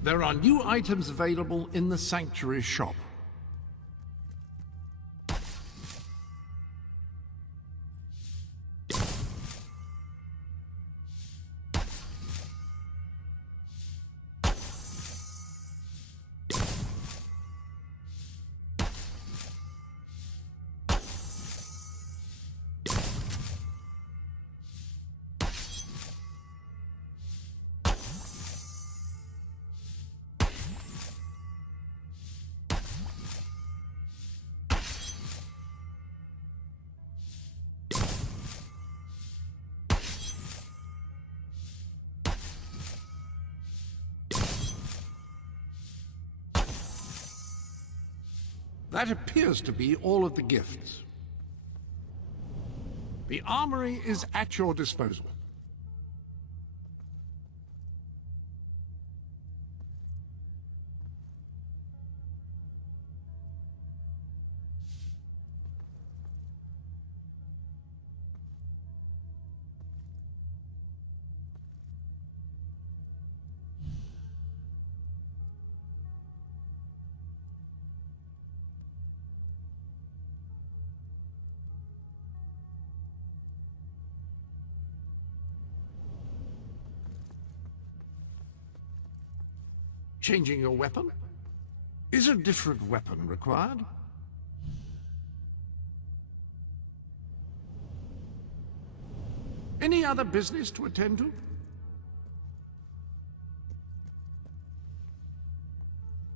There are new items available in the Sanctuary shop. That appears to be all of the gifts. The armory is at your disposal. Changing your weapon? Is a different weapon required? Any other business to attend to?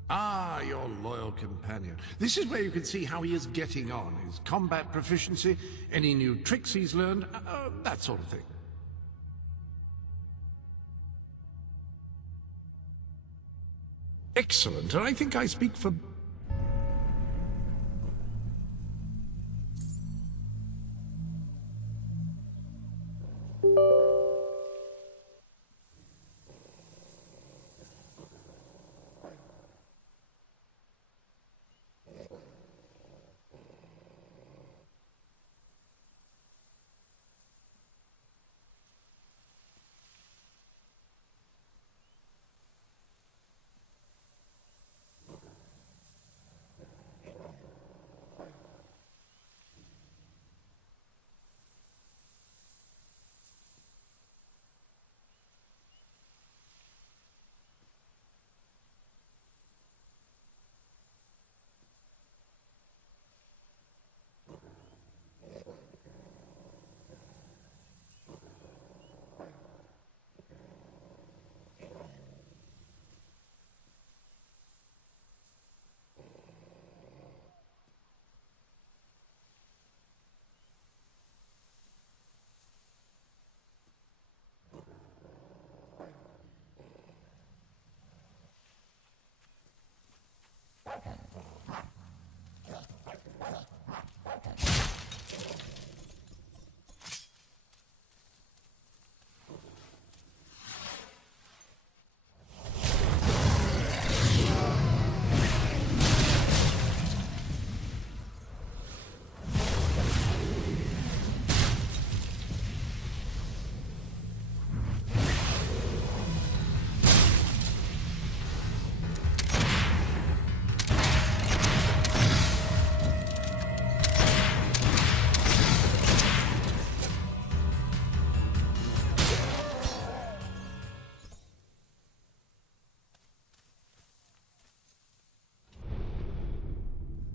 Ah, your loyal companion. This is where you can see how he is getting on. His combat proficiency, any new tricks he's learned, that sort of thing. Excellent, and I think I speak for...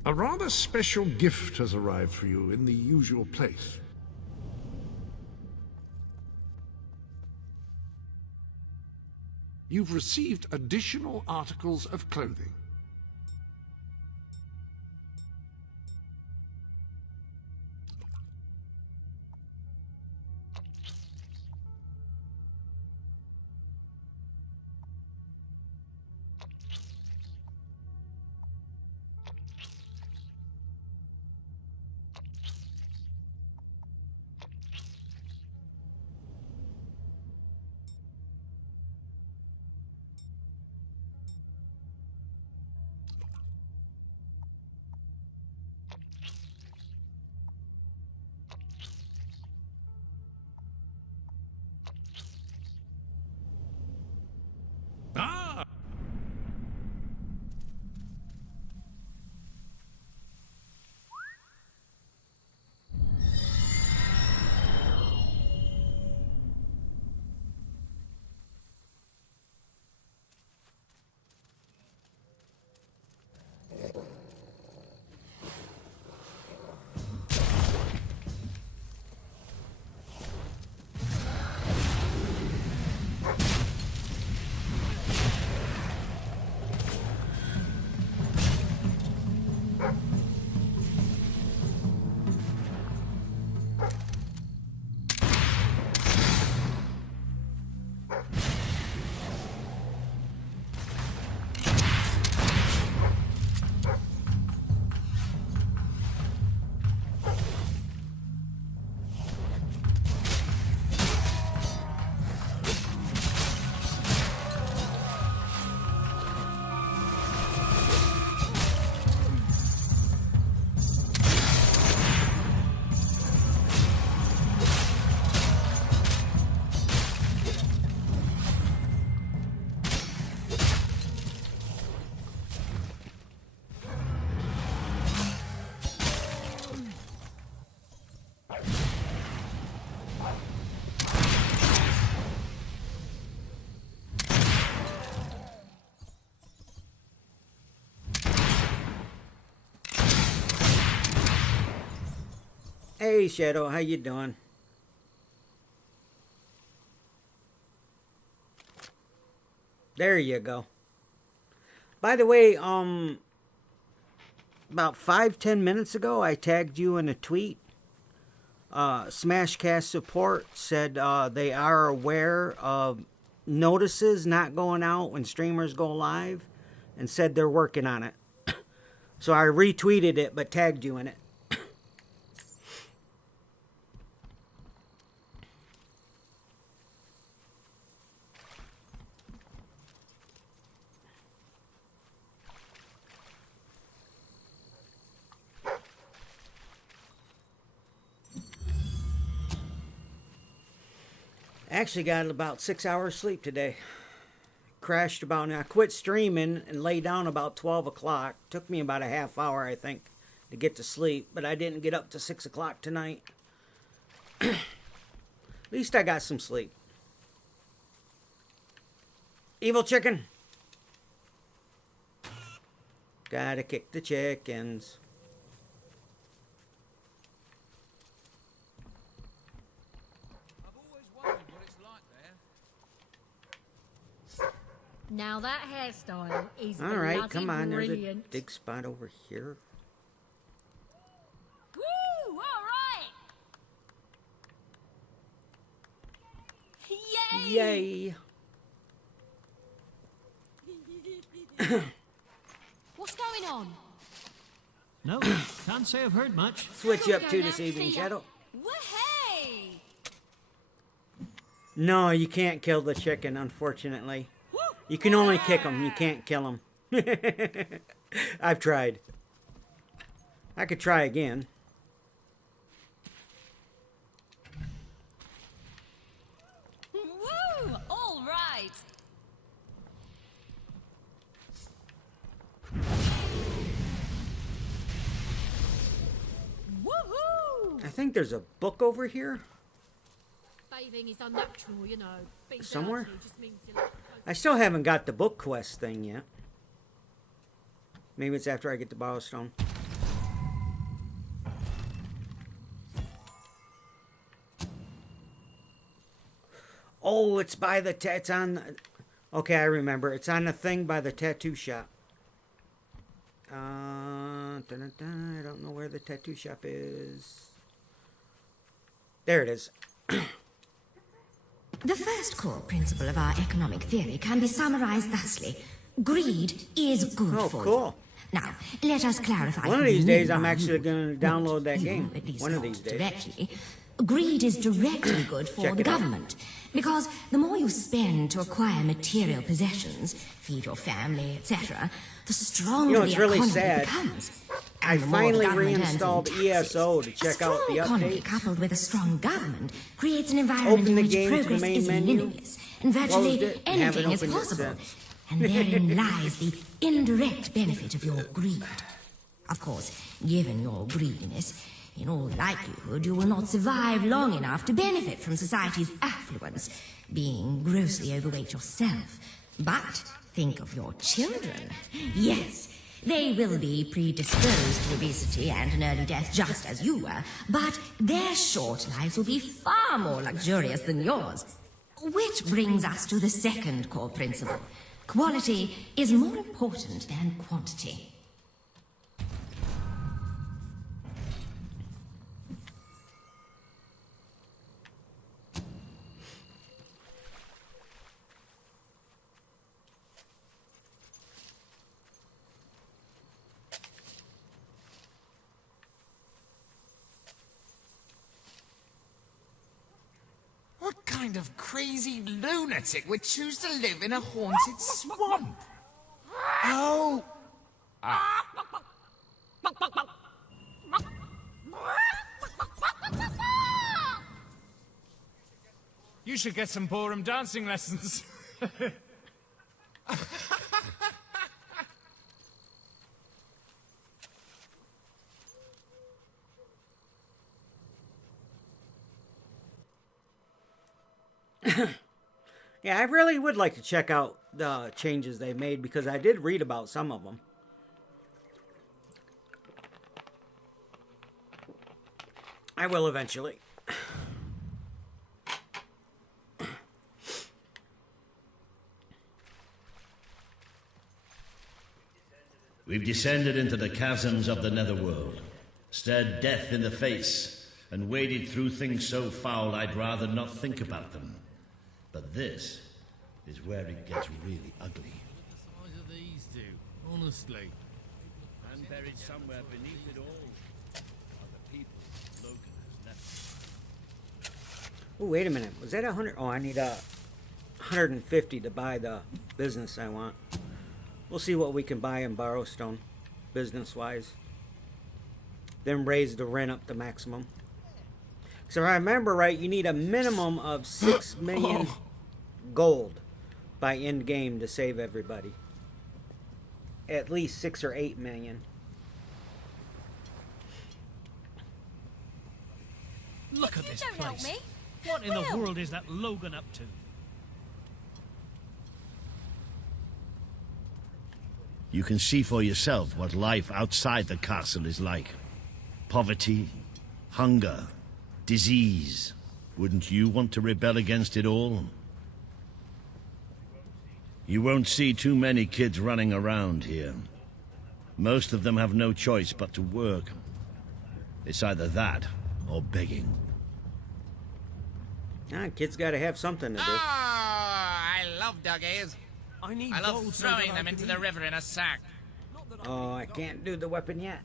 A rather special gift has arrived for you in the usual place. You've received additional articles of clothing. Hey, Shadow, how you doing? There you go. By the way, about 5-10 minutes ago, I tagged you in a tweet. Smashcast support said they are aware of notices not going out when streamers go live, and said they're working on it. So I retweeted it, but tagged you in it. Actually got about 6 hours sleep today. Crashed about, I quit streaming and lay down about 12 o'clock. Took me about a half hour, I think, to get to sleep, but I didn't get up to 6 o'clock tonight. At least I got some sleep. Evil chicken. Gotta kick the chickens. Now that hairstyle is all right, bloody come on. brilliant. There's a big spot over here. Woo! All right. Yay! Yay! What's going on? No, can't say I've heard much. Switch you up Go to now, this evening, see ya. Shadow. Wahey! No, you can't kill the chicken, unfortunately. You can only kick him. You can't kill him. I've tried. I could try again. Woo! All right. Woohoo! I think there's a book over here. Bathing is unnatural, you know. Being Somewhere? dirty just means you're like- I still haven't got the book quest thing yet. Maybe it's after I get the Borrowstone. Oh, it's by the it's on. Okay, I remember. It's on the thing by the tattoo shop. I don't know where the tattoo shop is. There it is. The first core principle of our economic theory can be summarized thusly. Greed is good Oh, for cool. you. Now, let us clarify. One of who these we days, mean I'm by actually you. going to download that You, game. at least One of not these days. directly. Greed is directly good for Check the it out. government. Because the more you spend to acquire material possessions, feed your family, etc., the stronger You know, it's the really economy sad. becomes. I And the more the finally government earns in reinstalled taxes. ESO to A check out strong the economy updates. coupled with a strong government creates an environment Open in the which game to the progress main is menu, limitless, and virtually closed it, and haven't anything is opened it possible. since. And therein lies the indirect benefit of your greed. Of course, given your greediness, in all likelihood you will not survive long enough to benefit from society's affluence, being grossly overweight yourself. But think of your children. Yes, they will be predisposed to obesity and an early death just as you were, but their short lives will be far more luxurious than yours. Which brings us to the second core principle. Quality is more important than quantity. What kind of crazy lunatic would choose to live in a haunted swamp? Oh! You should get some ballroom dancing lessons. Yeah, I really would like to check out the changes they made because I did read about some of them. I will eventually. We've descended into the chasms of the netherworld, stared death in the face, and waded through things so foul I'd rather not think about them. But this is where it gets really ugly. What do these do? Honestly. And buried somewhere beneath it all are the people Logan has left. Oh, wait a minute. Was that 100? Oh, I need 150 to buy the business I want. We'll see what we can buy in Borrowstone, business-wise. Then raise the rent up to maximum. So if I remember right, you need a minimum of 6 million gold by end game to save everybody. At least 6 or 8 million. Look at this Don't help place. me. What in the world is that Logan up to? You can see for yourself what life outside the castle is like. Poverty, hunger, disease. Wouldn't you want to rebel against it all? You won't see too many kids running around here. Most of them have no choice but to work. It's either that or begging. Kids gotta have something to do. I love duggies. I love throwing them into the river in a sack. Oh, I can't do the weapon yet.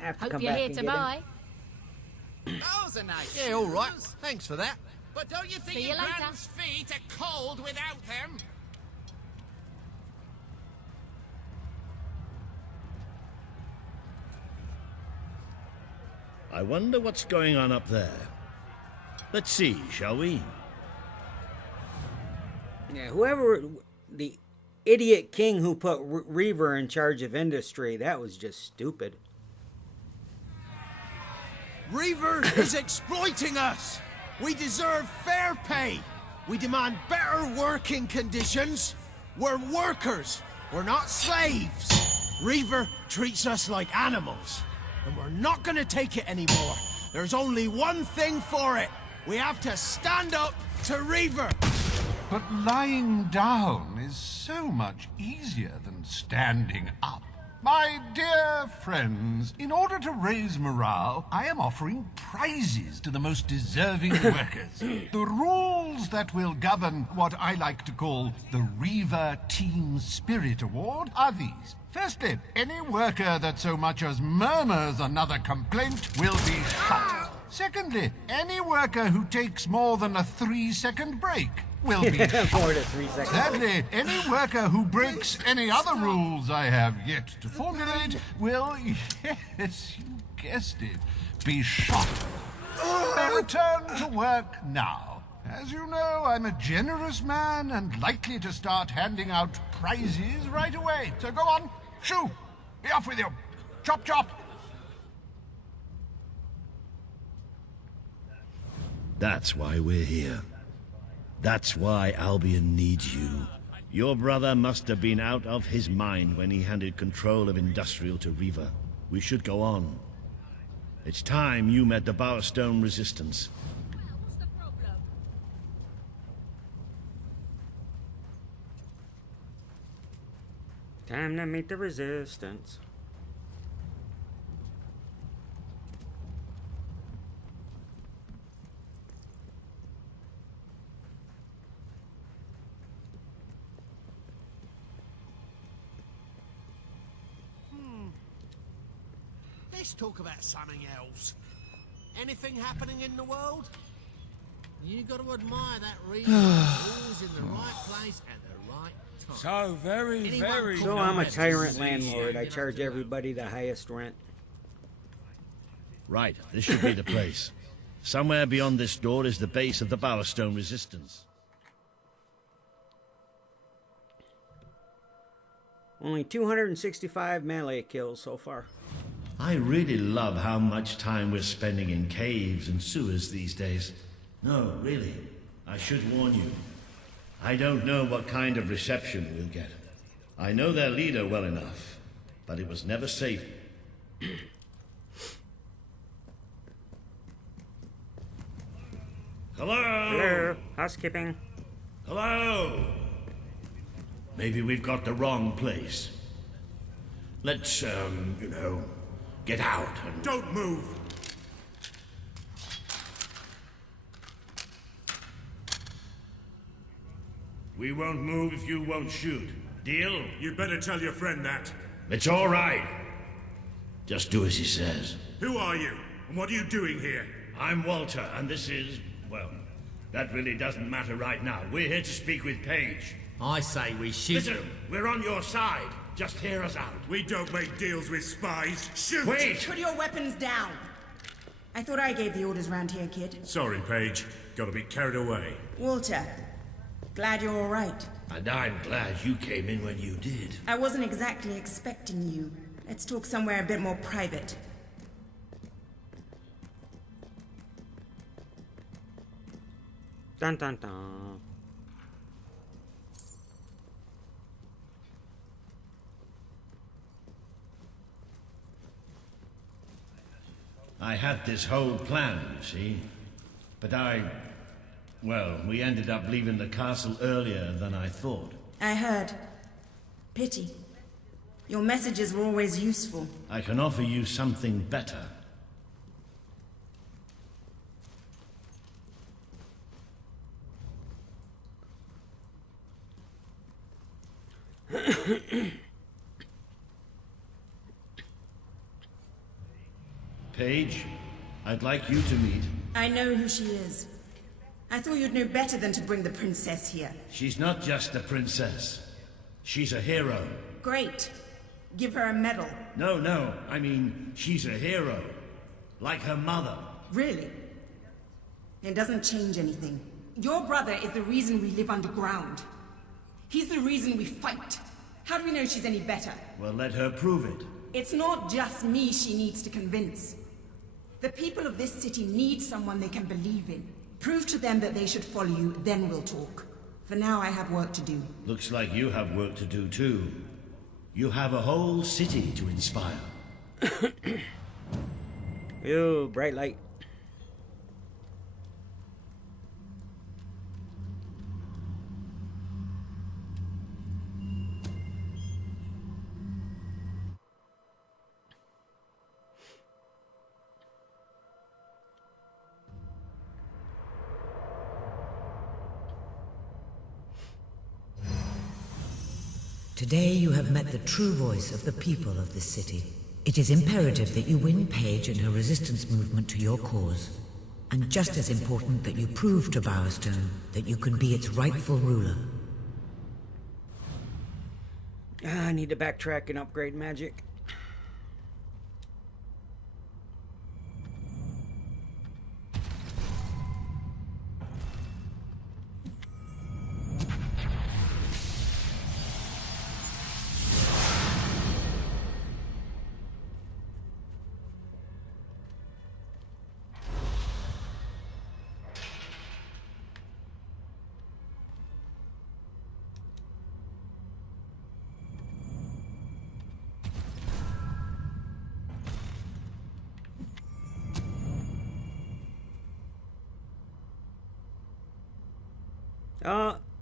I have to Hope come you're back here and to get him. buy. Those are nice. Yeah, all right. Thanks for that. But don't you think See you your later. grand's feet are cold without them? I wonder what's going on up there. Let's see, shall we? Yeah, whoever the idiot king who put Reaver in charge of industry, that was just stupid. Reaver is exploiting us. We deserve fair pay. We demand better working conditions. We're workers. We're not slaves. Reaver treats us like animals. And we're not gonna take it anymore. There's only one thing for it. We have to stand up to Reaver. But lying down is so much easier than standing up. My dear friends, in order to raise morale, I am offering prizes to the most deserving workers. The rules that will govern what I like to call the Reaver Team Spirit Award are these. Firstly, any worker that so much as murmurs another complaint will be shot. Secondly, any worker who takes more than a 3-second break will be More than 3 seconds. Thirdly, any worker who breaks any other rules I have yet to formulate will, yes, you guessed it, be shot. Return to work now. As you know, I'm a generous man and likely to start handing out prizes right away. So go on, shoo! Be off with you! Chop chop! That's why we're here. That's why Albion needs you. Your brother must have been out of his mind when he handed control of Industrial to Reaver. We should go on. It's time you met the Bowerstone Resistance. What's the problem? Time to meet the resistance. Let's talk about something else. Anything happening in the world? You got to admire that Reaver. Always in the right place at the right time. So very So I'm a nice to tyrant see landlord. you. I charge everybody the highest rent. Right, this should be the place. Somewhere beyond this door is the base of the Bowerstone Resistance. Only 265 melee kills so far. I really love how much time we're spending in caves and sewers these days. No, really, I should warn you. I don't know what kind of reception we'll get. I know their leader well enough, but it was never safe. Hello? Hello, housekeeping. Hello? Maybe we've got the wrong place. Let's, get out and... Don't move! We won't move if you won't shoot. Deal? You'd better tell your friend that. It's all right. Just do as he says. Who are you? And what are you doing here? I'm Walter, and this is... well, that really doesn't matter right now. We're here to speak with Paige. I say we shoot Listen, we're on your side. Just hear us out. We don't make deals with spies. Shoot! Wait! Put your weapons down. I thought I gave the orders round here, kid. Sorry, Paige. Got a bit carried away. Walter, glad you're all right. And I'm glad you came in when you did. I wasn't exactly expecting you. Let's talk somewhere a bit more private. Dun dun dun. I had this whole plan, you see. But well, we ended up leaving the castle earlier than I thought. I heard. Pity. Your messages were always useful. I can offer you something better. Paige, I'd like you to meet... I know who she is. I thought you'd know better than to bring the princess here. She's not just a princess. She's a hero. Great. Give her a medal. No, I mean, she's a hero. Like her mother. Really? It doesn't change anything. Your brother is the reason we live underground. He's the reason we fight. How do we know she's any better? Well, let her prove it. It's not just me she needs to convince. The people of this city need someone they can believe in. Prove to them that they should follow you, then we'll talk. For now, I have work to do. Looks like you have work to do, too. You have a whole city to inspire. Ew, bright light. Today you have met the true voice of the people of this city. It is imperative that you win Paige and her resistance movement to your cause. And just as important that you prove to Bowerstone that you can be its rightful ruler. I need to backtrack and upgrade magic.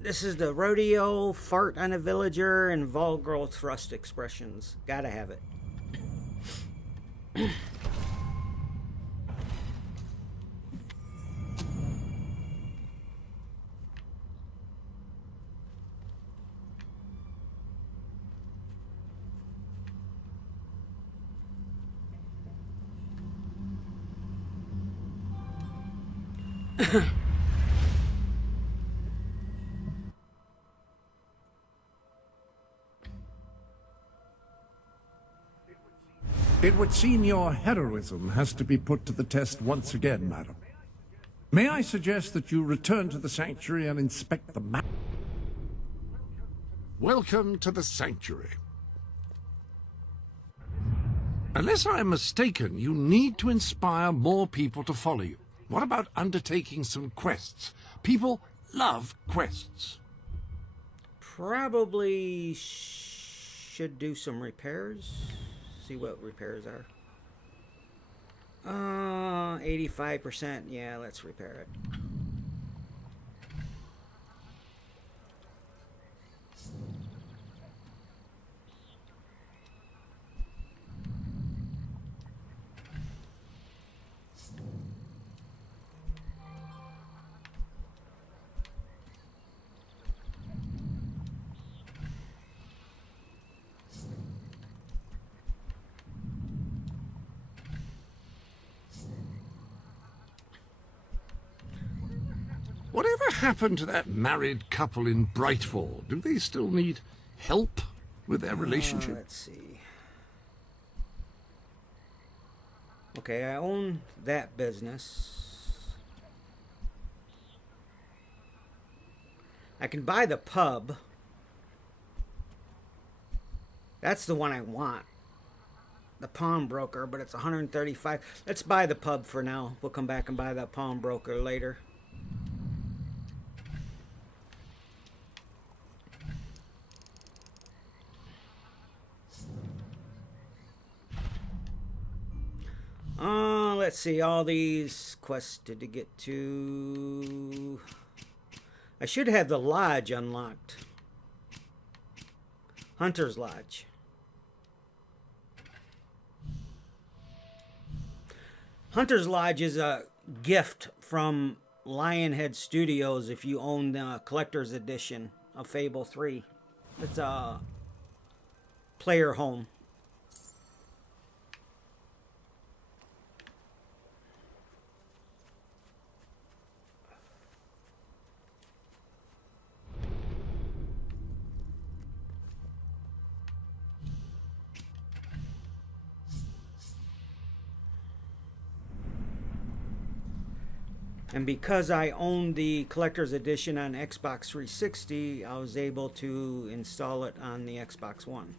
This is the rodeo, fart on a villager, and vulgar thrust expressions. Gotta have it. It would seem your heroism has to be put to the test once again, madam. May I suggest that you return to the sanctuary and inspect the map? Welcome to the sanctuary. Unless I am mistaken, you need to inspire more people to follow you. What about undertaking some quests? People love quests. Probably should do some repairs. See what repairs are. 85%. Yeah, let's repair it. Whatever happened to that married couple in Brightwall? Do they still need help with their relationship? Let's see. Okay, I own that business. I can buy the pub. That's the one I want. The pawnbroker, but it's 135. Let's buy the pub for now. We'll come back and buy that pawnbroker later. Let's see, all these quests to get to. I should have the lodge unlocked. Hunter's Lodge. Hunter's Lodge is a gift from Lionhead Studios if you own the collector's edition of Fable 3. It's a player home. And because I owned the collector's edition on Xbox 360, I was able to install it on the Xbox One.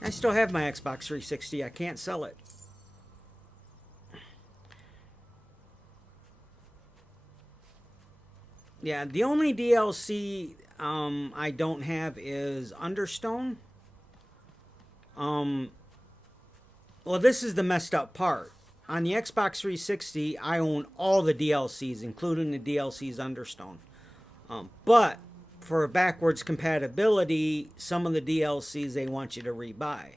I still have my Xbox 360. I can't sell it. Yeah, the only DLC I don't have is Understone. Well, this is the messed up part. On the Xbox 360, I own all the DLCs, including the DLCs Understone. But for backwards compatibility, some of the DLCs they want you to rebuy.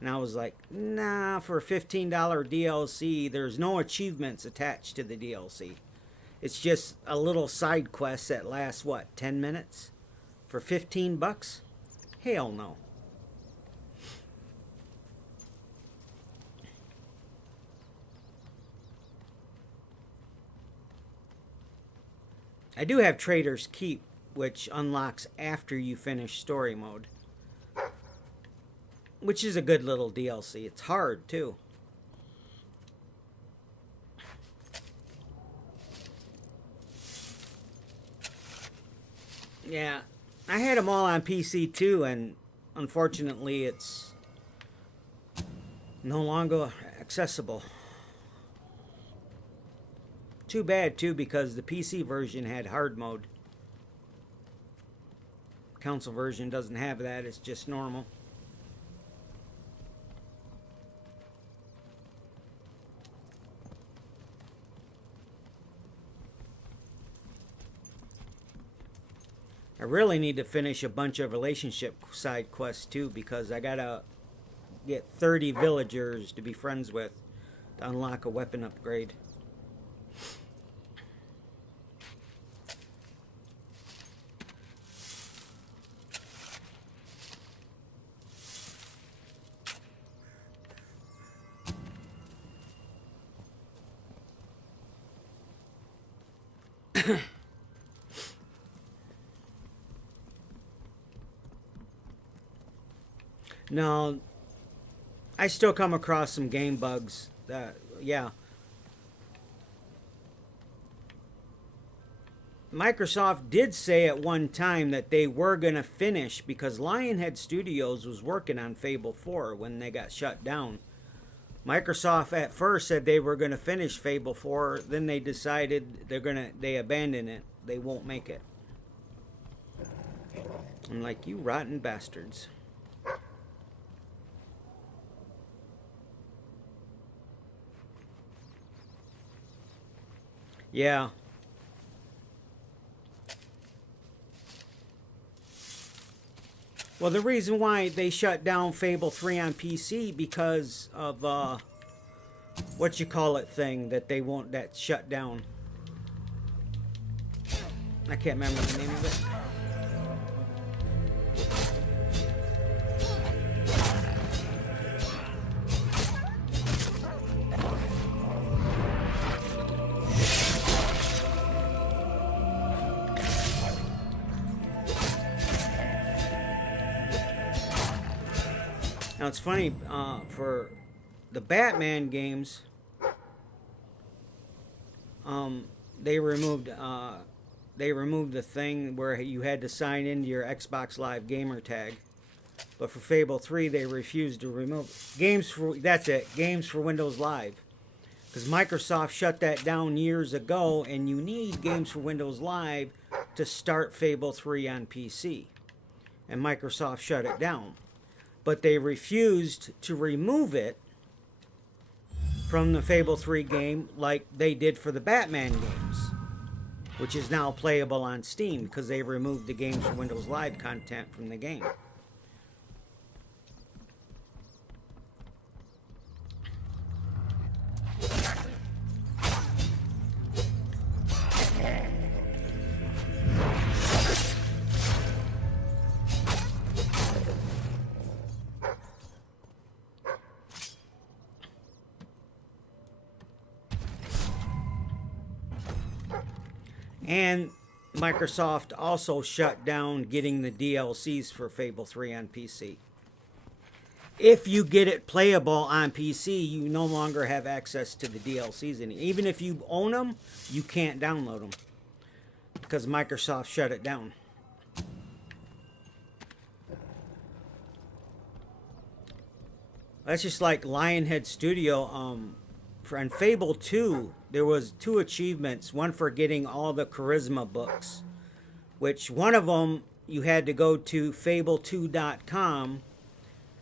And I was like, nah, for a $15 DLC, there's no achievements attached to the DLC. It's just a little side quest that lasts, what, 10 minutes? For 15 bucks? Hell no. I do have Trader's Keep, which unlocks after you finish story mode. Which is a good little DLC. It's hard, too. Yeah, I had them all on PC too, and unfortunately it's no longer accessible. Too bad too, because the PC version had hard mode. Console version doesn't have that, it's just normal. I really need to finish a bunch of relationship side quests too, because I gotta get 30 villagers to be friends with to unlock a weapon upgrade. No, I still come across some game bugs. Yeah. Microsoft did say at one time that they were going to finish, because Lionhead Studios was working on Fable 4 when they got shut down. Microsoft at first said they were going to finish Fable 4, then they decided they abandoned it. They won't make it. I'm like, you rotten bastards. Yeah. Well, the reason why they shut down Fable 3 on PC because of what you call it thing that they won't that shut down. I can't remember the name of it. Now it's funny, for the Batman games, they removed the thing where you had to sign into your Xbox Live gamer tag. But for Fable 3, they refused to remove games for Windows Live, because Microsoft shut that down years ago, and you need games for Windows Live to start Fable 3 on PC, and Microsoft shut it down. But they refused to remove it from the Fable 3 game like they did for the Batman games, which is now playable on Steam because they removed the games for Windows Live content from the game. And Microsoft also shut down getting the DLCs for Fable 3 on PC. If you get it playable on PC, you no longer have access to the DLCs. And even if you own them, you can't download them because Microsoft shut it down. That's just like Lionhead Studio. On Fable 2, there was 2 achievements. One for getting all the charisma books, which one of them you had to go to fable2.com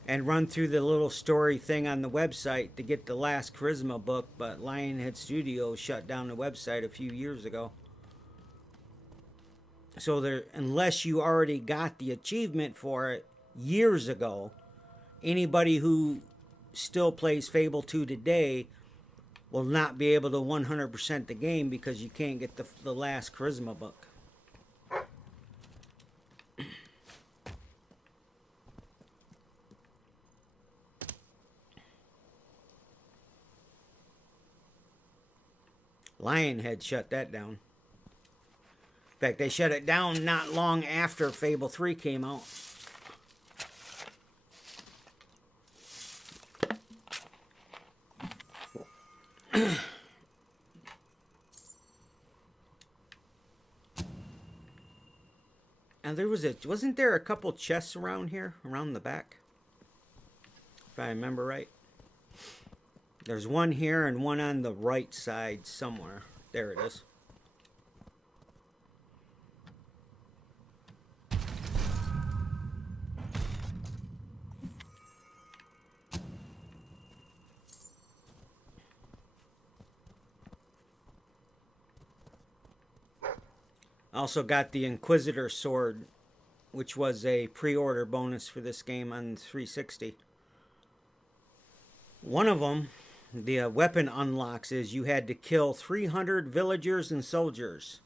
and run through the little story thing on the website to get the last charisma book, but Lionhead Studios shut down the website a few years ago. So there, unless you already got the achievement for it years ago, anybody who still plays Fable 2 today will not be able to 100% the game because you can't get the last charisma book. Lionhead shut that down. In fact, they shut it down not long after Fable 3 came out. And wasn't there a couple chests around here, around the back? If I remember right. There's one here and one on the right side somewhere. There it is. Also got the Inquisitor sword, which was a pre-order bonus for this game on 360. One of them, the weapon unlocks, is you had to kill 300 villagers and soldiers.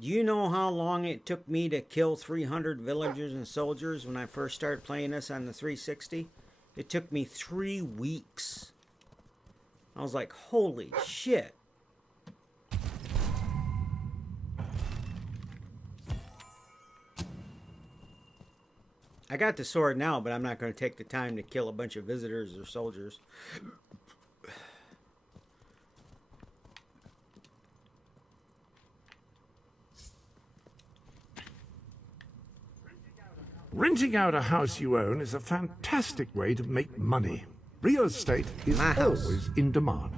Do you know how long it took me to kill 300 villagers and soldiers when I first started playing this on the 360? It took me 3 weeks. I was like, holy shit. I got the sword now, but I'm not going to take the time to kill a bunch of visitors or soldiers. Renting out a house you own is a fantastic way to make money. Real estate is always in demand.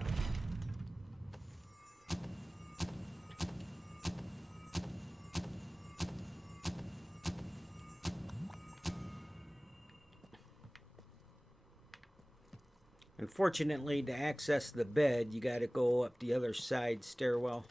Unfortunately, to access the bed, you got to go up the other side stairwell.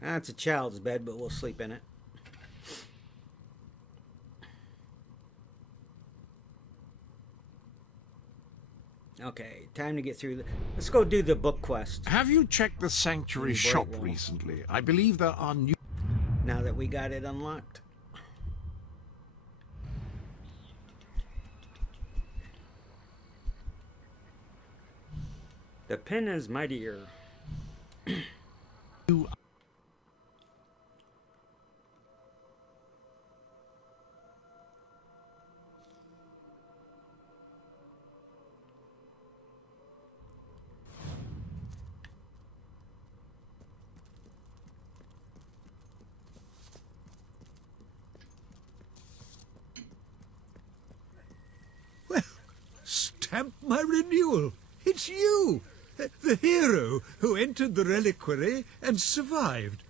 That's a child's bed, but we'll sleep in it. Okay, time to get through the... Let's go do the book quest. Have you checked the Sanctuary shop wall. recently? I believe there are new... Now that we got it unlocked. The pen is mightier. Stamp my renewal. It's you, the hero who entered the reliquary and survived.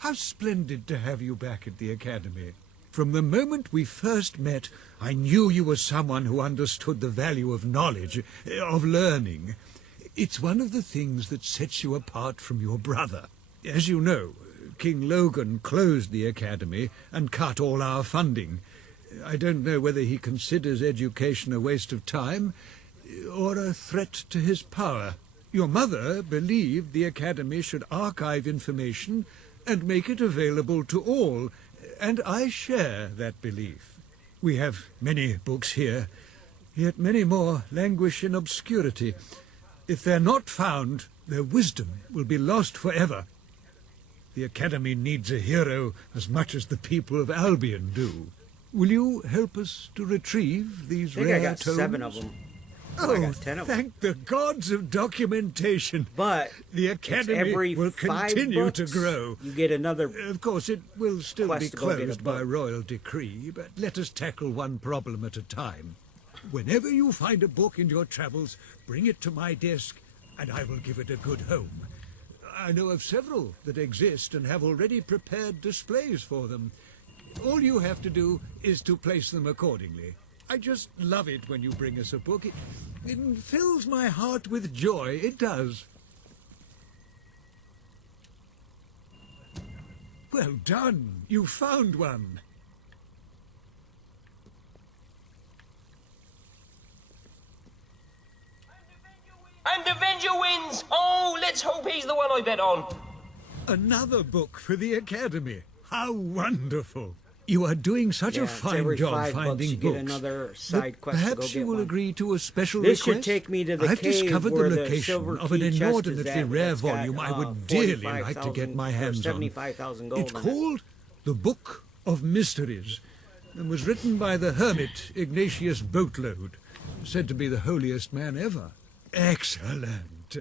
How splendid to have you back at the Academy. From the moment we first met, I knew you were someone who understood the value of knowledge, of learning. It's one of the things that sets you apart from your brother. As you know, King Logan closed the Academy and cut all our funding. I don't know whether he considers education a waste of time or a threat to his power. Your mother believed the Academy should archive information and make it available to all, and I share that belief. We have many books here, yet many more languish in obscurity. If they're not found, their wisdom will be lost forever. The Academy needs a hero as much as the people of Albion do. Will you help us to retrieve these rare I got tomes? 7 of them. Oh, I got 10 of them. thank the gods of documentation. But the Academy will continue to grow. You get another. Of course, it will still be quest to go get a closed by book. royal decree, but let us tackle one problem at a time. Whenever you find a book in your travels, bring it to my desk, and I will give it a good home. I know of several that exist and have already prepared displays for them. All you have to do is to place them accordingly. I just love it when you bring us a book. It fills my heart with joy. It does. Well done. You found one. And Avenger wins! Oh, let's hope he's the one I bet on. Another book for the Academy. How wonderful. You are doing such a fine job finding you books. get another side that quest to go perhaps get you will one. agree to a special This request. should take me to the I've cave discovered where the the location silver of an key chest is inordinately at, rare that's got, volume I would dearly like to get my hands on. 75,000 gold. It's on it. called The Book of Mysteries and was written by the hermit Ignatius Boatload, said to be the holiest man ever. Excellent.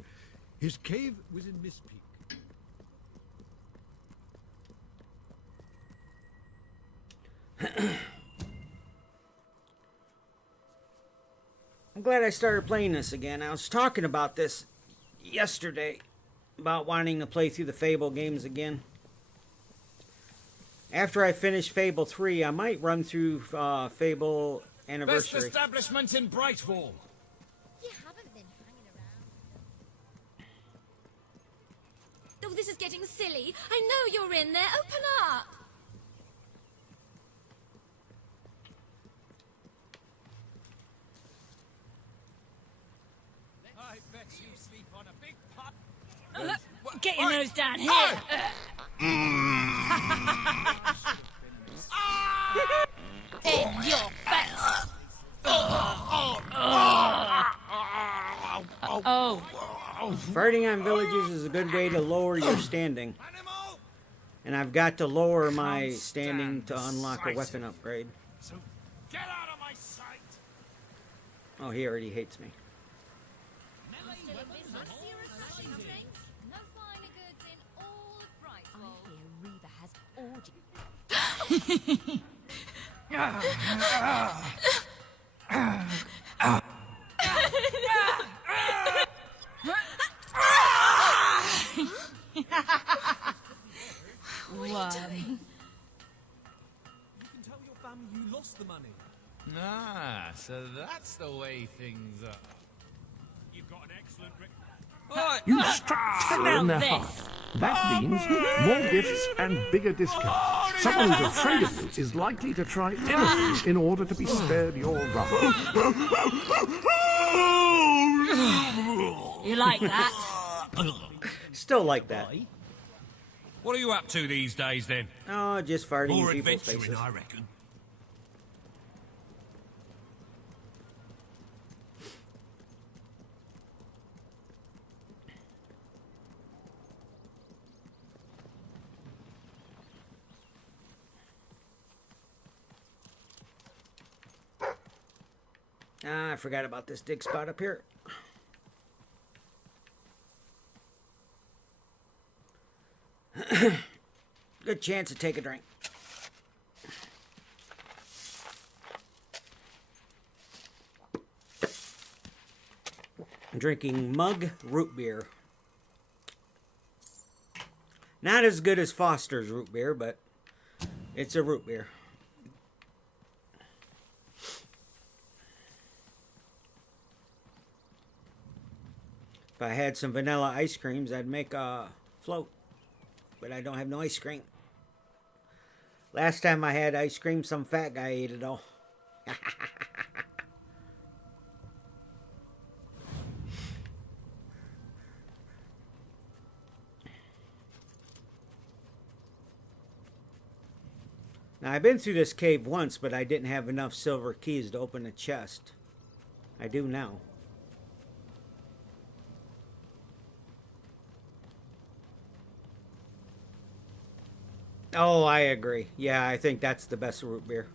His cave was in Miss Peak. I'm glad I started playing this again. I was talking about this yesterday, about wanting to play through the Fable games again. After I finish Fable 3, I might run through Fable Anniversary. Best establishment in Brightwall. You haven't been hanging around. Oh, this is getting silly. I know you're in there. Open up. I bet you sleep on a big pot. Get your nose down here. In your face. Farting on villages is a good way to lower your standing. And I've got to lower my standing to unlock a weapon upgrade. So get out of my sight. Oh, he already hates me. Still in business? No finer goods in all of Brightwall. I hear Reva has orgy. What are you doing? You can tell your family you lost the money. Ah, so that's the way things are. You've got an excellent You star in their heart. That means more gifts and bigger discounts. Someone who's afraid of you is likely to try anything in order to be spared your wrath. You like that? Still like that. What are you up to these days, then? Oh, just farting More in people's adventuring, faces. I reckon. Ah, I forgot about this dig spot up here. Good chance to take a drink. I'm drinking mug root beer. Not as good as Foster's root beer, but it's a root beer. If I had some vanilla ice creams, I'd make a float. But I don't have no ice cream. Last time I had ice cream, some fat guy ate it all. Now, I've been through this cave once, but I didn't have enough silver keys to open a chest. I do now. Oh, I agree. Yeah, I think that's the best root beer.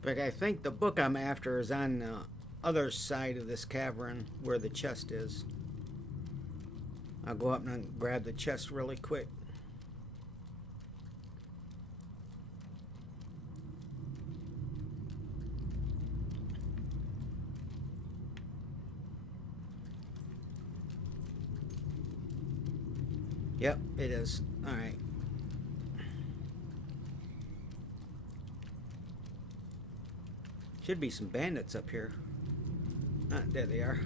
But I think the book I'm after is on the other side of this cavern where the chest is. I'll go up and grab the chest really quick. Yep, it is. All right. Should be some bandits up here. Ah, there they are.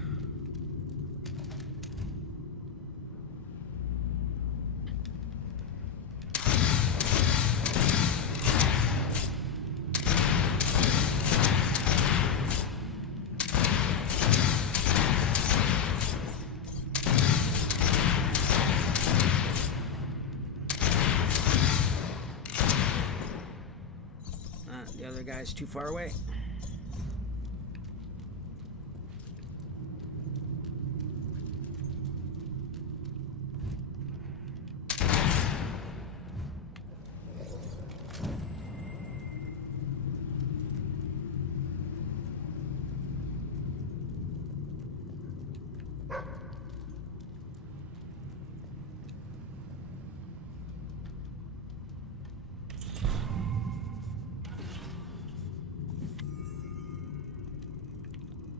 Ah, the other guy's too far away.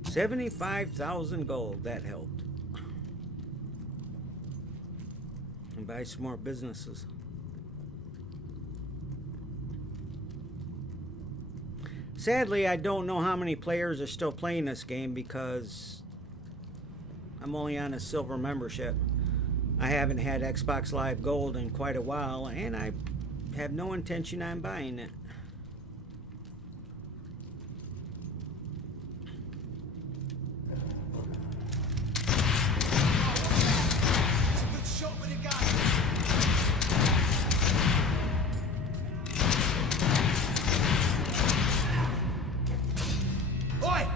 $75,000 gold. That helped. And buy some more businesses. Sadly, I don't know how many players are still playing this game because I'm only on a silver membership. I haven't had Xbox Live Gold in quite a while, and I have no intention on buying it. It's a good shot with a gun.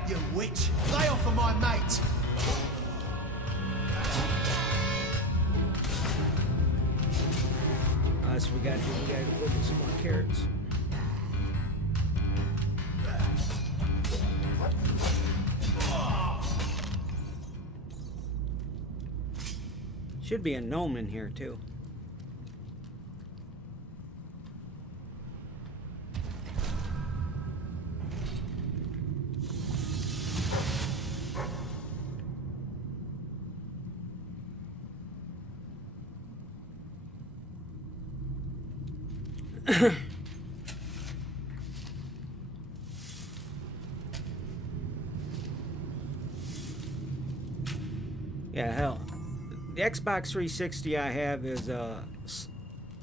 You witch! Lay off of my mate! So we gotta go get some more carrots. Should be a gnome in here too. Yeah, hell. The Xbox 360 I have is a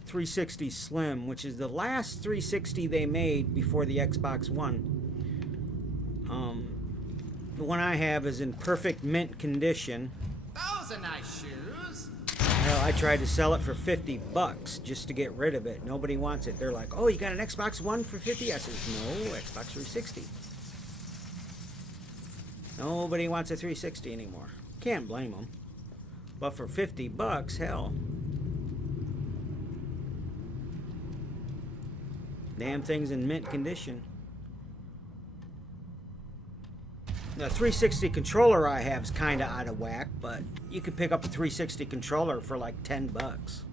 360 Slim, which is the last 360 they made before the Xbox One. The one I have is in perfect mint condition. Those are nice shoes. Hell, I tried to sell it for $50 just to get rid of it. Nobody wants it. They're like, "Oh, you got an Xbox One for 50?" I says, "No, Xbox 360." Nobody wants a 360 anymore. Can't blame them. But for $50, hell. Damn thing's in mint condition. The 360 controller I have is kind of out of whack, but you could pick up a 360 controller for like $10.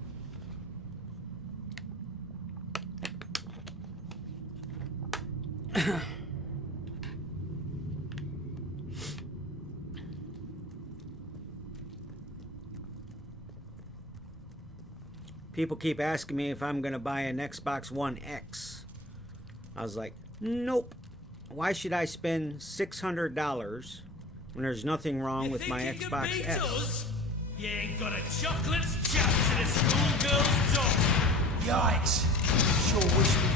People keep asking me if I'm going to buy an Xbox One X. I was like, nope. Why should I spend $600 when there's nothing wrong with my Xbox X? You ain't got a chocolate chap to the schoolgirl's dog. Yikes! Sure wish we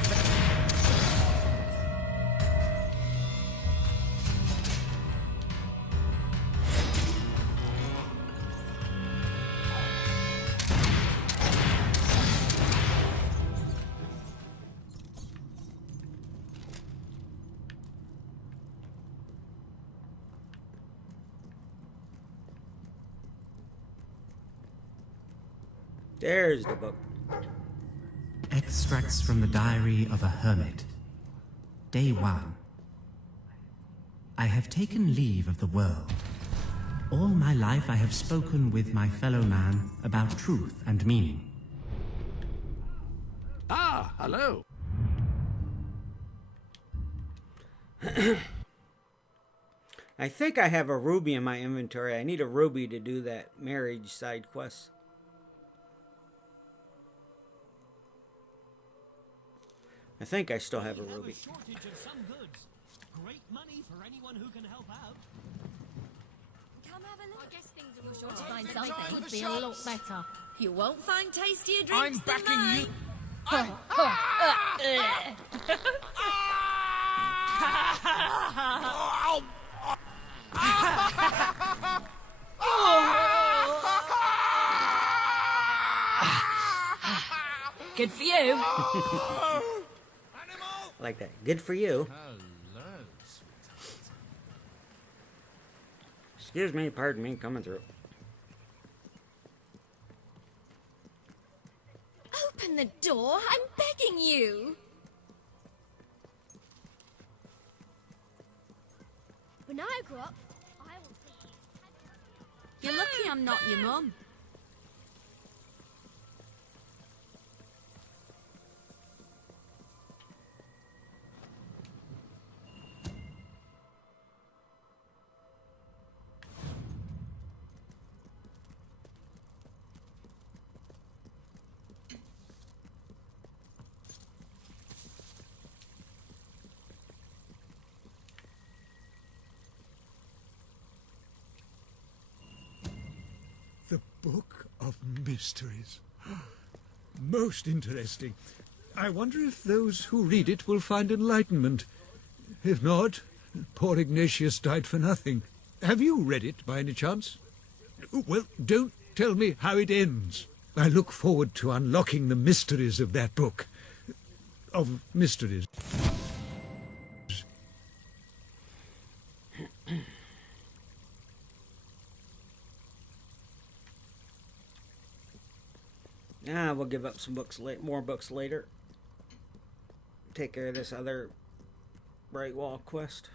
There's the book. Extracts from the Diary of a Hermit. Day 1. I have taken leave of the world. All my life I have spoken with my fellow man about truth and meaning. Ah, hello. I think I have a ruby in my inventory. I need a ruby to do that marriage side quest. I think I still have a ruby. Shortage of some goods. Great money for anyone who can help out. Come have a look. I guess things are Sure all to right. find Good something time would for be a lot shops. better. You won't find tastier drinks I'm than backing mine. you. Good for you. Like that. Good for you. Excuse me, pardon me, coming through. Open the door. I'm begging you. When I grow up, I will see you. You're lucky I'm not your mum. The Book of Mysteries. Most interesting. I wonder if those who read it will find enlightenment. If not, poor Ignatius died for nothing. Have you read it by any chance? Well, don't tell me how it ends. I look forward to unlocking the mysteries of that book. Of mysteries. We'll give up some books, more books later. Take care of this other Bright Wall quest.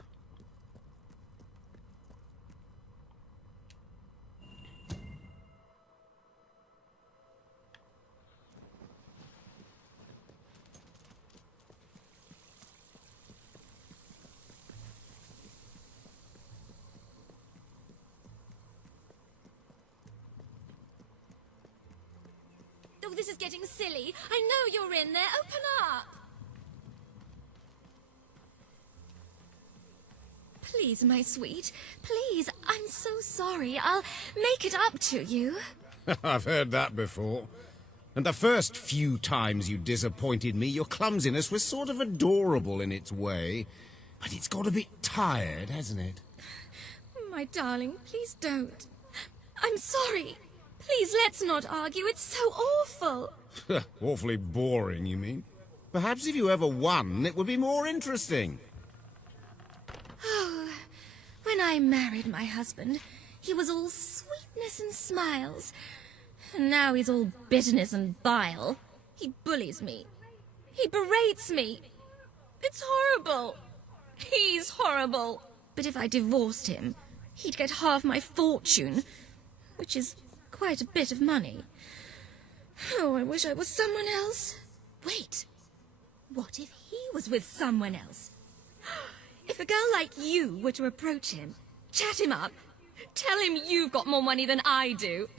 Oh, this is getting silly. I know you're in there. Open up. Please, my sweet. Please. I'm so sorry. I'll make it up to you. I've heard that before. And the first few times you disappointed me, your clumsiness was sort of adorable in its way. But it's got a bit tired, hasn't it? My darling, please don't. I'm sorry. Please, let's not argue. It's so awful. Awfully boring, you mean? Perhaps if you ever won, it would be more interesting. Oh, when I married my husband, he was all sweetness and smiles. And now he's all bitterness and bile. He bullies me. He berates me. It's horrible. He's horrible. But if I divorced him, he'd get half my fortune, which is quite a bit of money. Oh, I wish I was someone else. Wait, what if he was with someone else? If a girl like you were to approach him, chat him up, tell him you've got more money than I do,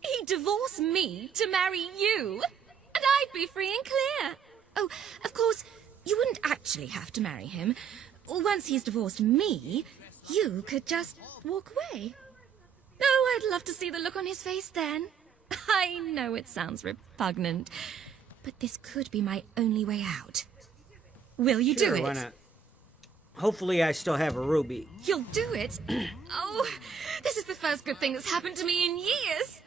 he'd divorce me to marry you, and I'd be free and clear. Oh, of course, you wouldn't actually have to marry him. Once he's divorced me, you could just walk away. Oh, I'd love to see the look on his face then. I know it sounds repugnant, but this could be my only way out. Will you do it? Why not? Hopefully I still have a ruby. You'll do it? Oh, this is the first good thing that's happened to me in years.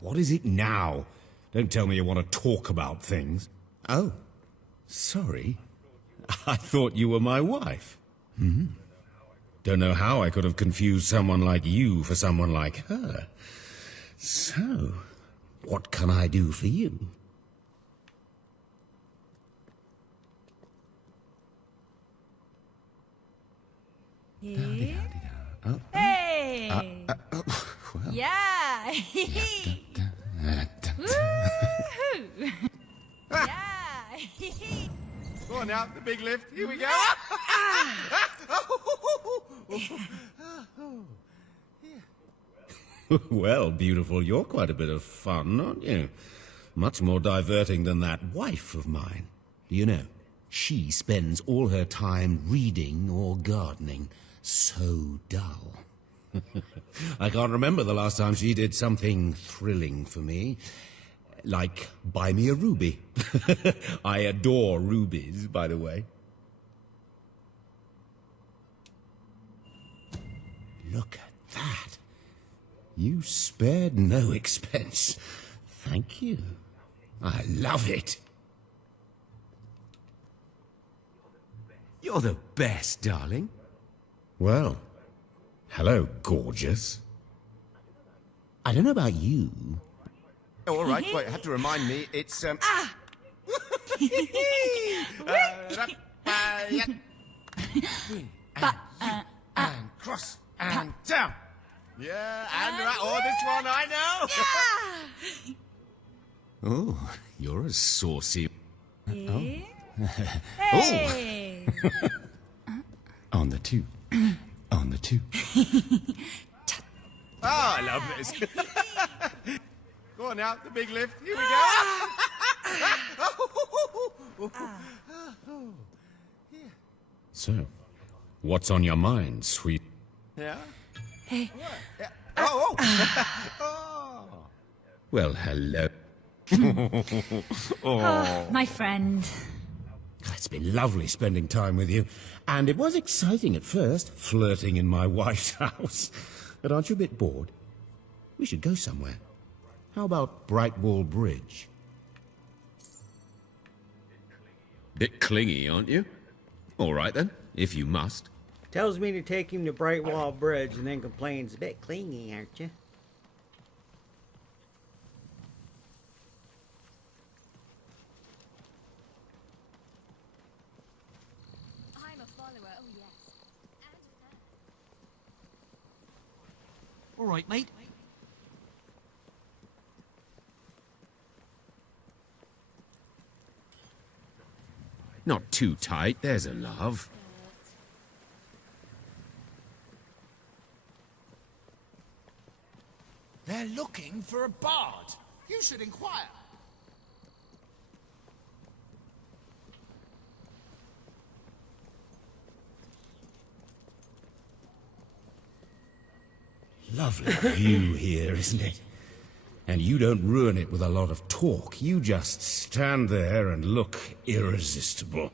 What is it now? Don't tell me you want to talk about things. Oh, sorry. I thought you were my wife. Don't know how I could have confused someone like you for someone like her. So, what can I do for you? Hey! Well. Yeah! Woohoo! Yeah! Go on now, the big lift. Here we go. Well, beautiful, you're quite a bit of fun, aren't you? Much more diverting than that wife of mine. You know, she spends all her time reading or gardening. So dull. I can't remember the last time she did something thrilling for me. Like, buy me a ruby. I adore rubies, by the way. Look at that. You spared no expense. Thank you. I love it. You're the best, darling. Well, hello, gorgeous. I don't know about you. Oh, all right. Wait, I have to remind me. It's yeah. And cross and down. Yeah, and right. Oh, this one I know. Oh, you're a saucy. Hey! On the two. On the two. Oh, I love this. Go on now, the big lift. Here we go. So, what's on your mind, sweet? Yeah? Hey. Yeah. Oh. Well, hello. Oh, my friend. It's been lovely spending time with you. And it was exciting at first, flirting in my wife's house. But aren't you a bit bored? We should go somewhere. How about Brightwall Bridge? Bit clingy, aren't you? All right then, if you must. Tells me to take him to Bright Wall Bridge and then complains, a bit clingy, aren't you? All right, mate. Not too tight, there's a love. They're looking for a bard. You should inquire. Lovely view here, isn't it? And you don't ruin it with a lot of talk. You just stand there and look irresistible.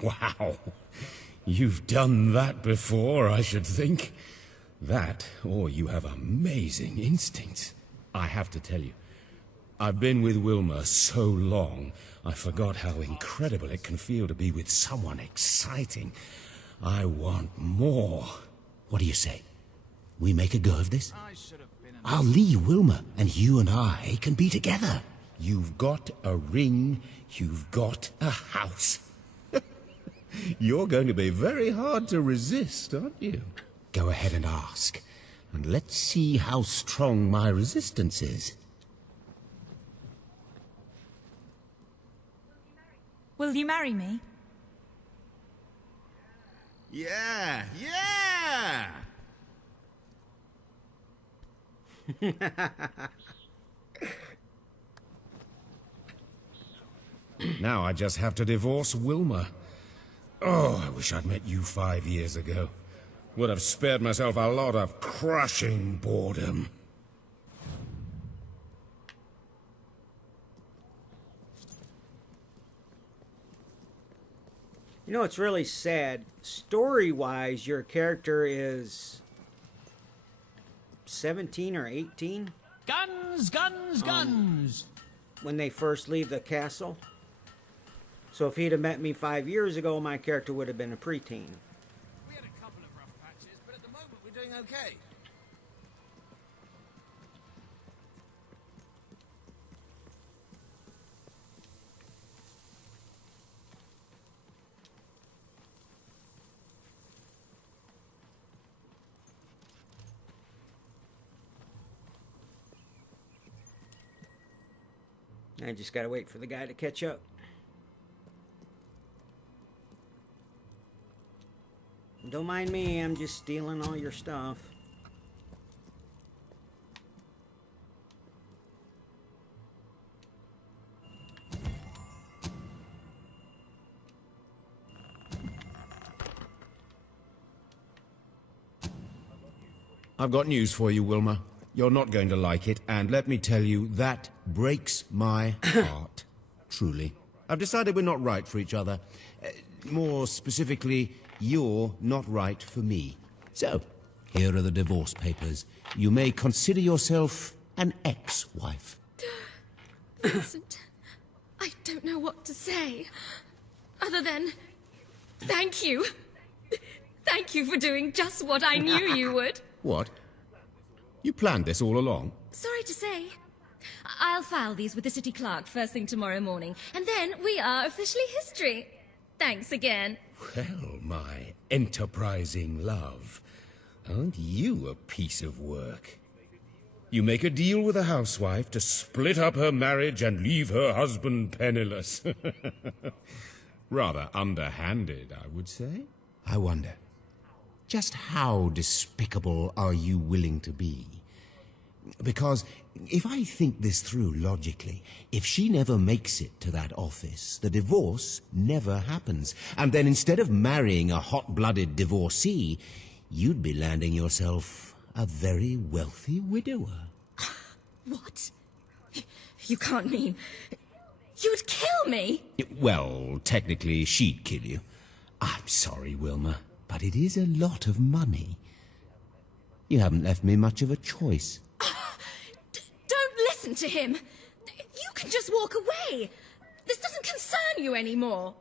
Wow. You've done that before, I should think. That, or you have amazing instincts. I have to tell you, I've been with Wilma so long, I forgot how incredible it can feel to be with someone exciting. I want more. What do you say? We make a go of this? I'll leave Wilma, and you and I can be together. You've got a ring, you've got a house. You're going to be very hard to resist, aren't you? Go ahead and ask, and let's see how strong my resistance is. Will you marry me? Yeah, yeah! Now I just have to divorce Wilma. Oh, I wish I'd met you 5 years ago. Would have spared myself a lot of crushing boredom. You know, it's really sad. Story-wise, your character is 17 or 18? Guns, guns, guns! When they first leave the castle. So if he'd have met me 5 years ago, my character would have been a preteen. We had a couple of rough patches, but at the moment we're doing okay. I just gotta wait for the guy to catch up. Don't mind me, I'm just stealing all your stuff. I've got news for you, Wilma. You're not going to like it, and let me tell you, that breaks my heart. Truly. I've decided we're not right for each other. More specifically, you're not right for me. So, here are the divorce papers. You may consider yourself an ex-wife. Vincent, I don't know what to say. Other than, thank you. Thank you for doing just what I knew you would. What? You planned this all along? Sorry to say. I'll file these with the city clerk first thing tomorrow morning, and then we are officially history. Thanks again. Well, my enterprising love, aren't you a piece of work? You make a deal with a housewife to split up her marriage and leave her husband penniless. Rather underhanded, I would say. I wonder, just how despicable are you willing to be? Because if I think this through logically, if she never makes it to that office, the divorce never happens. And then instead of marrying a hot-blooded divorcee, you'd be landing yourself a very wealthy widower. What? You can't mean... You'd kill me? Well, technically, she'd kill you. I'm sorry, Wilma, but it is a lot of money. You haven't left me much of a choice. Don't listen to him. You can just walk away. This doesn't concern you anymore.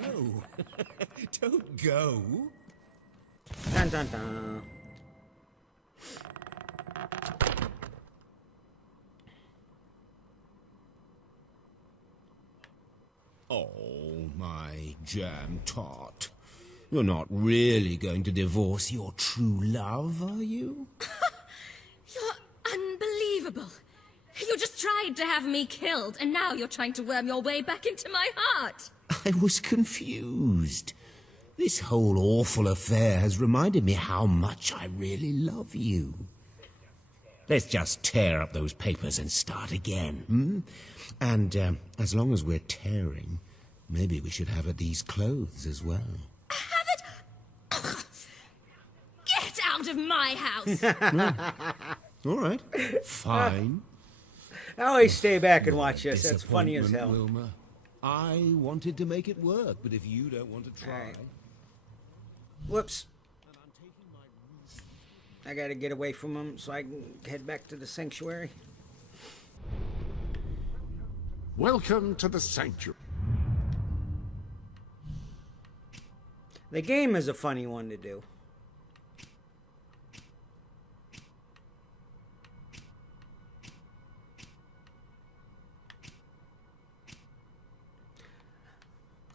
no. Don't go. Dun dun dun. Oh, my jam tart. You're not really going to divorce your true love, are you? You're unbelievable. You just tried to have me killed, and now you're trying to worm your way back into my heart. I was confused. This whole awful affair has reminded me how much I really love you. Let's just tear up those papers and start again, hmm? And as long as we're tearing, maybe we should have these clothes as well. Have it? Get out of my house! All right, fine. I always stay back and watch this. That's funny as hell. Wilma. I wanted to make it work, but if you don't want to try... Right. Whoops. I gotta get away from him so I can head back to the sanctuary. Welcome to the sanctuary. The game is a funny one to do.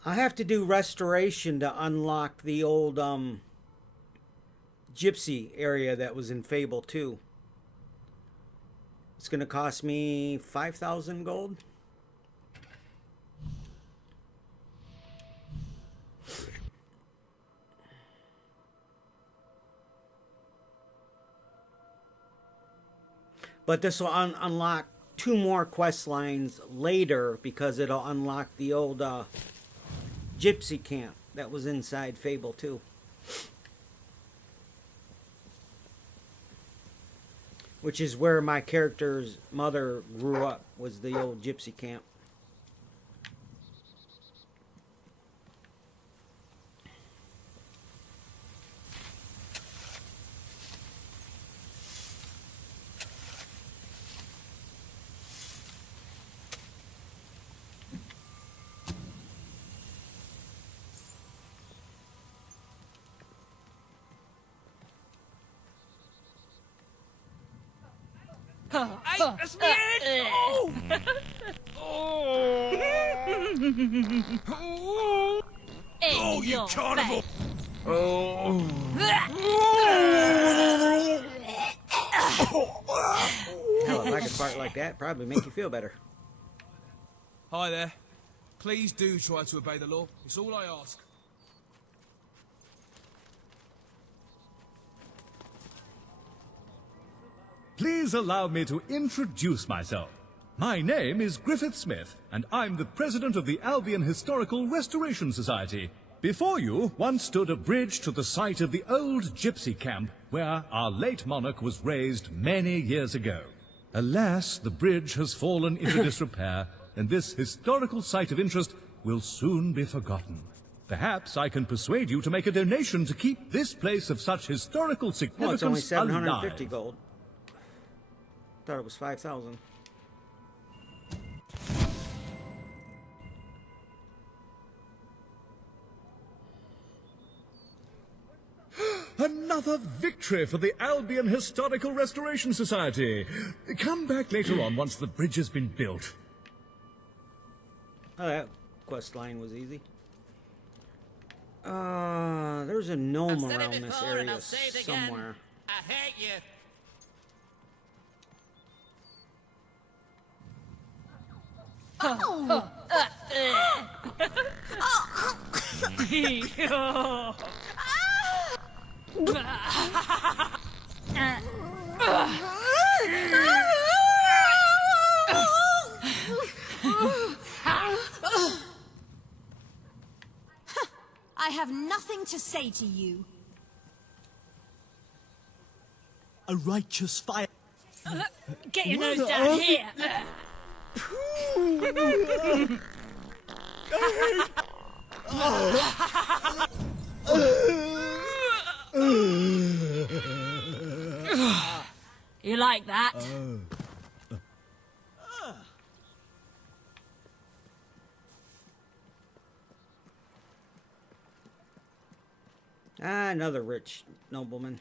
I have to do restoration to unlock the old gypsy area that was in Fable 2. It's going to cost me 5,000 gold. But this will unlock 2 more quest lines later because it'll unlock the old gypsy camp that was inside Fable 2. Which is where my character's mother grew up, was the old gypsy camp. Hey, that's me! Oh! Oh, you carnival! Oh! Hell, if I could fart like that, probably make you feel better. Hi there. Please do try to obey the law. It's all I ask. Please allow me to introduce myself. My name is Griffith Smith, and I'm the president of the Albion Historical Restoration Society. Before you once stood a bridge to the site of the old gypsy camp where our late monarch was raised many years ago. Alas, the bridge has fallen into disrepair, and this historical site of interest will soon be forgotten. Perhaps I can persuade you to make a donation to keep this place of such historical significance Well, it's only 750 alive. gold. Thought it was 5,000. Another victory for the Albion Historical Restoration Society. Come back later on once the bridge has been built. Oh, that quest line was easy. There's a gnome around this area somewhere. I hate you. I have nothing to say to you. A righteous fire. Get your nose down here. You like that? Ah, another rich nobleman.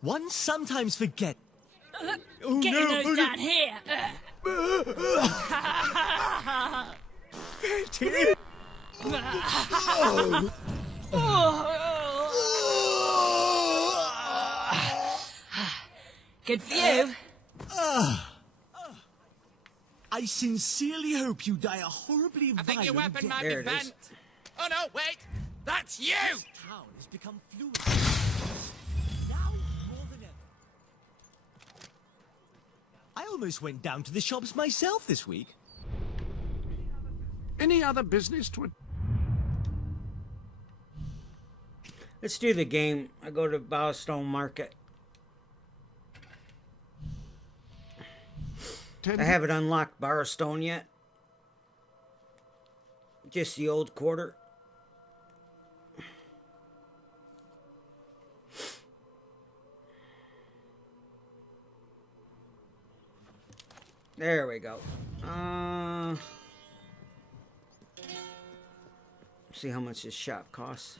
One sometimes forget. Oh, Get your nose down here. Betty! Good for you. I sincerely hope you die a horribly I think your violent weapon death. might be bent. Oh no, wait! That's you! This town has become fluid. Now more than ever. I almost went down to the shops myself this week. Any other business to... Let's do the game. I go to Bowstone Market. I haven't unlocked Barstone yet. Just the old quarter. There we go. See how much this shop costs.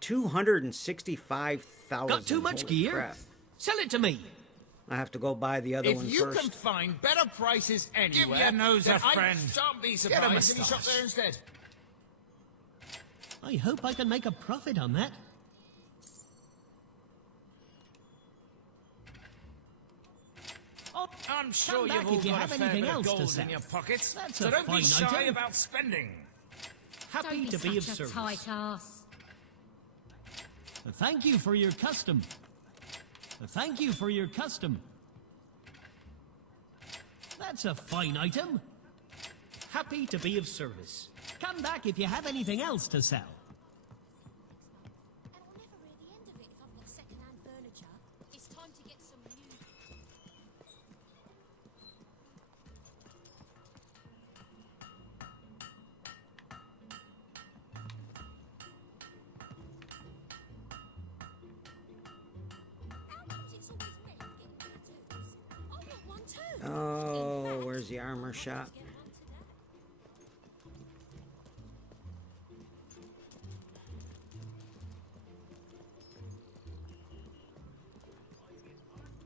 265,000. Got too much gear? Crap. Sell it to me. I have to go buy the other one If you first. can find better prices anywhere, Give your nose then a friend. I shan't be Get a surprised if you shop moustache. there instead. I hope I can make a profit on that. I'm sure back you've all if you got have a fair anything bit of else to gold sell. in your pockets, That's so a don't be fine shy item. about spending. Happy to be of service. ass. Thank you for your custom. Thank you for your custom. That's a fine item. Happy to be of service. Come back if you have anything else to sell. Oh, where's the armor shop?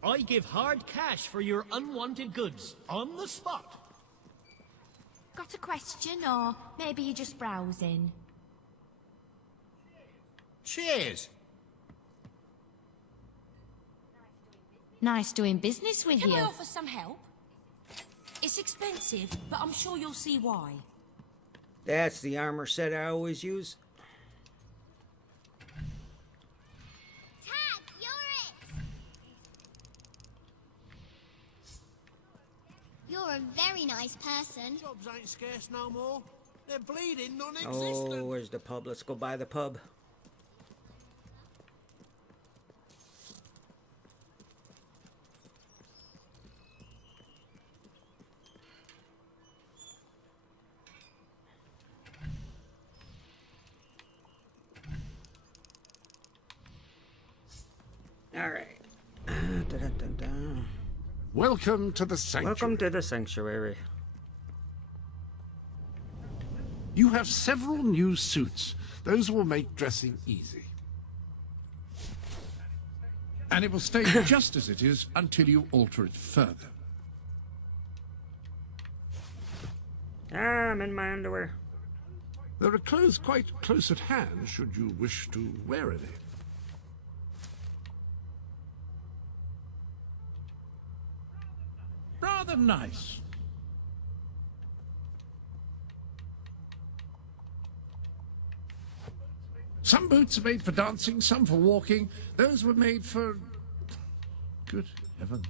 I give hard cash for your unwanted goods on the spot. Got a question, or maybe you're just browsing? Cheers! Nice doing business with Can you. I offer some help? It's expensive, but I'm sure you'll see why. That's the armor set I always use. You're a very nice person. Jobs ain't scarce no more. They're bleeding Oh, non-existent. where's the pub? Let's go by the pub. All right. Dun-dun-dun-dun. Welcome to the sanctuary. Welcome to the sanctuary. You have several new suits. Those will make dressing easy. And it will stay just as it is until you alter it further. I'm in my underwear. There are clothes quite close at hand should you wish to wear any. Rather nice. Some boots are made for dancing, some for walking. Those were made for... Good heavens.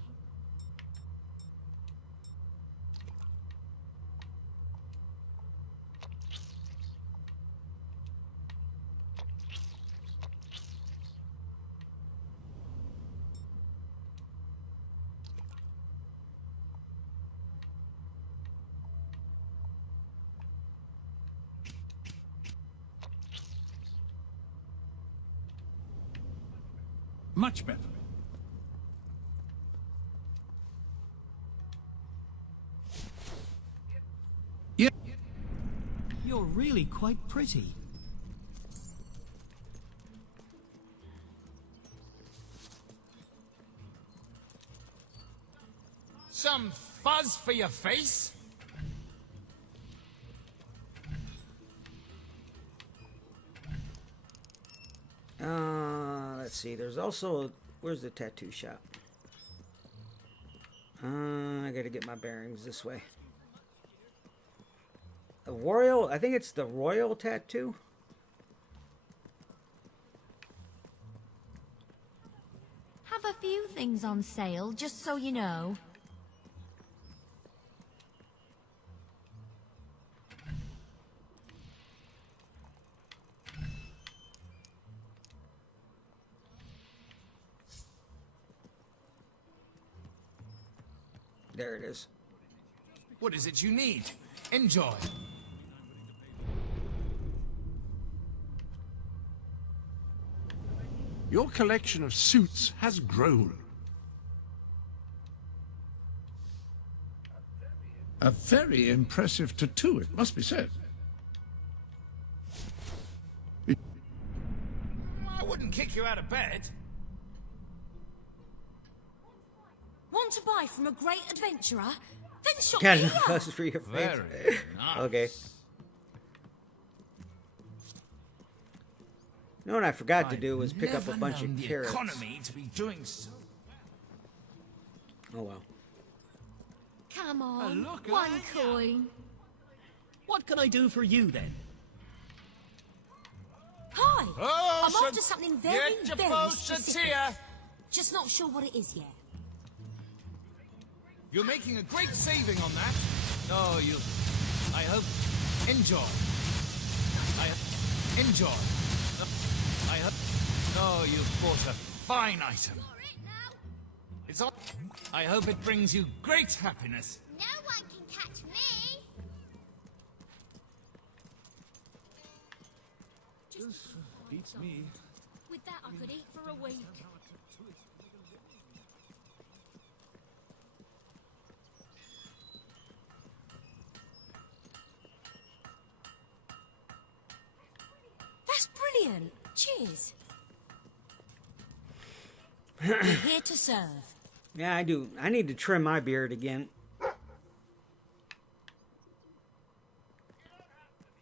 Much better. You're really quite pretty. some fuzz for your face? Let's see. There's also... Where's the tattoo shop? I gotta get my bearings this way. A royal... I think it's the royal tattoo. Have a few things on sale, just so you know. There it is. What is it you need? Enjoy. Your collection of suits has grown. A very impressive tattoo, it must be said. I wouldn't kick you out of bed. Want to buy from a great adventurer? Then shop Got here. enough fuss for your face. Very nice. Okay. You know what I forgot to do was pick up a bunch of carrots. Economy to be doing so. Oh well. Come on, look, one coin. What can I do for you then? Hi. Oh, I'm after something very, get very your specific. here. Just not sure what it is yet. You're making a great saving on that. Oh, you... I hope... Enjoy. Enjoy. I hope... Oh, you've bought a fine item. It's all... I hope it brings you great happiness. No one can catch me. This beats me. With that, I could eat for a week. That's brilliant. Cheers. We're here to serve. Yeah, I do. I need to trim my beard again.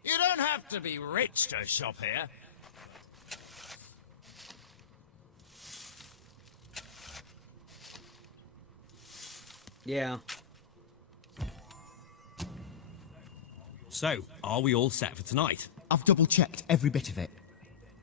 You don't have to be rich to shop here. Yeah. So, are we all set for tonight? I've double-checked every bit of it.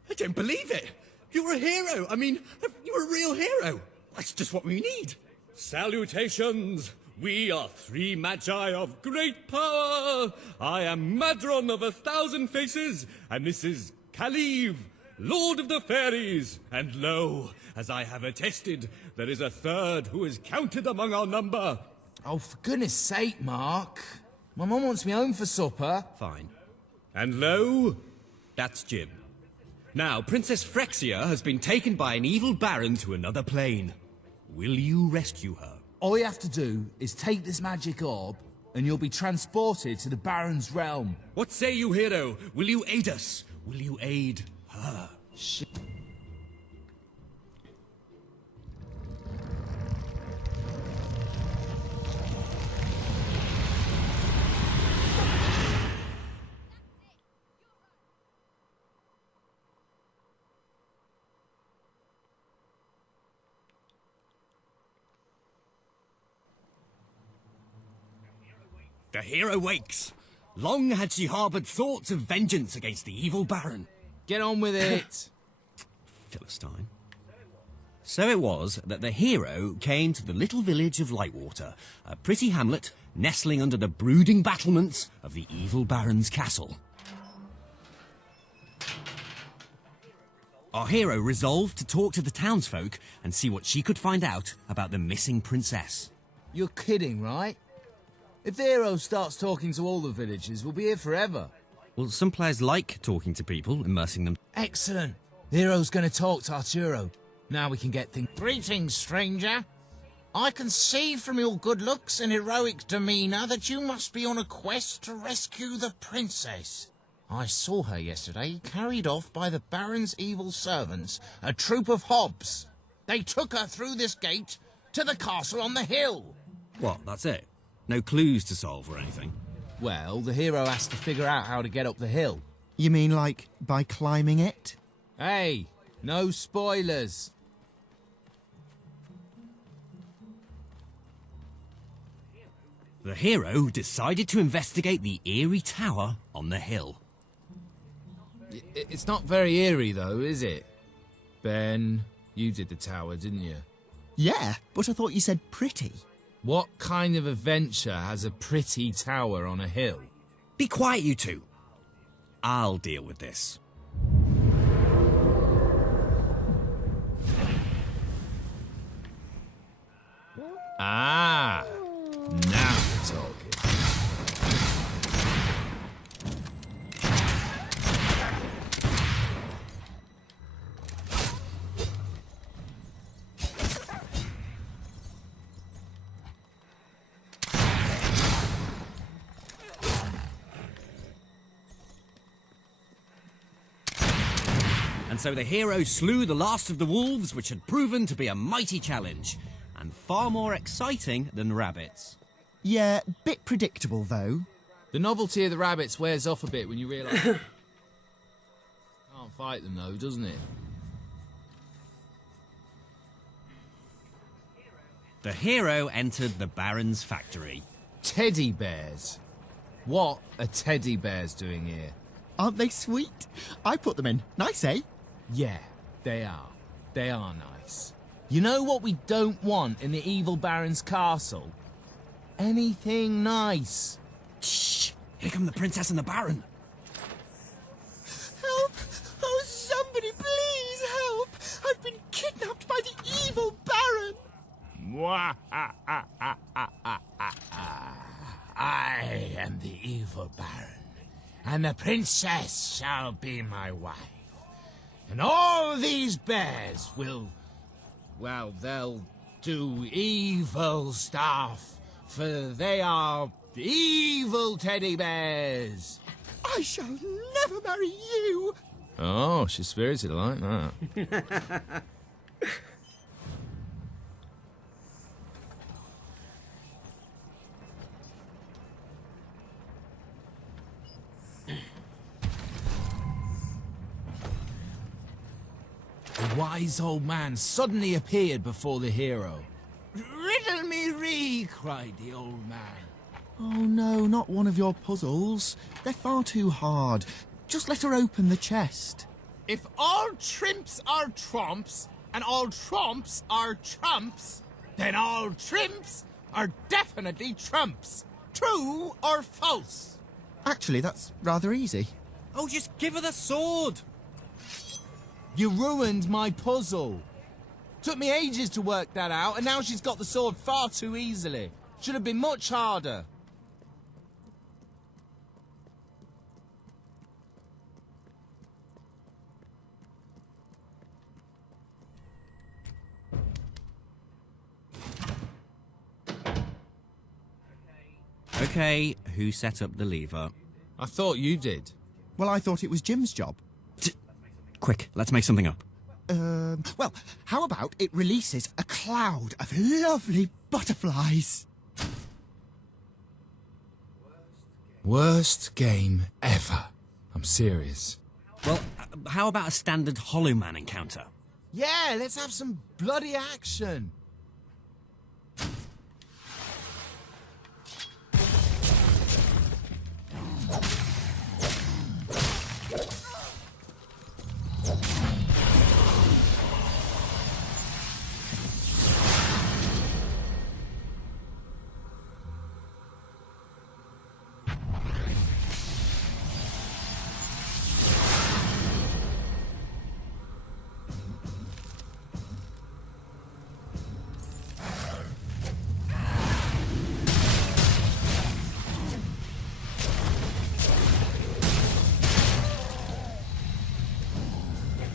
I don't believe it! You're a hero! I mean, you're a real hero! That's just what we need! Salutations! We are three magi of great power! I am Madron of 1,000 Faces, and this is Kaliv, Lord of the Fairies. And lo, as I have attested, there is a third who is counted among our number. Oh, for goodness sake, Mark. My mum wants me home for supper. Fine. And lo, that's Jim. Now, Princess Frexia has been taken by an evil baron to another plane. Will you rescue her? All you have to do is take this magic orb, and you'll be transported to the Baron's realm. What say you, hero? Will you aid us? Will you aid her? The hero wakes. Long had she harboured thoughts of vengeance against the evil baron. Get on with it. Philistine. So it was that the hero came to the little village of Lightwater, a pretty hamlet nestling under the brooding battlements of the evil baron's castle. Our hero resolved to talk to the townsfolk and see what she could find out about the missing princess. You're kidding, right? If the hero starts talking to all the villagers, we'll be here forever. Well, some players like talking to people, immersing them. Excellent. The hero's going to talk to Arturo. Now we can get things... Greetings, stranger. I can see from your good looks and heroic demeanour that you must be on a quest to rescue the princess. I saw her yesterday, carried off by the Baron's evil servants, a troop of hobs. They took her through this gate to the castle on the hill. What, that's it? No clues to solve or anything? Well, the hero has to figure out how to get up the hill. You mean like by climbing it? Hey, no spoilers. The hero decided to investigate the eerie tower on the hill. It's not very eerie, though, is it? Ben, you did the tower, didn't you? Yeah, but I thought you said pretty. What kind of adventure has a pretty tower on a hill? Be quiet, you two. I'll deal with this. Ah, now we're talking. And so the hero slew the last of the wolves, which had proven to be a mighty challenge, and far more exciting than rabbits. Yeah, bit predictable, though. The novelty of the rabbits wears off a bit when you realise... Can't fight them, though, doesn't it? The hero entered the Baron's factory. Teddy bears? What are teddy bears doing here? Aren't they sweet? I put them in. Nice, eh? Yeah, they are. They are nice. You know what we don't want in the evil Baron's castle? Anything nice. Shh! Here come the princess and the Baron. Help! Oh, somebody please help! I've been kidnapped by the evil Baron! I am the evil Baron, and the princess shall be my wife. And all these bears will... well, they'll do evil stuff, for they are evil teddy bears. I shall never marry you! Oh, she's spirited like that. A wise old man suddenly appeared before the hero. "Riddle me ree!" cried the old man. Oh no, not one of your puzzles. They're far too hard. Just let her open the chest. If all trimps are trumps, and all trumps are trumps, then all trimps are definitely trumps. True or false? Actually, that's rather easy. Oh, just give her the sword! You ruined my puzzle. Took me ages to work that out, and now she's got the sword far too easily. Should have been much harder. Okay, who set up the lever? I thought you did. Well, I thought it was Jim's job. Quick, let's make something up. Well, how about it releases a cloud of lovely butterflies? Worst game ever. I'm serious. Well, how about a standard Hollow Man encounter? Yeah, let's have some bloody action.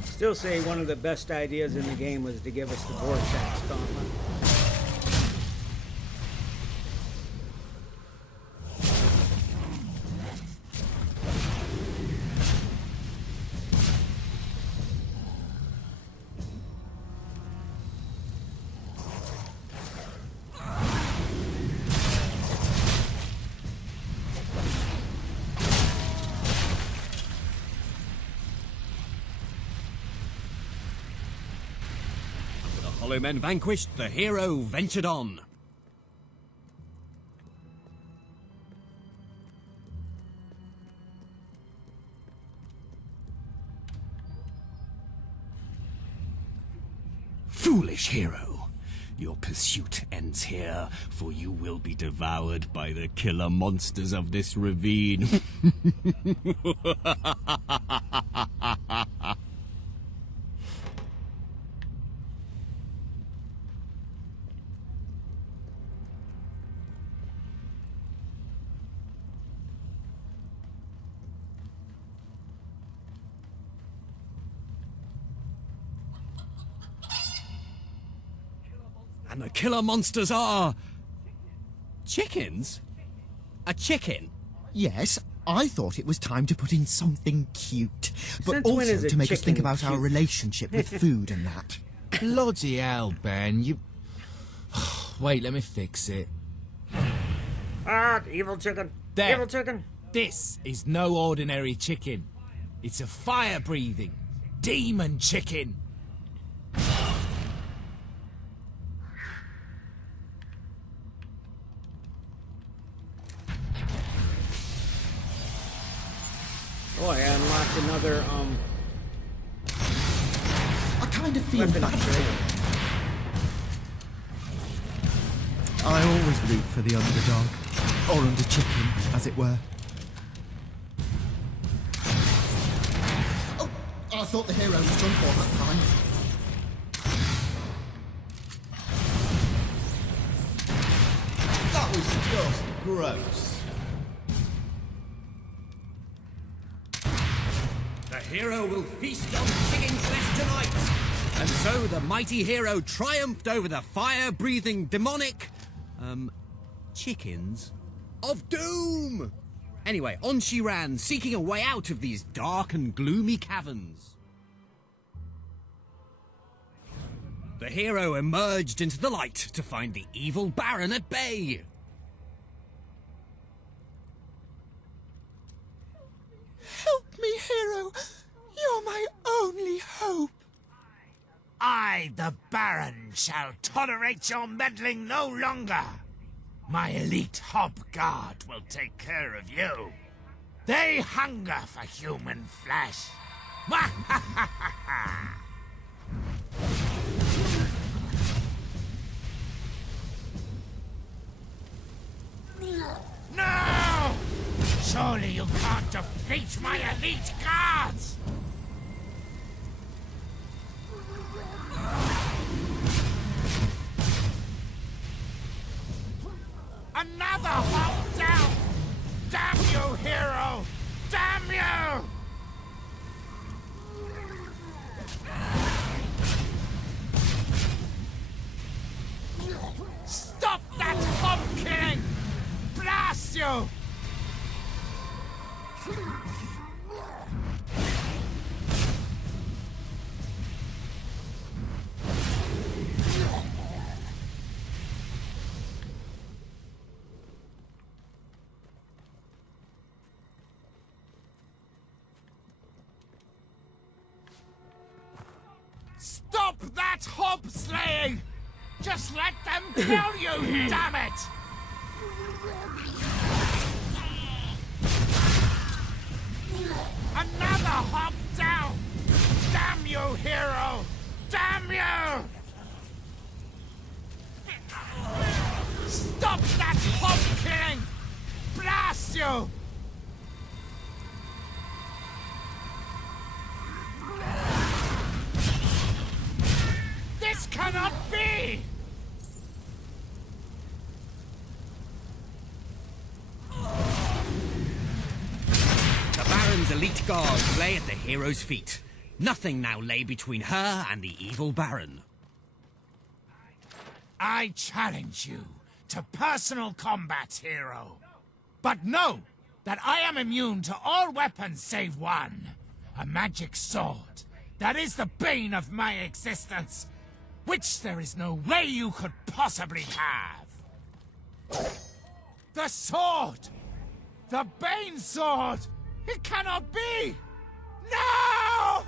Still say one of the best ideas in the game was to give us the Vortex Gauntlet. fellow men vanquished, the hero ventured on. Foolish hero, your pursuit ends here, for you will be devoured by the killer monsters of this ravine. And the killer monsters are... chickens? A chicken? Yes, I thought it was time to put in something cute. But Since when is also a to make us think chicken about our cute? relationship with food and that. Bloody hell, Ben, you... Wait, let me fix it. Ah, evil chicken. There. Evil chicken. This is no ordinary chicken. It's a fire-breathing demon chicken. Oh, I unlocked another, I kind of feel weapon bad. upgrade. I always root for the underdog. Or under chicken, as it were. Oh, I thought the hero was done for that time. That was just gross. The hero will feast on chicken flesh tonight! And so the mighty hero triumphed over the fire-breathing demonic... chickens of doom! Anyway, on she ran, seeking a way out of these dark and gloomy caverns. The hero emerged into the light to find the evil Baron at bay. Help me, hero. You're my only hope. I, the Baron, shall tolerate your meddling no longer. My elite hob guard will take care of you. They hunger for human flesh. No! Surely you can't defeat my elite guards! Another hop down! Damn you, hero! Damn you! Stop that hop killing! Blast you! Stop that hob slaying! Just let them kill you, damn it! Another hop down! Damn you, hero! Damn you! Stop that hob killing! Blast you! This cannot be! The Baron's elite guards lay at the hero's feet. Nothing now lay between her and the evil Baron. I challenge you to personal combat, hero. But know that I am immune to all weapons save one. A magic sword. That is the bane of my existence. Which there is no way you could possibly have. The sword! The Bane sword! It cannot be! No!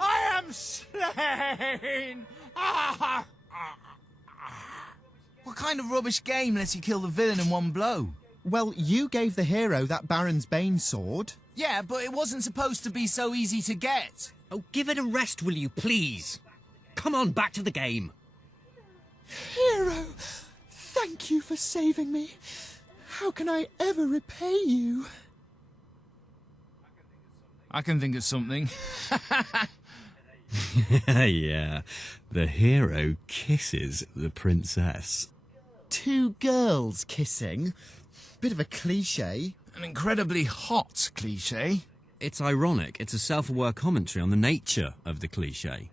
I am slain! Ah! What kind of rubbish game lets you kill the villain in one blow? Well, you gave the hero that Baron's Bane sword. Yeah, but it wasn't supposed to be so easy to get. Oh, give it a rest, will you, please? Come on, back to the game. Hero, thank you for saving me. How can I ever repay you? I can think of something. Yeah, the hero kisses the princess. Two girls kissing? Bit of a cliché. An incredibly hot cliché. It's ironic. It's a self-aware commentary on the nature of the cliché.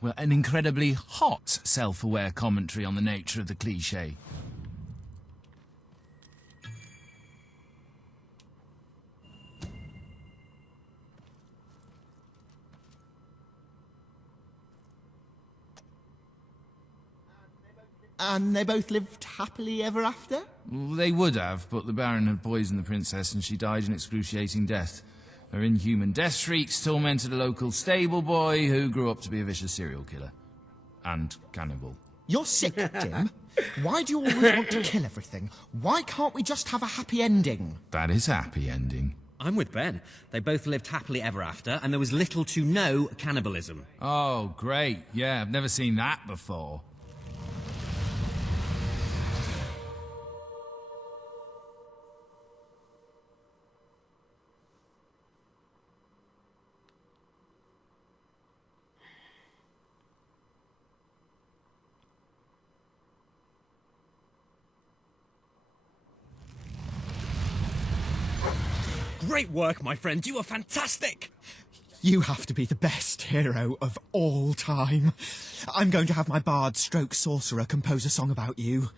Well, an incredibly hot self-aware commentary on the nature of the cliché. And they both lived happily ever after? Well, they would have, but the Baron had poisoned the princess and she died an excruciating death. Her inhuman death shrieks tormented a local stable boy who grew up to be a vicious serial killer. And cannibal. You're sick, Jim. Why do you always want to kill everything? Why can't we just have a happy ending? That is a happy ending. I'm with Ben. They both lived happily ever after, and there was little to no cannibalism. Oh, great. Yeah, I've never seen that before. Great work, my friend. You were fantastic. You have to be the best hero of all time. I'm going to have my bard stroke sorcerer compose a song about you.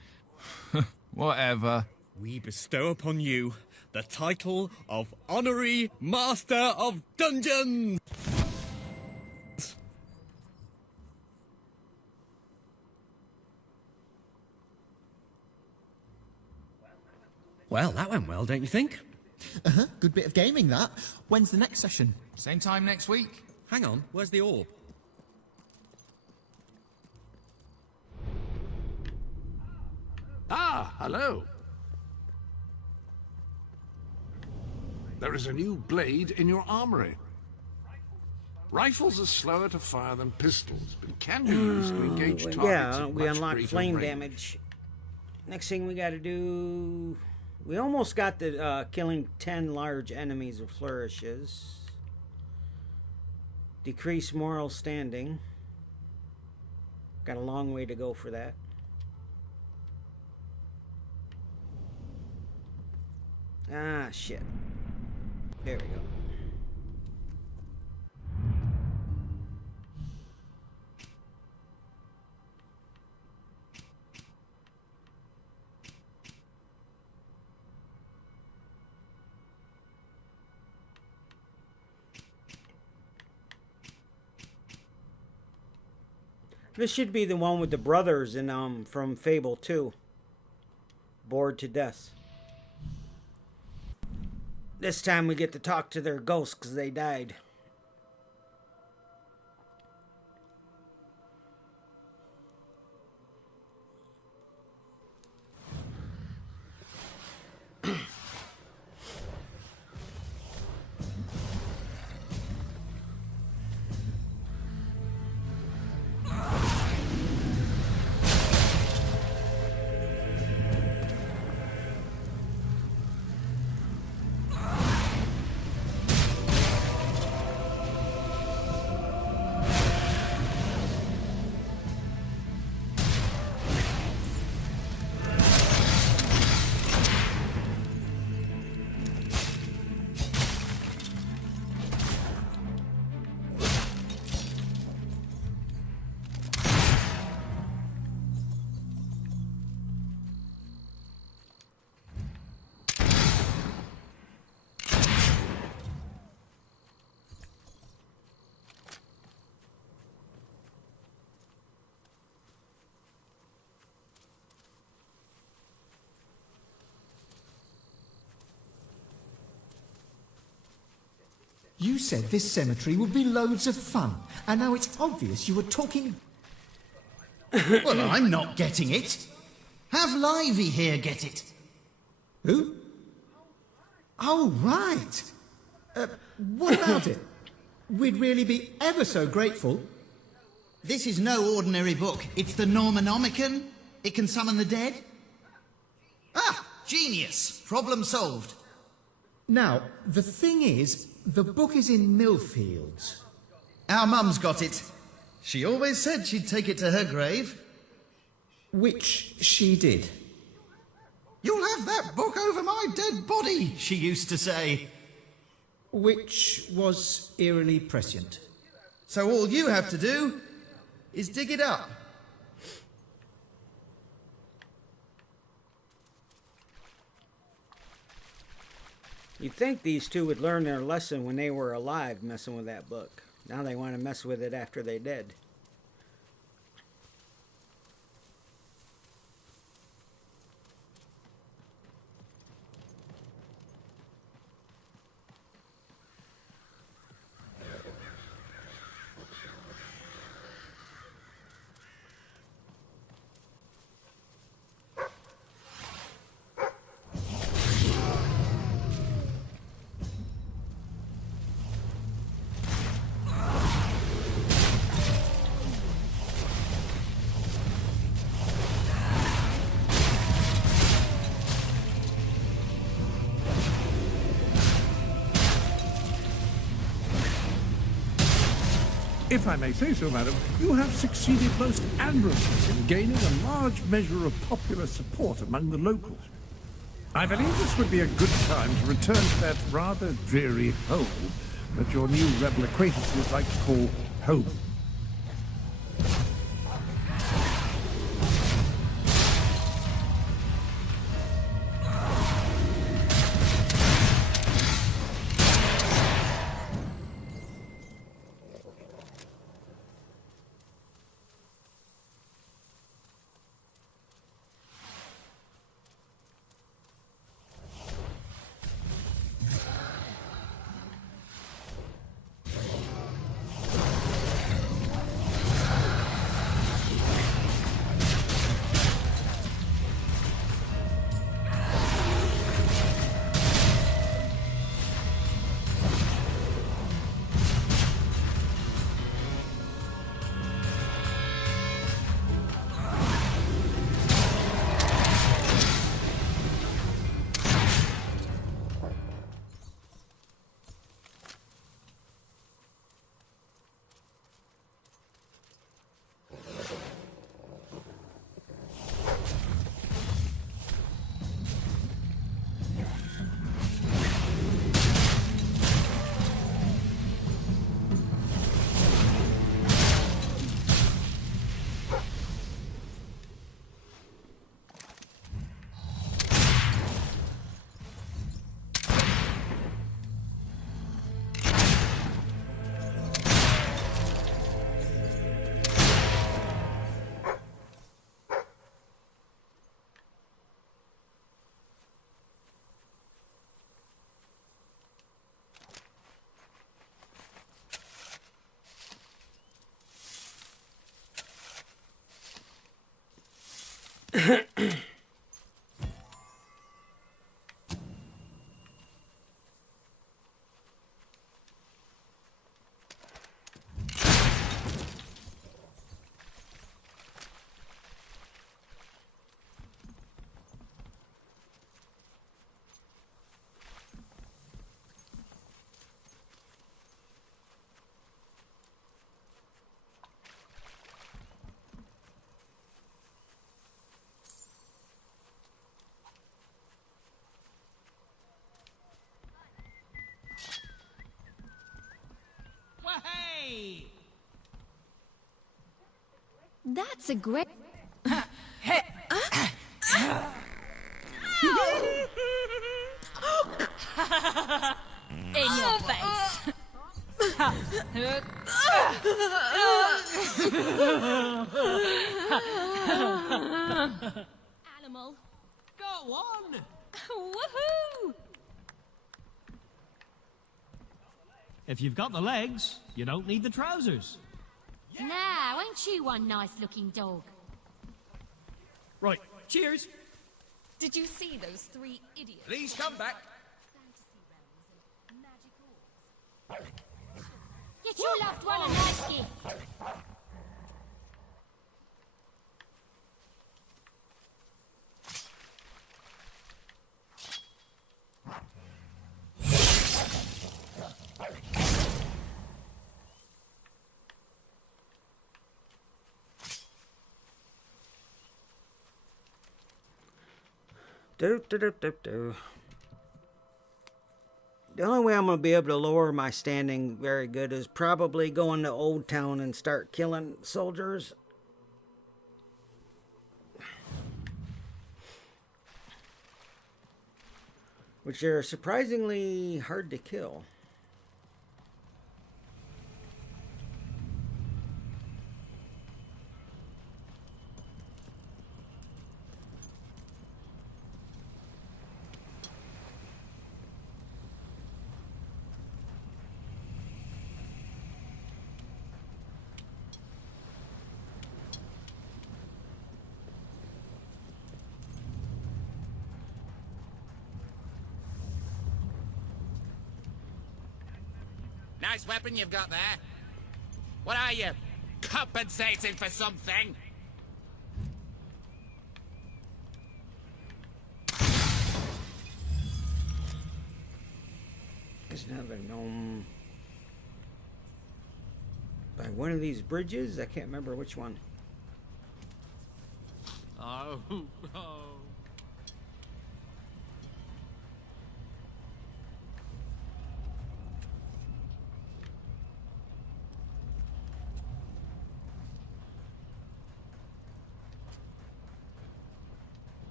Whatever. We bestow upon you the title of Honorary Master of Dungeons. Well, that went well, don't you think? Uh-huh, good bit of gaming, that. When's the next session? Same time next week. Hang on, where's the orb? Ah, hello. There is a new blade in your armory. Rifles are slower to fire than pistols, but can be used to engage targets Yeah, at we much unlock greater flame range. damage. Next thing we gotta do... We almost got the killing 10 large enemies with flourishes. Decrease moral standing. Got a long way to go for that. Ah, shit. There we go. This should be the one with the brothers in from Fable 2. Bored to death. This time we get to talk to their ghosts because they died. You said this cemetery would be loads of fun, and now it's obvious you were talking... Well, I'm not getting it. Have Livy here get it. Who? Oh, right. What about it? We'd really be ever so grateful. This is no ordinary book. It's the Normanomicon. It can summon the dead. Ah, genius. Problem solved. Now, the thing is, the book is in Millfields. Our mum's got it. She always said she'd take it to her grave. Which she did. You'll have that book over my dead body, she used to say. Which was eerily prescient. So all you have to do is dig it up. You'd think these two would learn their lesson when they were alive messing with that book. Now they want to mess with it after they're dead. If I may say so, madam, you have succeeded most admirably in gaining a large measure of popular support among the locals. I believe this would be a good time to return to that rather dreary hole that your new rebel acquaintances like to call home. Hey! That's a great... In your face. Animal. Go on! Woohoo! If you've got the legs, you don't need the trousers. Now, ain't you one nice-looking dog? Right, Cheers. Did you see those 3 idiots? Please come back. Get your loved one a nice gift. Do. The only way I'm going to be able to lower my standing very good is probably going to Old Town and start killing soldiers. Which are surprisingly hard to kill. Nice weapon you've got there. What are you? Compensating for something? There's another gnome by one of these bridges. I can't remember which one. Oh.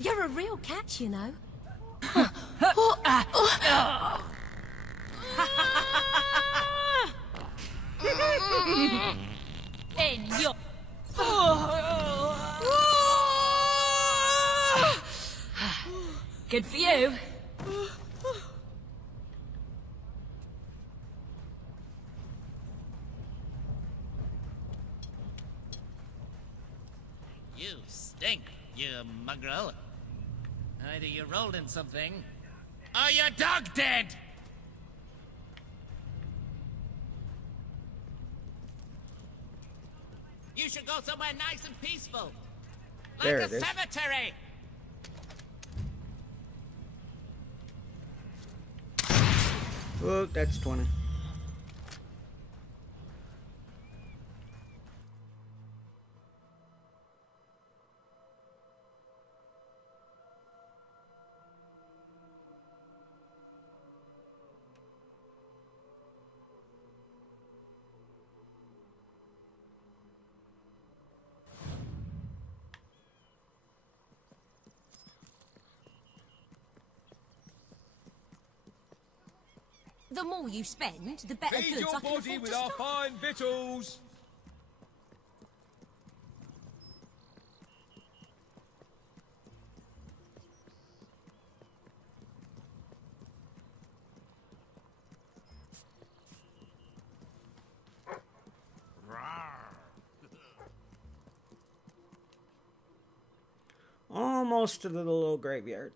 You're a real catch, you know. In your... Good for you. You stink, you mongrel. Either you rolled in something, or your dog dead! You should go somewhere nice and peaceful. Like There a it is. cemetery! Oh, that's 20. The more you spend, the better Feed goods your I can body afford with to our stock. fine victuals. Almost to the little graveyard.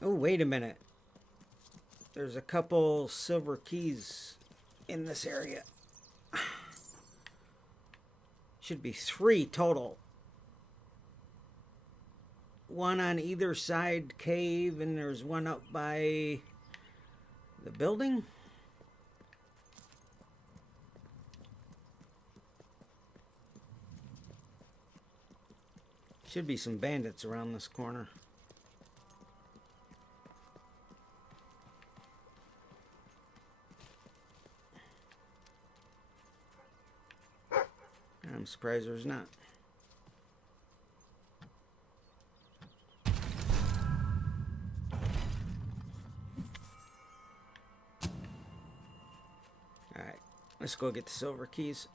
Oh, wait a minute. There's a couple silver keys in this area. Should be 3 total. One on either side cave, and there's one up by the building. Should be some bandits around this corner. I'm surprised there's not. Alright. Let's go get the silver keys.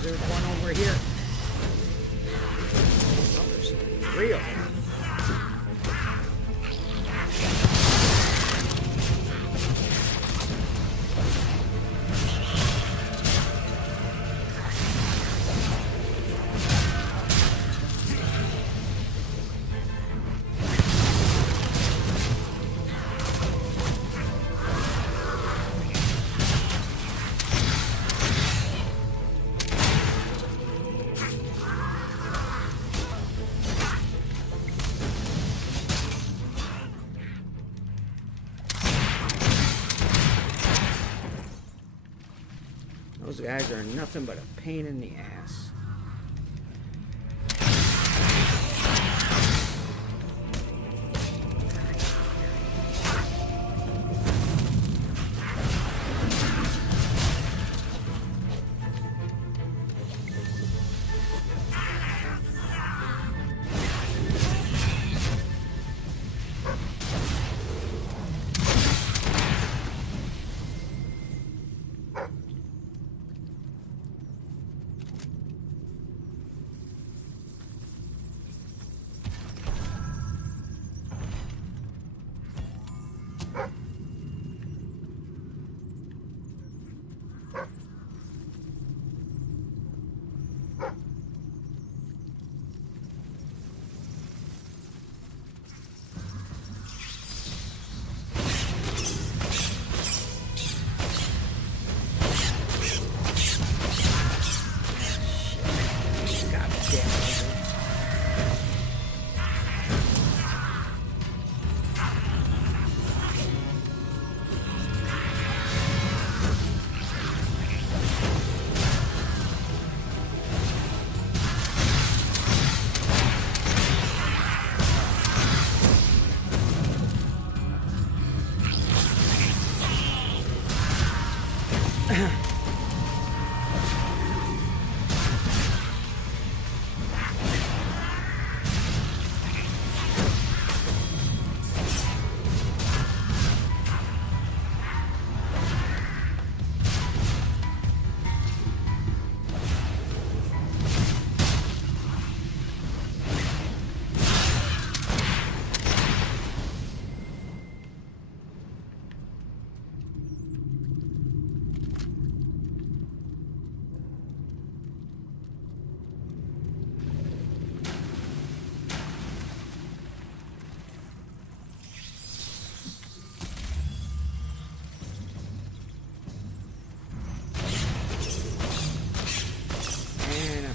There's one over here. Oh, there's 3 of them. Those guys are nothing but a pain in the ass.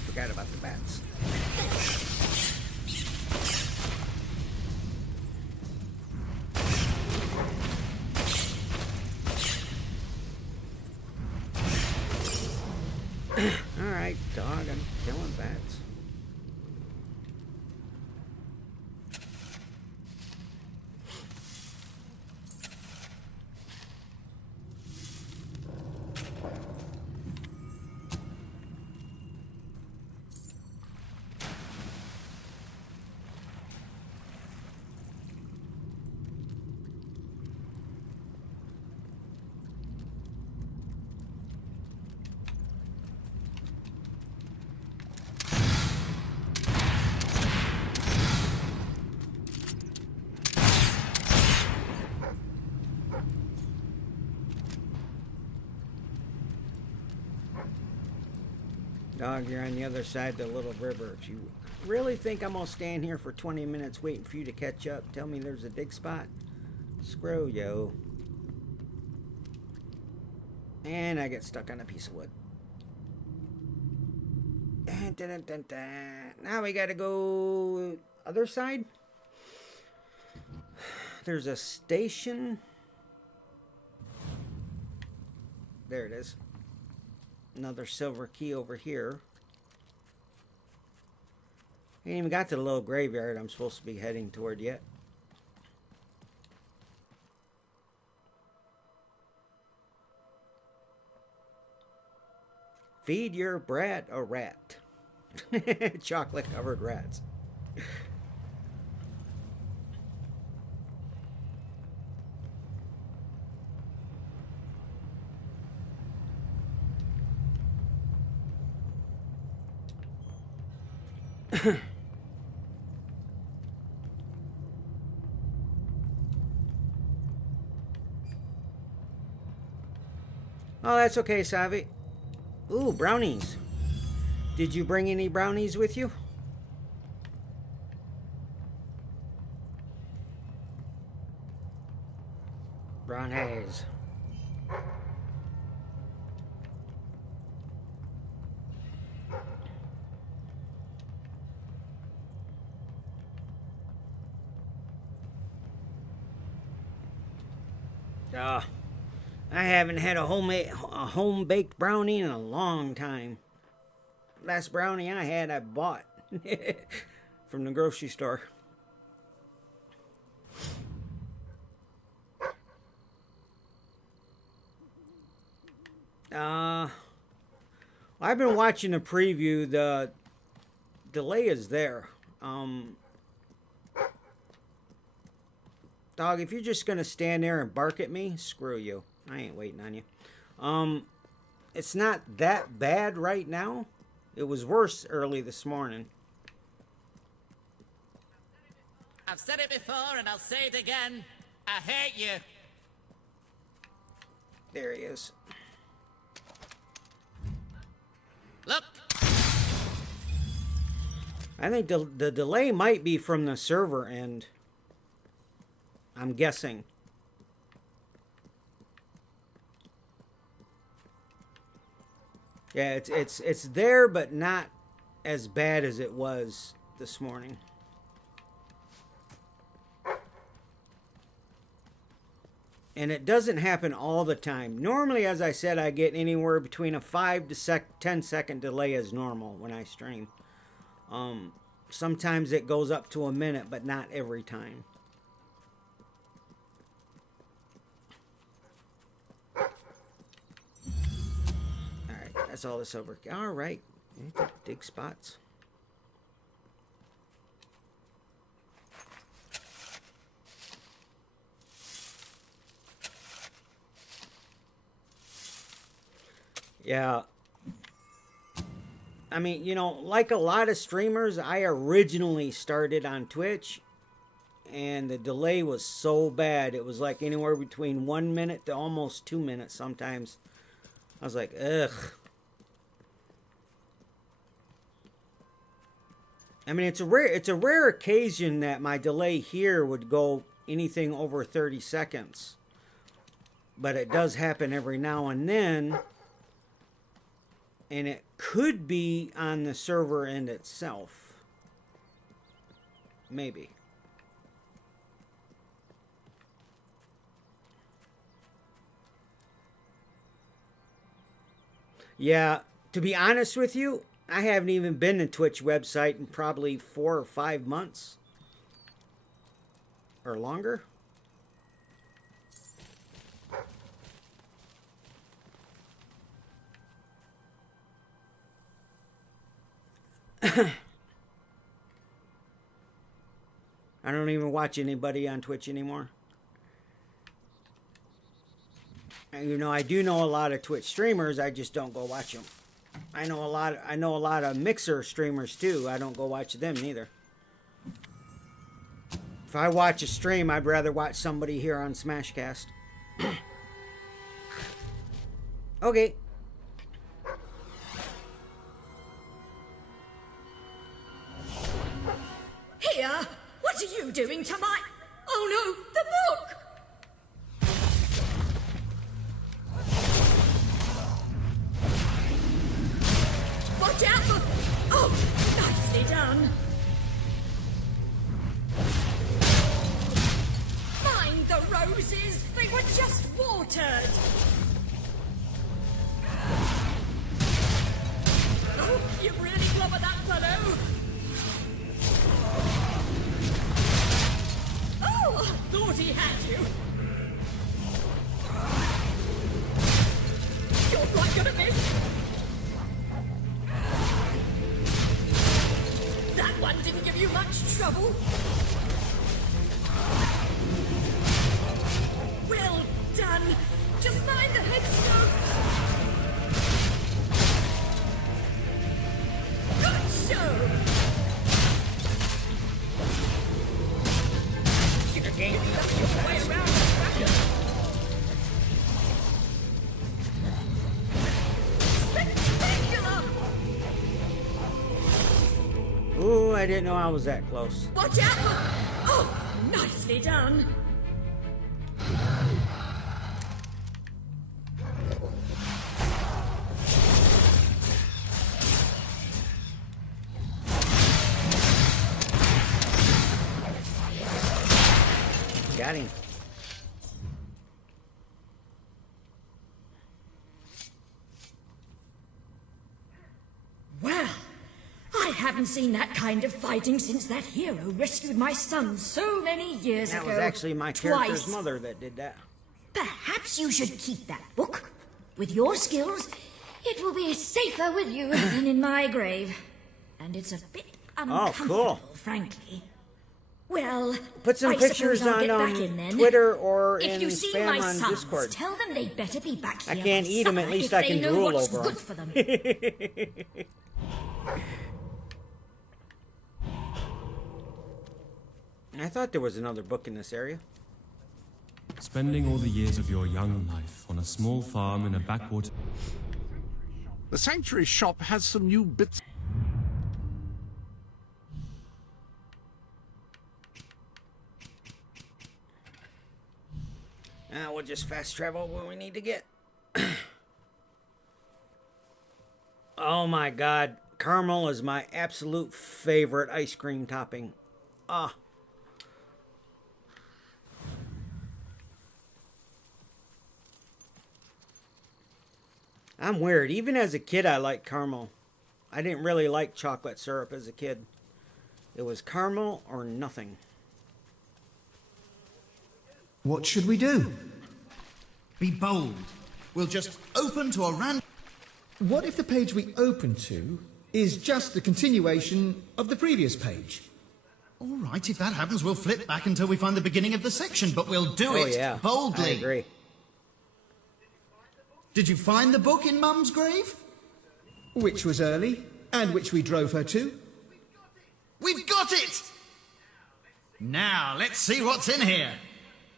Forgot about the bats. Alright, dog, I'm killing bats. Dog, you're on the other side of the little river. If you really think I'm gonna stand here for 20 minutes waiting for you to catch up? Tell me there's a dig spot? Screw you. And I get stuck on a piece of wood. Dun, dun, dun, dun. Now we gotta go other side. There's a station. There it is. Another silver key over here. Ain't even got to the little graveyard I'm supposed to be heading toward yet. Feed your brat a rat. Chocolate covered rats. Oh, that's okay, Savi. Ooh, brownies. Did you bring any brownies with you? Brownies. I haven't had a home-baked brownie in a long time. Last brownie I had, I bought from the grocery store. I've been watching the preview. The delay is there. Dog, if you're just gonna stand there and bark at me, screw you. I ain't waiting on you. It's not that bad right now. It was worse early this morning. I've said it before and I'll say it again. I hate you. There he is. Look. I think the delay might be from the server end. I'm guessing. Yeah, it's there, but not as bad as it was this morning. And it doesn't happen all the time. Normally, as I said, I get anywhere between a 5 to 10 second delay as normal when I stream. Sometimes it goes up to a minute, but not every time. Alright, that's all this over. Alright, dig spots. Yeah. I mean, you know, like a lot of streamers, I originally started on Twitch, and the delay was so bad. It was like anywhere between 1 minute to almost 2 minutes sometimes. I was like, ugh. I mean, it's a rare occasion that my delay here would go anything over 30 seconds. But it does happen every now and then. And it could be on the server end itself. Maybe. Yeah, to be honest with you, I haven't even been to Twitch website in probably 4 or 5 months. Or longer. I don't even watch anybody on Twitch anymore. And, you know, I do know a lot of Twitch streamers. I just don't go watch them. I know a lot of Mixer streamers too. I don't go watch them neither. If I watch a stream, I'd rather watch somebody here on Smashcast. Okay. Watch out for... Oh, nicely done. Mind the roses. They were just watered. Oh, you really clobbered that fellow. Oh, thought he had you. You're quite gonna miss. That one didn't give you much trouble. Well done. Just mind the headstones. Good show. Should have gained your way around the bracket. Spectacular. Ooh, I didn't know I was that close. Watch out! Oh, nicely done. Got him. Well, I haven't seen that kind of fighting since that hero rescued my son so many years ago. That was actually my character's Twice. mother that did that. Perhaps you should keep that book. With your skills, it will be safer with you than in my grave. And it's a bit uncomfortable, frankly. Well, Put some I pictures suppose I'll on get back in then. Twitter or If in you see spam my on sons, Discord. tell them they'd better be back here. I can't for eat them, at supper least if I they can know drool what's over good them. for them. I thought there was another book in this area. Spending all the years of your young life on a small farm in a backwater... The Sanctuary shop has some new bits. We'll just fast travel where we need to get. Oh my god. Caramel is my absolute favorite ice cream topping. Ah. I'm weird. Even as a kid, I liked caramel. I didn't really like chocolate syrup as a kid. It was caramel or nothing. What should we do? Be bold. We'll just open to a random... What if the page we open to is just the continuation of the previous page? All right, if that happens, we'll flip back until we find the beginning of the section, but we'll do it boldly. I agree. Did you find the book in Mum's grave? Which was early, and which we drove her to. We've got it! Now, let's see what's in here.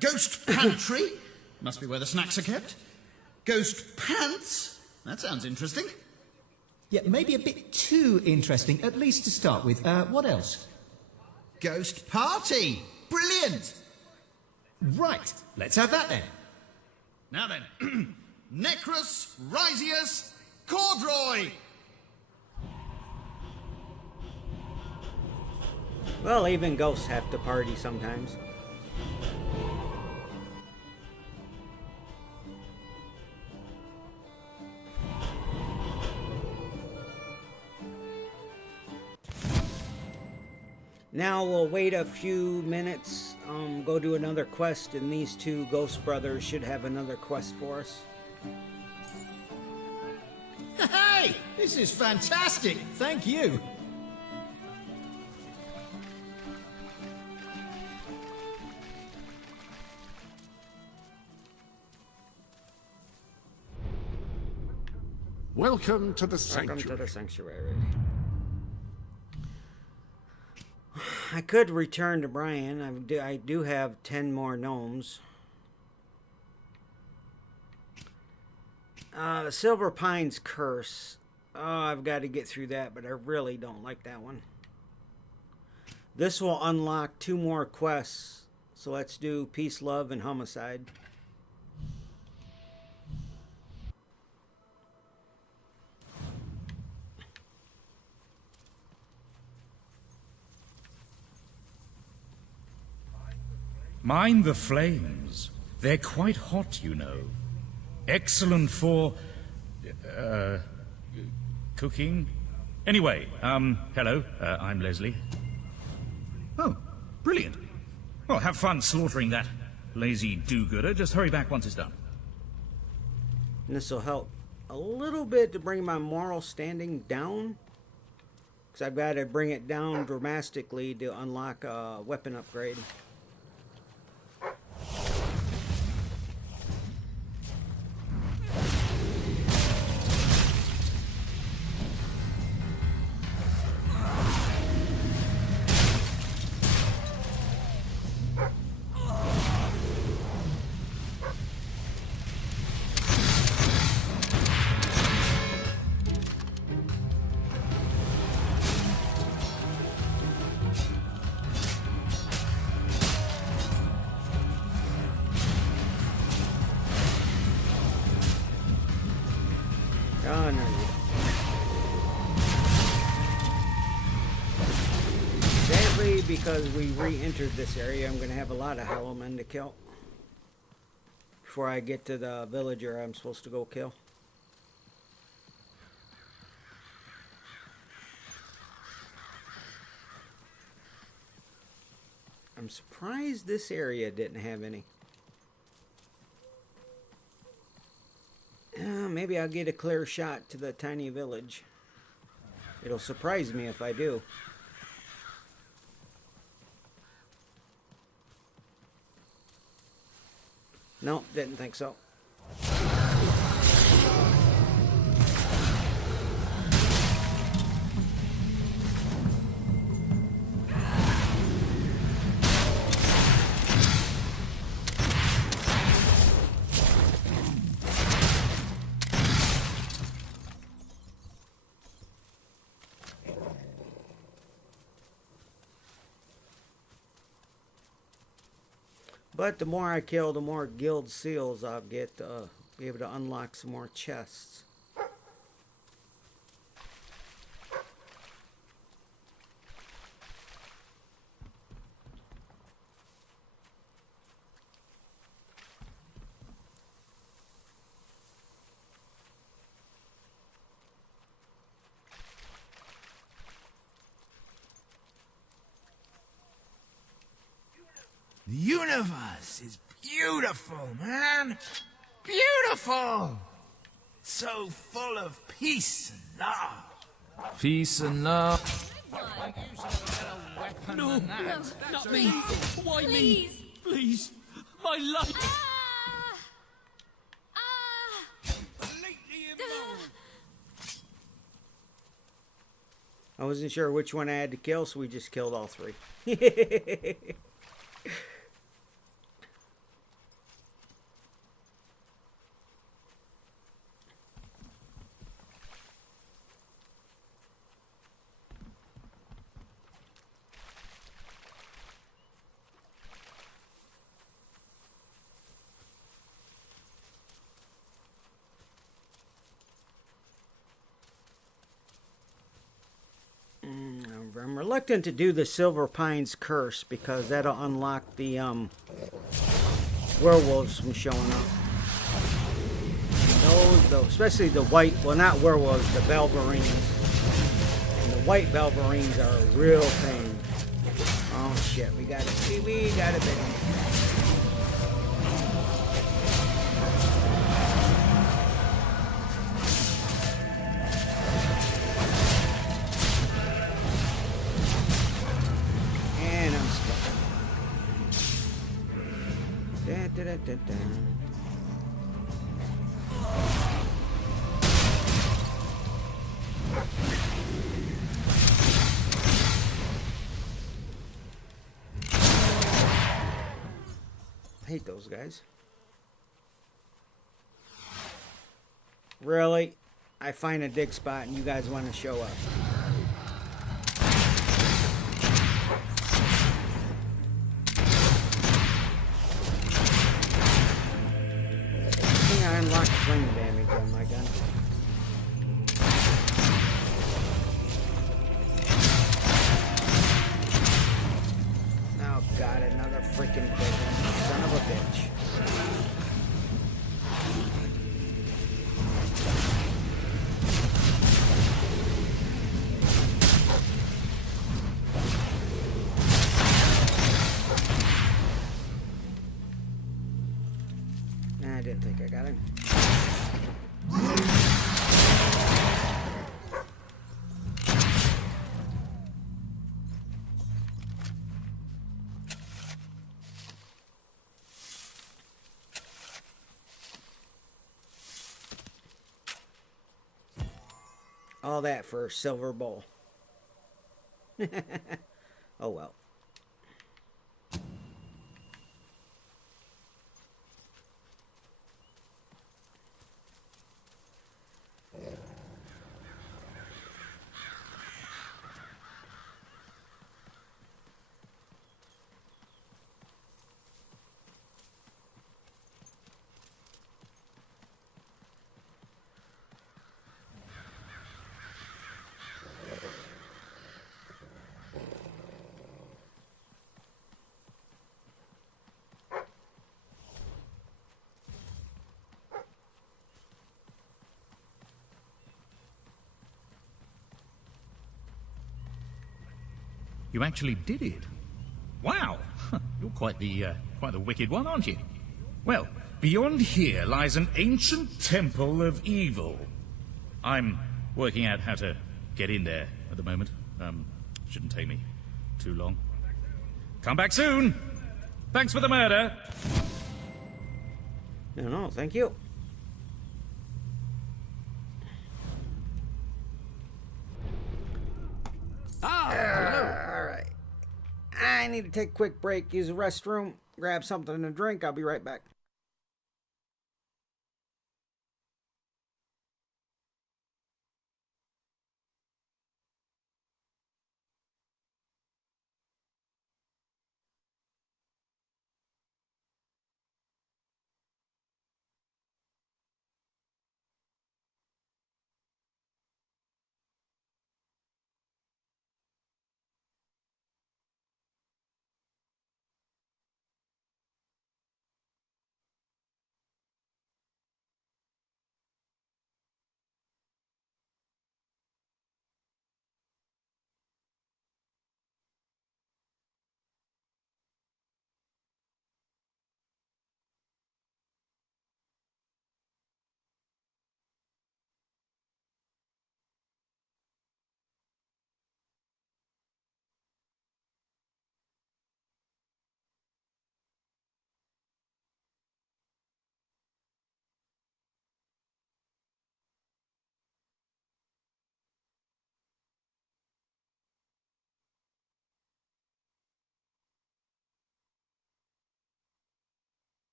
Ghost pantry. Must be where the snacks are kept. Ghost pants. That sounds interesting. Yeah, maybe a bit too interesting, at least to start with. What else? Ghost party. Brilliant. Right, let's have that then. Now then. Necrus, Risius, Cordroy. Well, even ghosts have to party sometimes. Now we'll wait a few minutes, go do another quest, and these two ghost brothers should have another quest for us. Hey, this is fantastic. Thank you. Welcome to the Sanctuary. Welcome to the Sanctuary. I could return to Brian. I do have 10 more gnomes. The Silver Pines Curse. Oh, I've got to get through that, but I really don't like that one. This will unlock 2 more quests. So let's do Peace, Love, and Homicide. Mind the flames. They're quite hot, you know. Excellent for... cooking? Anyway, hello, I'm Leslie. Oh, brilliant. Well, have fun slaughtering that lazy do-gooder. Just hurry back once it's done. And this will help a little bit to bring my moral standing down. Because I've got to bring it down dramatically to unlock a weapon upgrade. Oh, no. Sadly, because we re-entered this area, I'm going to have a lot of hollow men to kill before I get to the villager I'm supposed to go kill. I'm surprised this area didn't have any. Maybe I'll get a clear shot to the tiny village. It'll surprise me if I do. Nope, didn't think so. But the more I kill, the more guild seals I'll get to be able to unlock some more chests. The universe is beautiful, man. Beautiful. So full of peace and love. Peace and love. No, not me. Why me? Please, my life. I wasn't sure which one I had to kill, so we just killed all three. I'm reluctant to do the Silver Pines Curse because that'll unlock the werewolves from showing up. Those, though, especially the white, well, not werewolves, the Belverines. And the white Belverines are a real pain. Oh shit, we got it. We got it, baby. I hate those guys. Really? I find a dig spot and you guys want to show up. I unlocked flame damage on my gun. Oh god, another freaking big one. All that for a silver bowl. Oh well. You actually did it. Wow! You're quite the wicked one, aren't you? Well, beyond here lies an ancient temple of evil. I'm working out how to get in there at the moment. Shouldn't take me too long. Come back soon! Thanks for the murder! No, thank you. Alright. I need to take a quick break, use the restroom, grab something to drink. I'll be right back.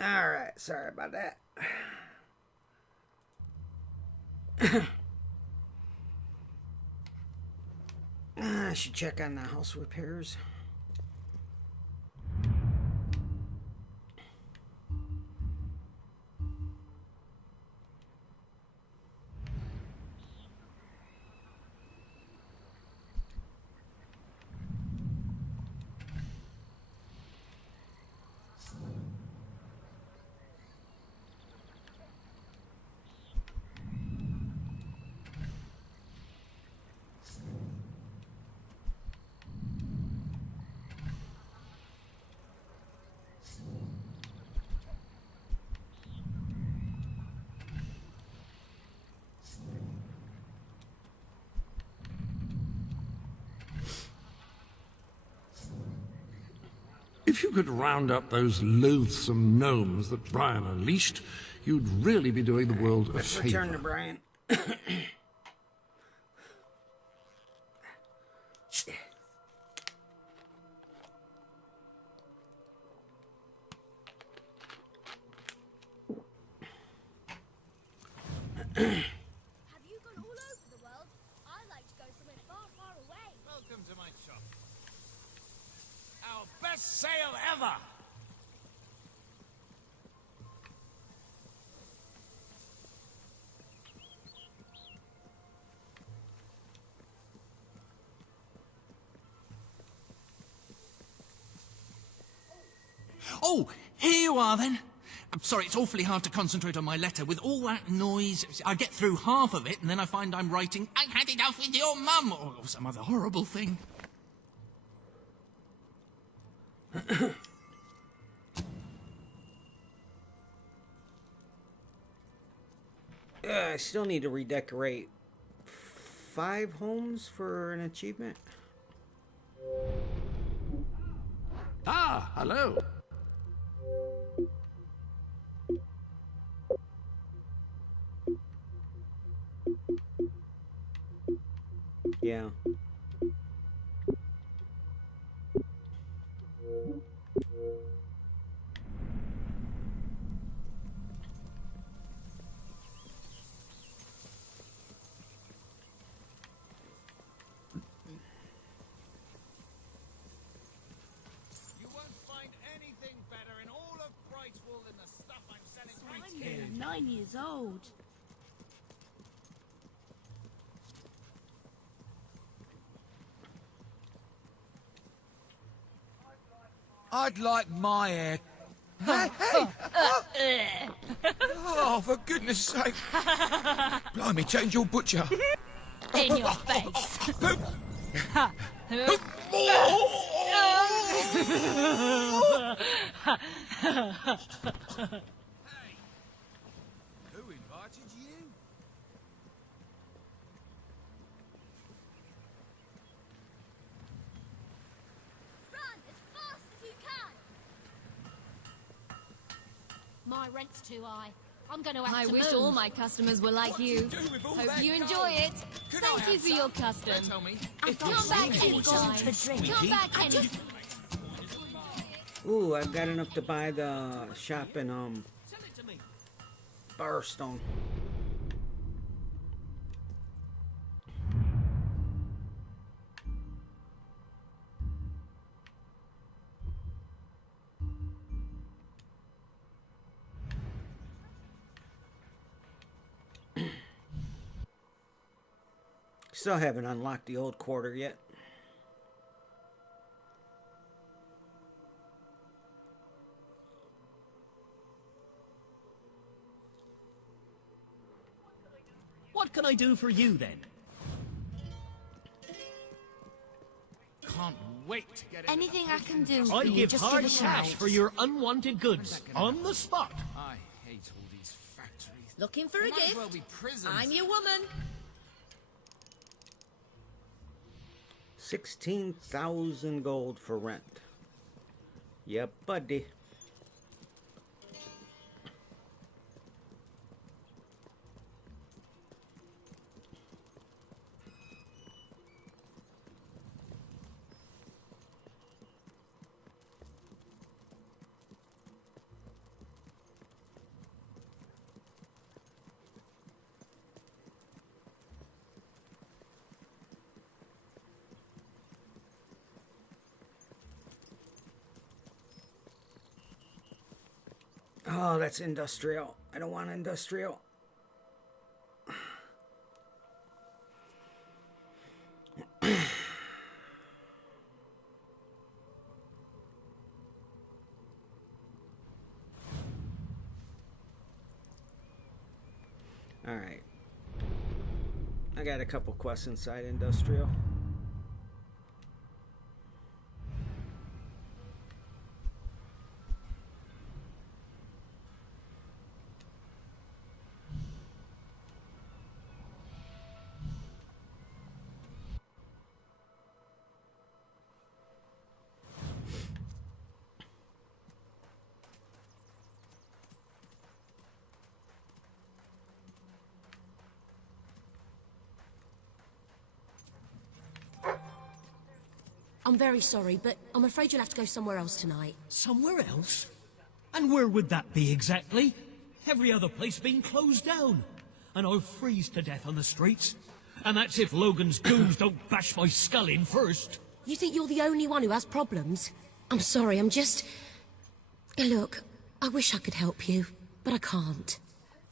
Alright, sorry about that. I should check on the house repairs. If you could round up those loathsome gnomes that Brian unleashed, you'd really be doing the world a Let's favor. return to Brian. Have you gone all over the world? I like to go somewhere far, far away. Welcome to my shop. Our best sale ever! Oh, here you are then. I'm sorry, it's awfully hard to concentrate on my letter. With all that noise, I get through half of it and then I find I'm writing, "I had it off with your mum," or some other horrible thing. I still need to redecorate 5 homes for an achievement. Ah, hello. Yeah. You won't find anything better in all of Brightwall than the stuff I'm selling right I'm here. nearly 9 years old. I'd like my hair. Hey, hey! Oh, for goodness sake! Blimey, change your butcher. In your face. Who invited you? Run as fast as you can. My rent's too high. I'm going to have I to wish move. all my customers were like you. Hope you enjoy it. Thank you for your custom. Tell me. Come back anytime. Come back anytime. Ooh, I've got enough to buy the shop in Barstone. Still haven't unlocked the old quarter yet. What can I do for you then? Can't wait to get it. Anything I can do for I you, give just hard give a cash shout. for your unwanted goods on the spot. I hate all these factories. Looking for a Might as gift? well be prisons. I'm your woman. 16,000 gold for rent. Yep, buddy. Oh, that's industrial. I don't want industrial. Alright. I got a couple quests inside industrial. I'm very sorry, but I'm afraid you'll have to go somewhere else tonight. Somewhere else? And where would that be exactly? Every other place being closed down. And I'll freeze to death on the streets. And that's if Logan's goons don't bash my skull in first. You think you're the only one who has problems? I'm sorry, I'm just... Look, I wish I could help you, but I can't.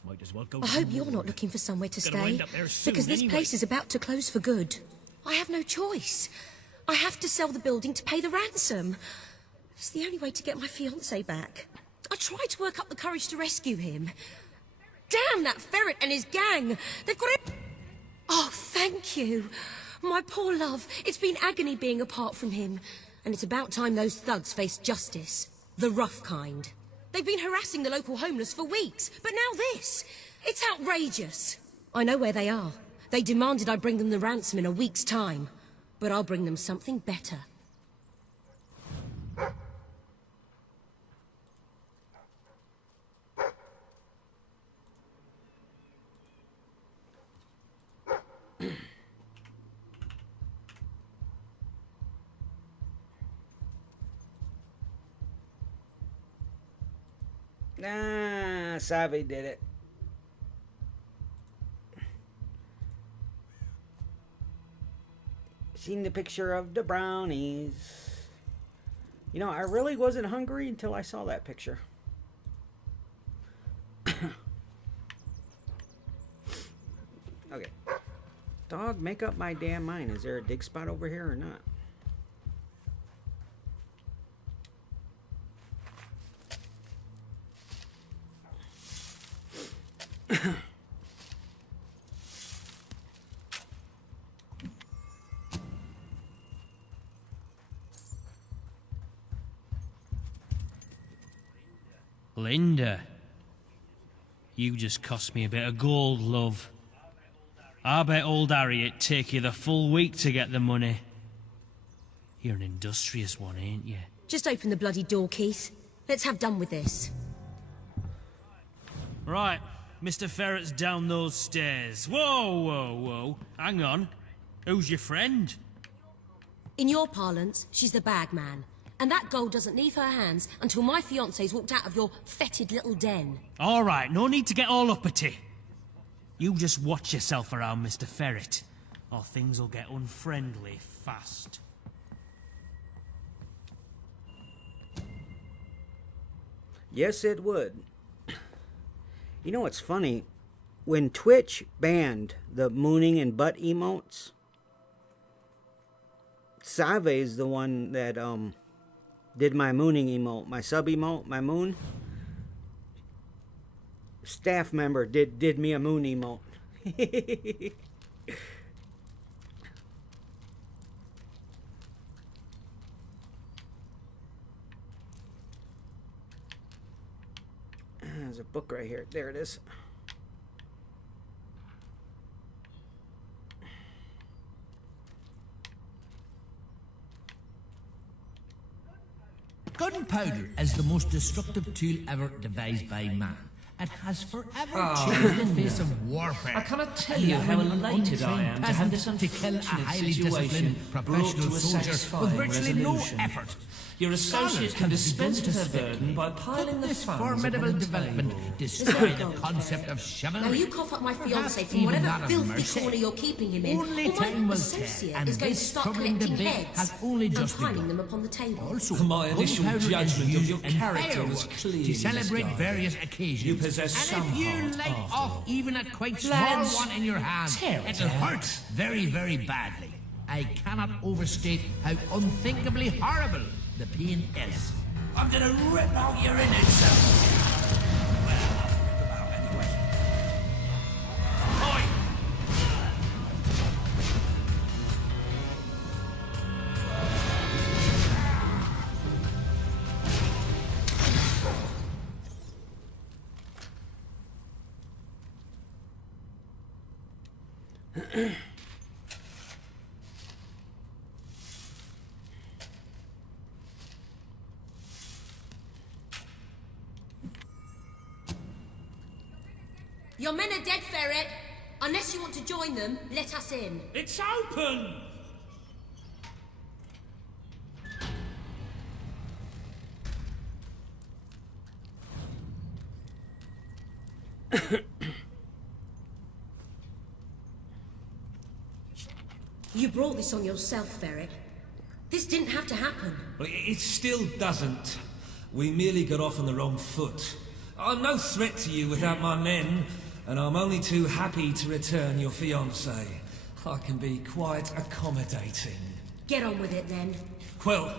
Might as well go. I hope you're not looking for somewhere to Gonna stay, wind up there soon because this anyway. place is about to close for good. I have no choice. I have to sell the building to pay the ransom. It's the only way to get my fiancé back. I tried to work up the courage to rescue him. Damn that ferret and his gang! They've got it. Oh, thank you. My poor love. It's been agony being apart from him. And it's about time those thugs faced justice. The rough kind. They've been harassing the local homeless for weeks, but now this. It's outrageous. I know where they are. They demanded I bring them the ransom in a week's time. But I'll bring them something better. Nah, Savi did it. Seen the picture of the brownies. You know, I really wasn't hungry until I saw that picture. Okay. Dog, make up my damn mind. Is there a dig spot over here or not? Linda, you just cost me a bit of gold, love. I bet old Harriet take you the full week to get the money. You're an industrious one, ain't you? Just open the bloody door, Keith. Let's have done with this. Right, Mr. Ferret's down those stairs. Whoa, whoa, whoa. Hang on. Who's your friend? In your parlance, she's the bag man. And that gold doesn't leave her hands until my fiancé's walked out of your fetid little den. All right, no need to get all uppity. You just watch yourself around, Mr. Ferret, or things will get unfriendly fast. Yes, it would. You know what's funny? When Twitch banned the mooning and butt emotes, Save is the one that did my mooning emote, my sub emote, my moon. Staff member did me a moon emote. There's a book right here. There it is. Gunpowder is the most destructive tool ever devised by man. and has forever Oh, changed the face of warfare. I cannot tell you how elated I am to have this to kill a unfortunate highly situation disciplined brought professional to a soldier satisfying with virtually no resolution. effort. Your associate can dispense with her burden by piling the This funds formidable upon the development table. destroyed the concept of chivalry. Now you cough up my Perhaps fiancé from even whatever that of filthy mercy. corner you're keeping him in, Only or my time will associate tell, and is going to this start troubling collecting debate heads has only and just piling begun. them upon the table. Also, My initial gunpowder is judgment of your used in character was fireworks clear, to celebrate Miss Garvey. various occasions. You possess and some if you heart light after off all. even a quite Lads, small one in your hand, tear it it'll out. hurt very, very badly. I cannot overstate how unthinkably horrible the pain is. I'm gonna rip out your innards. Your men are dead, Ferret. Unless you want to join them, let us in. It's open! You brought this on yourself, Ferret. This didn't have to happen. Well, it still doesn't. We merely got off on the wrong foot. I'm no threat to you without my men, and I'm only too happy to return your fiancé. I can be quite accommodating. Get on with it, then. Well,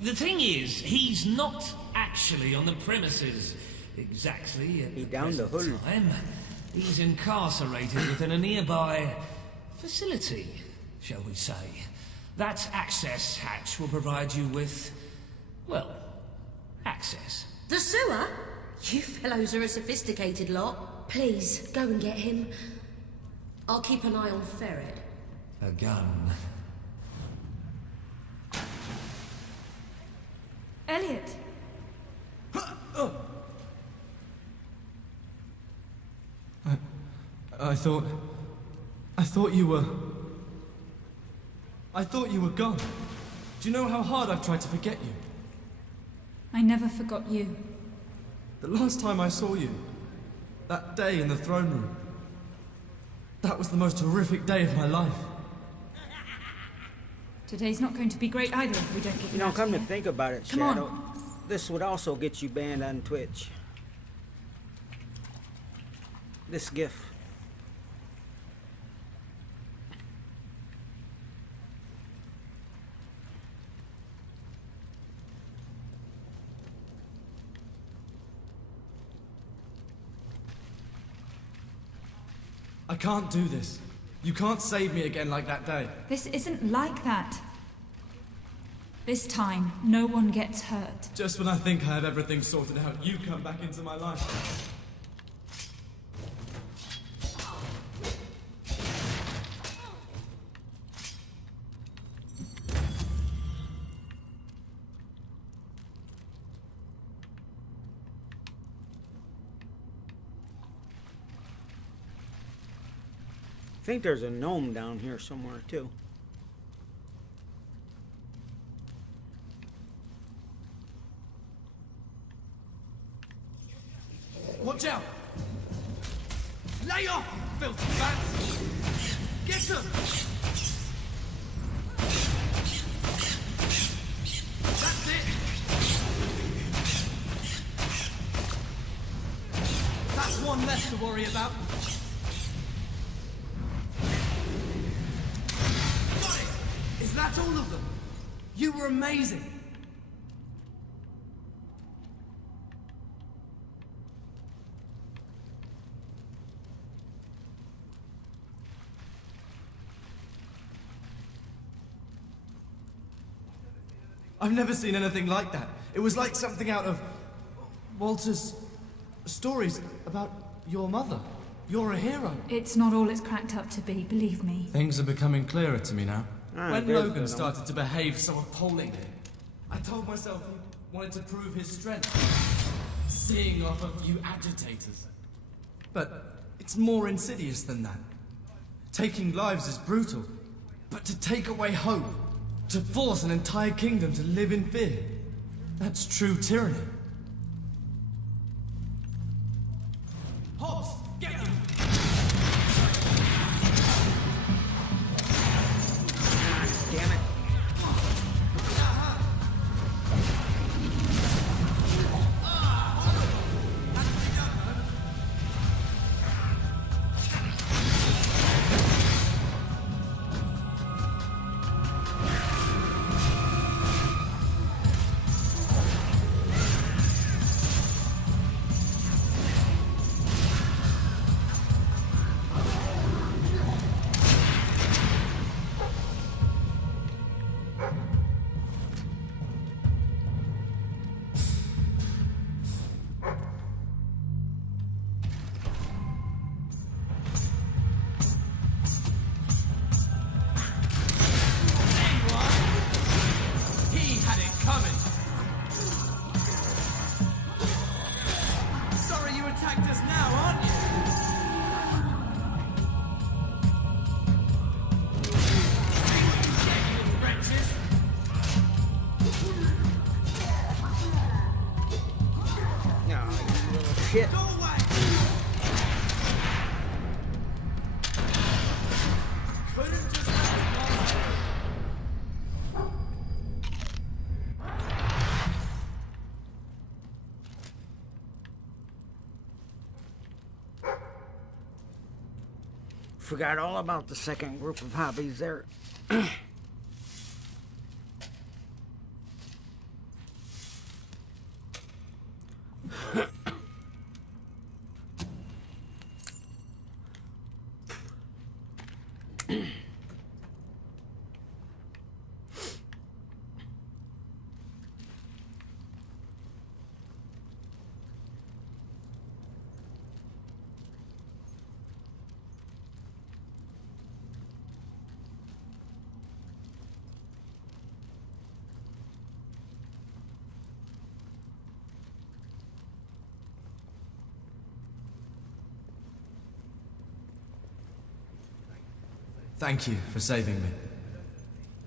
the thing is, he's not actually on the premises exactly at the present time. He's incarcerated within a nearby facility, shall we say. That access hatch will provide you with, well, access. The sewer? You fellows are a sophisticated lot. Please, go and get him. I'll keep an eye on Ferret. A gun. Elliot! I thought you were... I thought you were gone. Do you know how hard I've tried to forget you? I never forgot you. The last time I saw you, that day in the throne room, that was the most horrific day of my life. Today's not going to be great either if we don't get You know, come to think about it, Come Shadow, on. this would also get you banned on Twitch. This GIF. I can't do this. You can't save me again like that day. This isn't like that. This time, no one gets hurt. Just when I think I have everything sorted out, you come back into my life. I think there's a gnome down here somewhere too. Watch out! Lay off, filthy bats! Get them! That's it! That's one less to worry about. Got it! Is that all of them? You were amazing! I've never seen anything like that. It was like something out of Walter's stories about your mother. You're a hero. It's not all it's cracked up to be, believe me. Things are becoming clearer to me now. When there's Logan the started to behave so appallingly, I told myself he wanted to prove his strength. Seeing off a few agitators. But it's more insidious than that. Taking lives is brutal. But to take away hope, to force an entire kingdom to live in fear, that's true tyranny. Hobbs, get him! Damn it. He had it coming! Sorry you attacked us now, aren't you? Wretches! No, you little shit. Go away! Couldn't just let it pass. Forgot all about the second group of hobbies there. Thank you for saving me.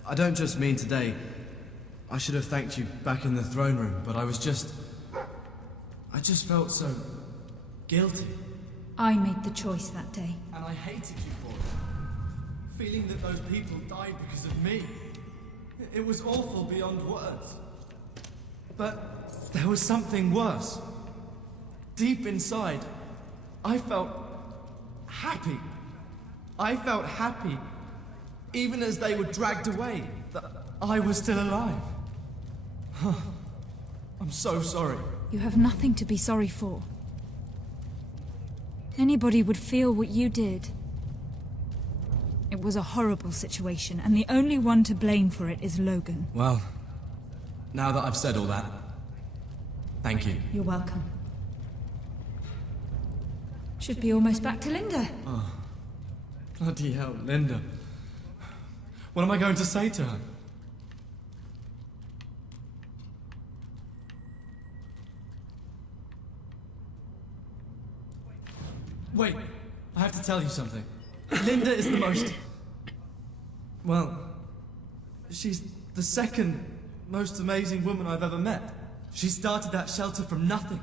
I don't just mean today. I should have thanked you back in the throne room, but I just felt so guilty. I made the choice that day. And I hated you for it. Feeling that those people died because of me. It was awful beyond words. But there was something worse. Deep inside, I felt happy. I felt happy, even as they were dragged away, that I was still alive. I'm so sorry. You have nothing to be sorry for. Anybody would feel what you did. It was a horrible situation, and the only one to blame for it is Logan. Well, now that I've said all that, thank you. You're welcome. Should be almost back to Linda. Oh, bloody hell, Linda. What am I going to say to her? Wait, I have to tell you something. Linda is the most... Well, she's the second most amazing woman I've ever met. She started that shelter from nothing.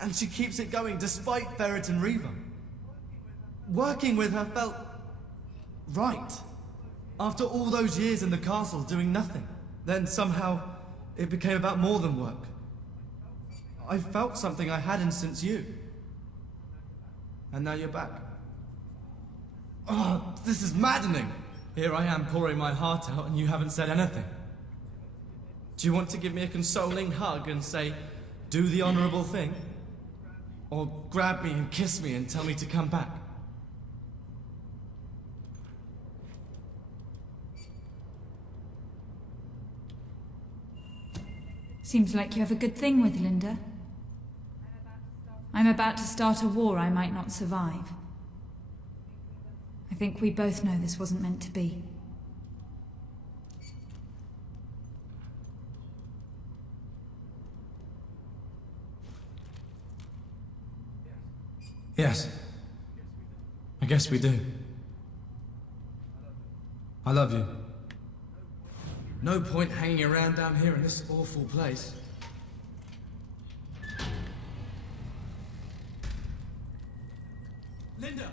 And she keeps it going despite Ferret and Reva. Working with her felt... right. After all those years in the castle doing nothing. Then somehow it became about more than work. I felt something I hadn't since you. And now you're back. Oh, this is maddening! Here I am pouring my heart out and you haven't said anything. Do you want to give me a consoling hug and say, do the honorable thing? Or grab me and kiss me and tell me to come back? Seems like you have a good thing with Linda. I'm about to start a war I might not survive. I think we both know this wasn't meant to be. Yes. I guess we do. I love you. No point hanging around down here in this awful place. Linda!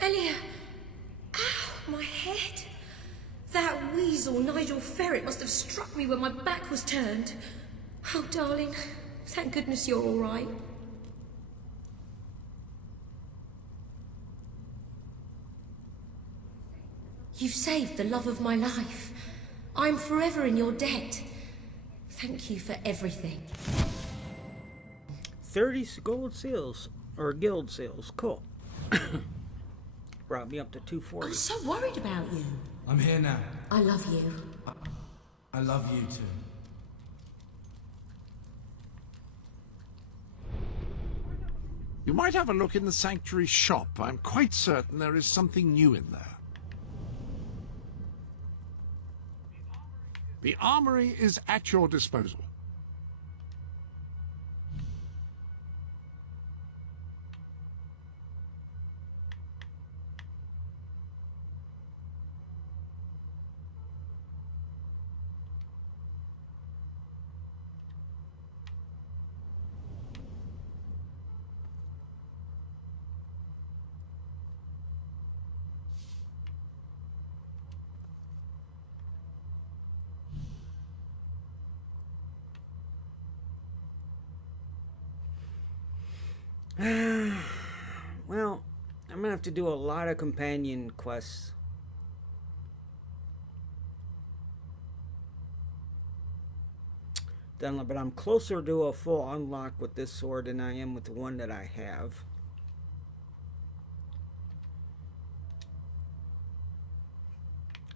Elia! Ow, my head. That weasel, Nigel Ferret, must have struck me when my back was turned. Oh, darling, thank goodness you're all right. You've saved the love of my life. I'm forever in your debt. Thank you for everything. 30 gold seals, or guild seals. Cool. Brought me up to 240. I'm so worried about you. I'm here now. I love you. I love you too. You might have a look in the sanctuary shop. I'm quite certain there is something new in there. The armory is at your disposal. Well, I'm gonna have to do a lot of companion quests. But I'm closer to a full unlock with this sword than I am with the one that I have.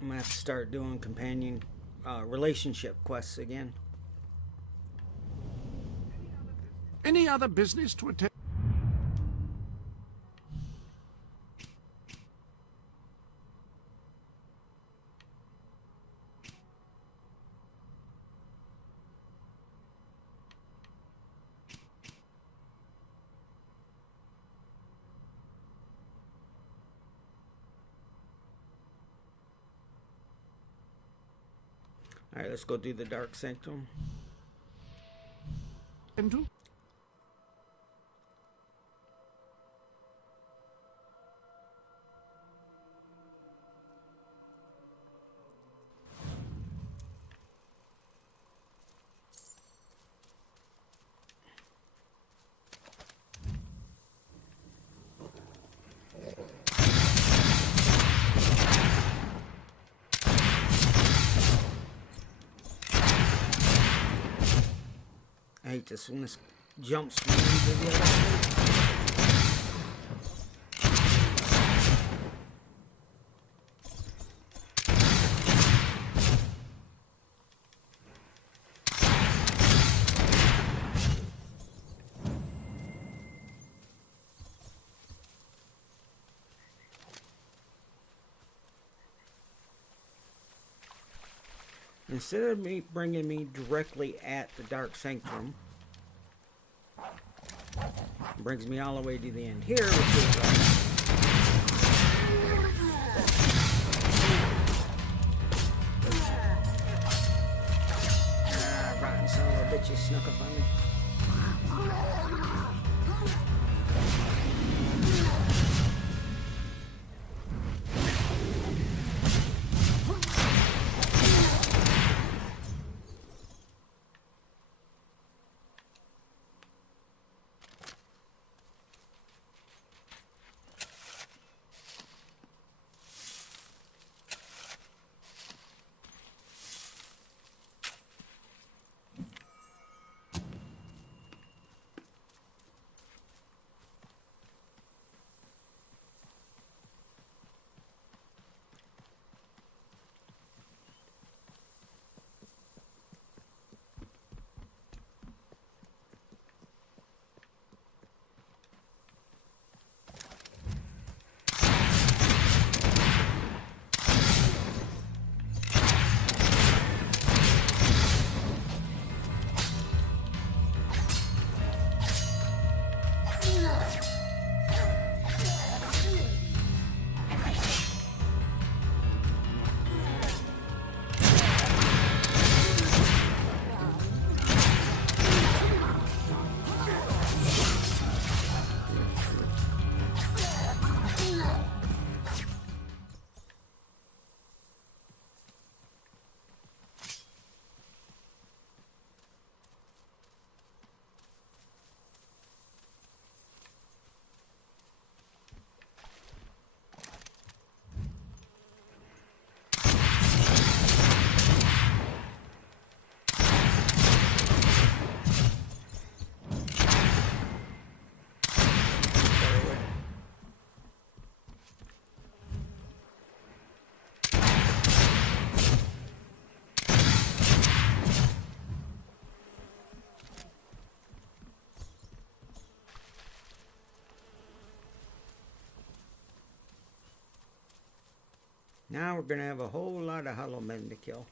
I'm gonna have to start doing companion relationship quests again. Any other business to attend? Alright, let's go do the Dark Sanctum. Andrew? I hate this when this jumps from one to the other. Instead of me bringing me directly at the Dark Sanctum, it brings me all the way to the end here, which is rotten son of a bitch, he snuck up on me. Now we're gonna have a whole lot of hollow men to kill.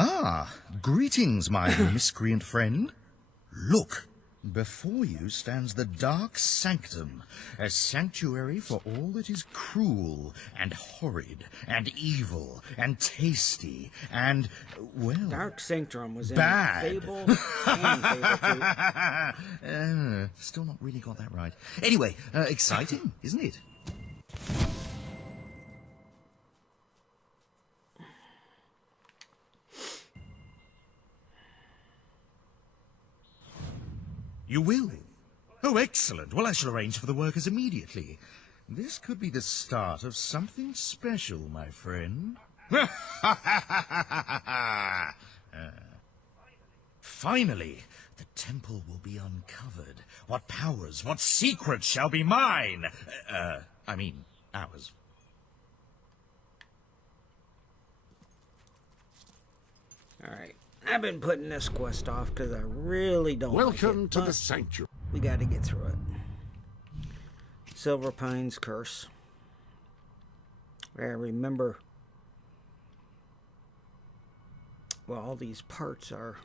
Ah, greetings, my miscreant friend. Look, before you stands the Dark Sanctum, a sanctuary for all that is cruel and horrid and evil and tasty and, well, Dark Sanctum was in bad. Fable and Fable 2. Still not really got that right. Anyway, exciting, isn't it? You will? Oh, excellent. Well, I shall arrange for the workers immediately. This could be the start of something special, my friend. Finally, the temple will be uncovered. What powers, what secrets shall be mine? I mean, ours. All right. I've been putting this quest off because I really don't Welcome like it, to the but sanctuary. we got to get through it. Silver Pine's Curse. I remember. Well, all these parts are.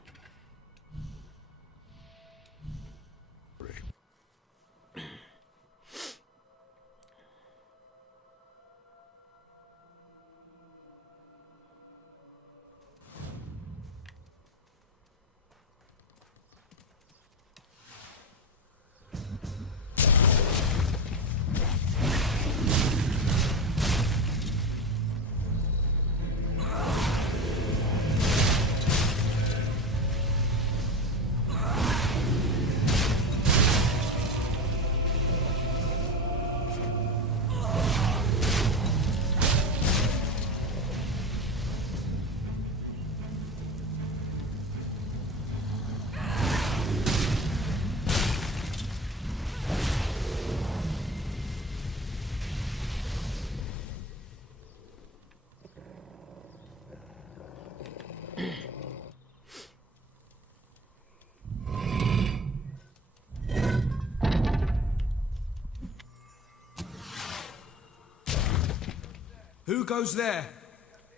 Who goes there?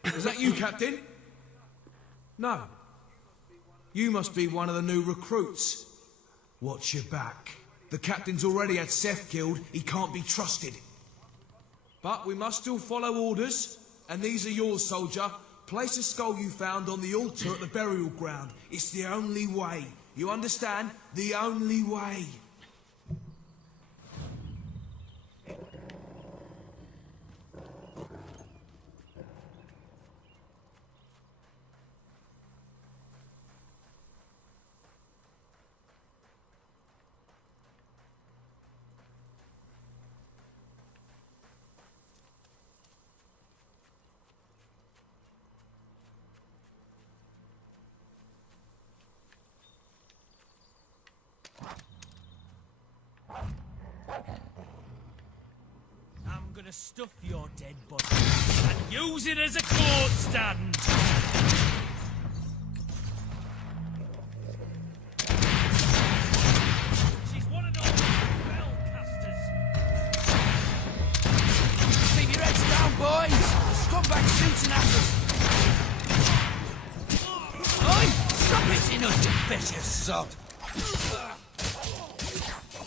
Is that you, Captain? No. You must be one of the new recruits. Watch your back. The Captain's already had Seth killed. He can't be trusted. But we must still follow orders. And these are yours, soldier. Place the skull you found on the altar at the burial ground. It's the only way. You understand? The only way. I'm gonna stuff your dead body and use it as a court stand. She's one of those spellcasters. Keep your heads down, boys! The scumbag shooting at us! Oi! Stop hitting us, you vicious sod!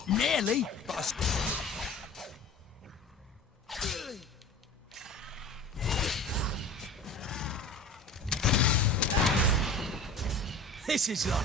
Nearly, but I... This is luck.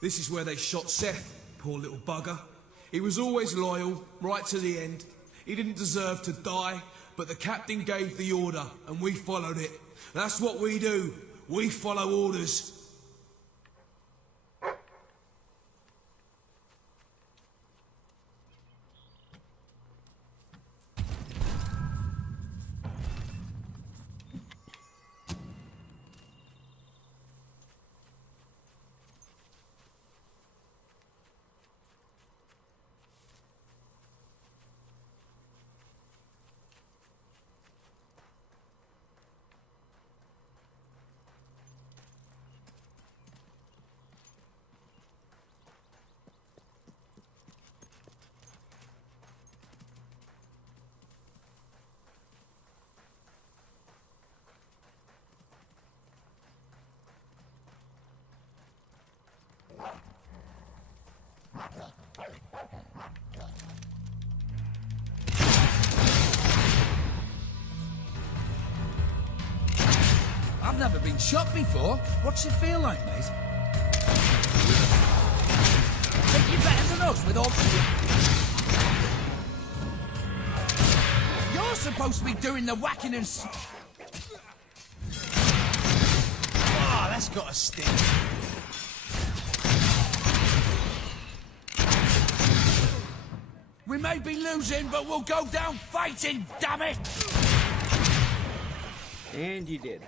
This is where they shot Seth, poor little bugger. He was always loyal, right to the end. He didn't deserve to die, but the captain gave the order, and we followed it. That's what we do. We follow orders. I've never been shot before. What's it feel like, mate? Think you're better than us with all... You're supposed to be doing the whacking and... Oh, that's got a sting. We may be losing, but we'll go down fighting, damn it! And you did.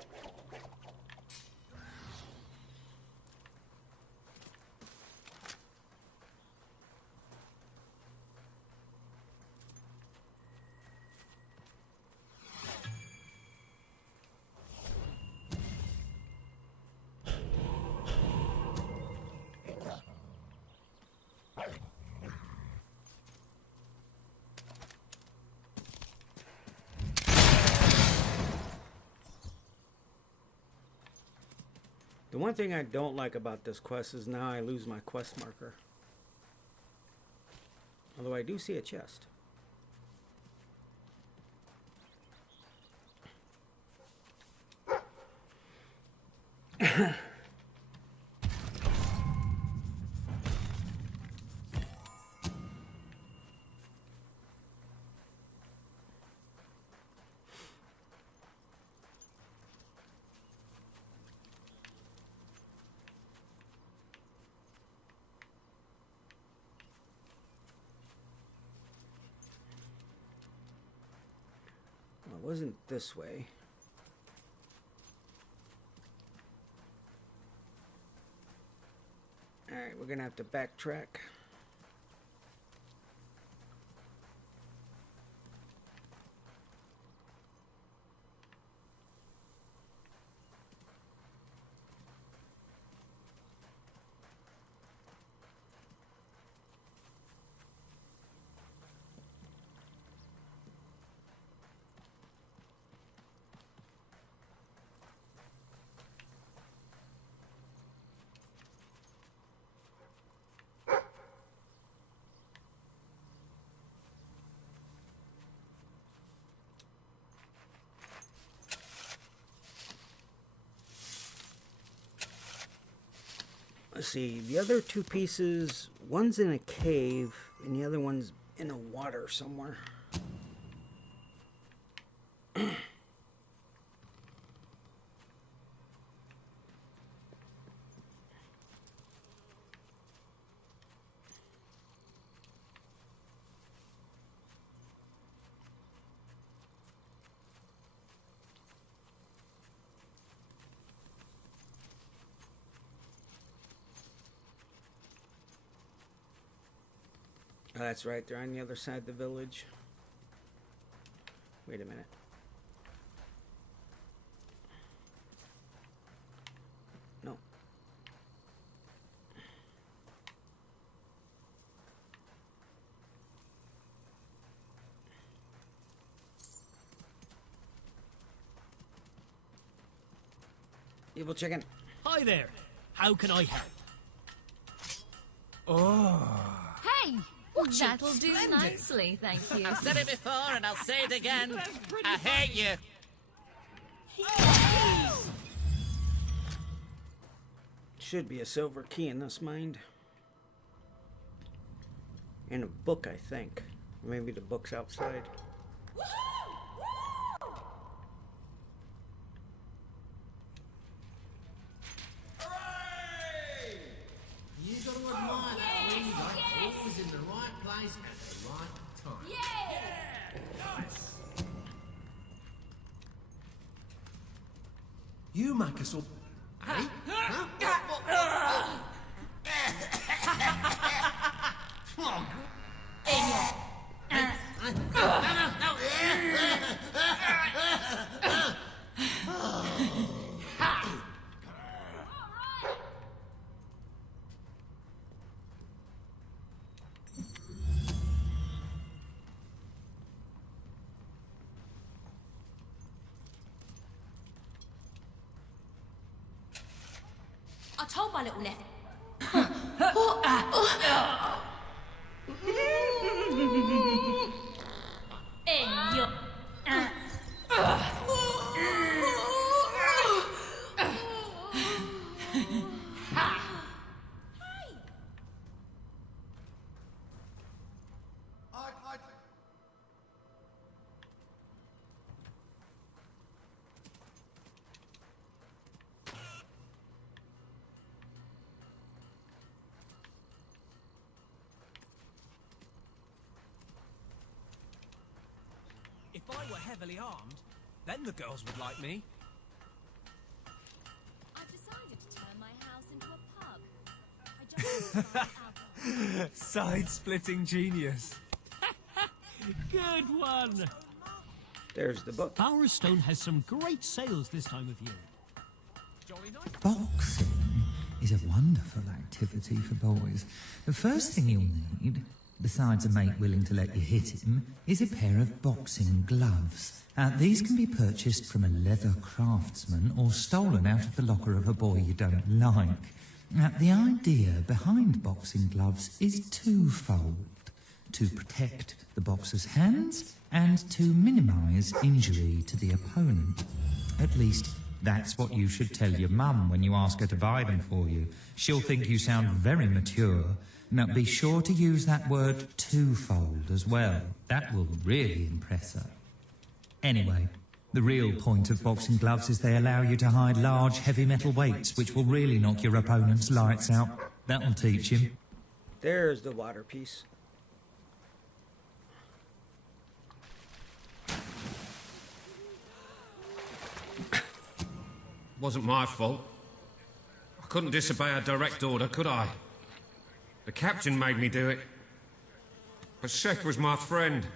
The one thing I don't like about this quest is now I lose my quest marker. Although I do see a chest. wasn't this way. Alright, we're gonna have to backtrack. Let's see, the other two pieces, one's in a cave and the other one's in the water somewhere. Oh, that's right, they're on the other side of the village. Wait a minute. No. Evil chicken. Hi there. How can I help? Hey! Watch That'll it. do nicely, thank you. I've said it before and I'll say it again. I hate you. Should be a silver key in this mind. And a book, I think. Maybe the book's outside. You got to admire that ring, like always in the right place at the right time. Nice. You make us all. Hey? Huh? Come on. I told my little nephew. In your... If I were heavily armed, then the girls would like me. I've decided to turn my house into a pub. I just want to buy alcohol. Side-splitting genius. Good one. There's the book. Bowerstone has some great sales this time of year. Boxing is a wonderful activity for boys. The first thing you'll need, besides a mate willing to let you hit him, is a pair of boxing gloves. These can be purchased from a leather craftsman or stolen out of the locker of a boy you don't like. The idea behind boxing gloves is twofold: to protect the boxer's hands and to minimise injury to the opponent. At least, that's what you should tell your mum when you ask her to buy them for you. She'll think you sound very mature. Now, be sure to use that word twofold as well. That will really impress her. Anyway, the real point of boxing gloves is they allow you to hide large, heavy metal weights, which will really knock your opponent's lights out. That'll teach him. There's the water piece. Wasn't my fault. I couldn't disobey a direct order, could I? The captain made me do it. But Seth was my friend.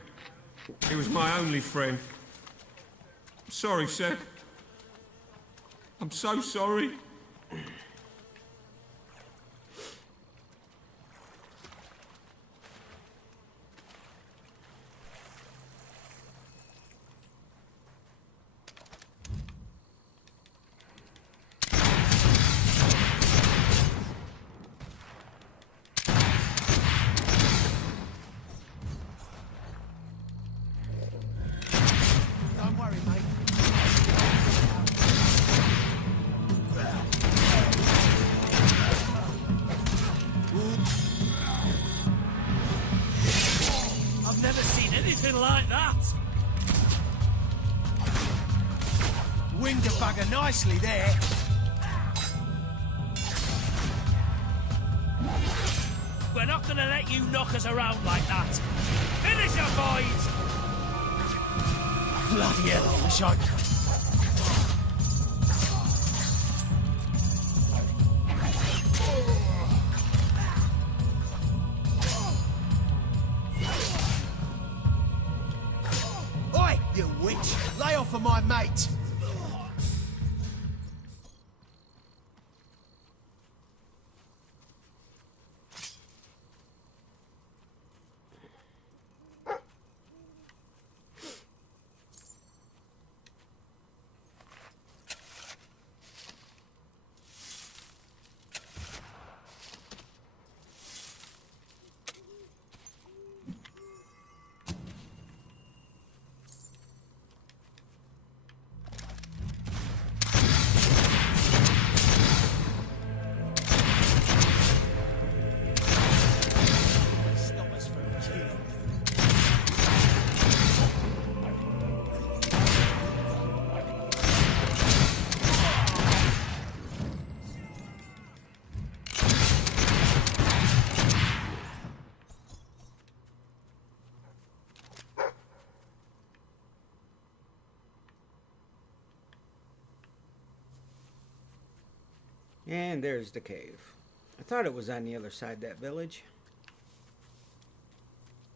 He was my only friend. I'm sorry, Seth. I'm so sorry. Don't worry, mate. I've never seen anything like that. Winged a bugger nicely there. We're not gonna let you knock us around like that. Finish your boys! Bloody hell, I wish I could. Oi, you witch! Lay off of my mate! Stop us from killing. And there's the cave. I thought it was on the other side of that village. The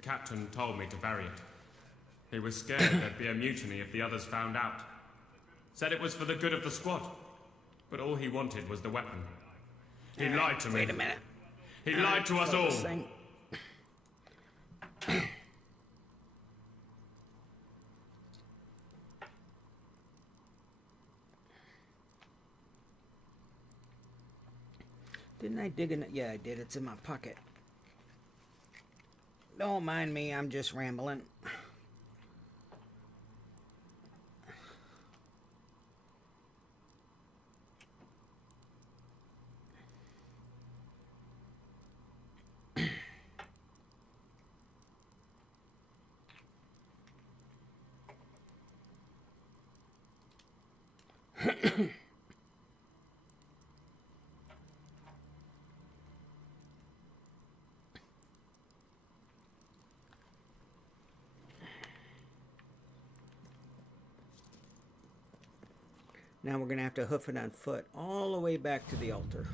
captain told me to bury it. He was scared there'd be a mutiny if the others found out. Said it was for the good of the squad. But all he wanted was the weapon. He lied to me. Wait a minute. He lied to us all. Didn't I dig in it? Yeah, I did. It's in my pocket. Don't mind me. I'm just rambling. Now we're going to have to hoof it on foot all the way back to the altar.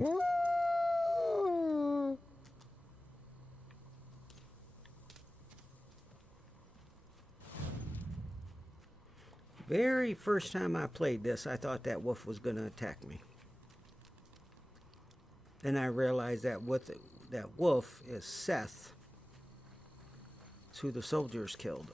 Very first time I played this, I thought that wolf was going to attack me. Then I realized that that wolf is Seth. It's who the soldiers killed.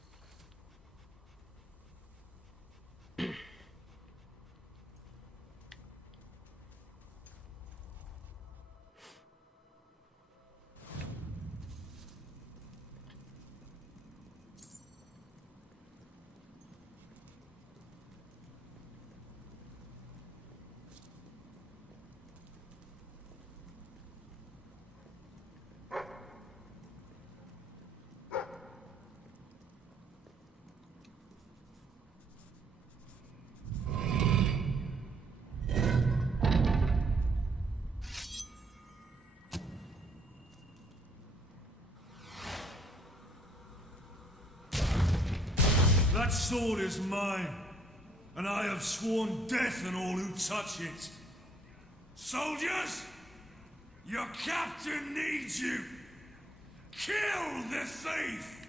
That sword is mine, and I have sworn death on all who touch it. Soldiers, your captain needs you. Kill the thief!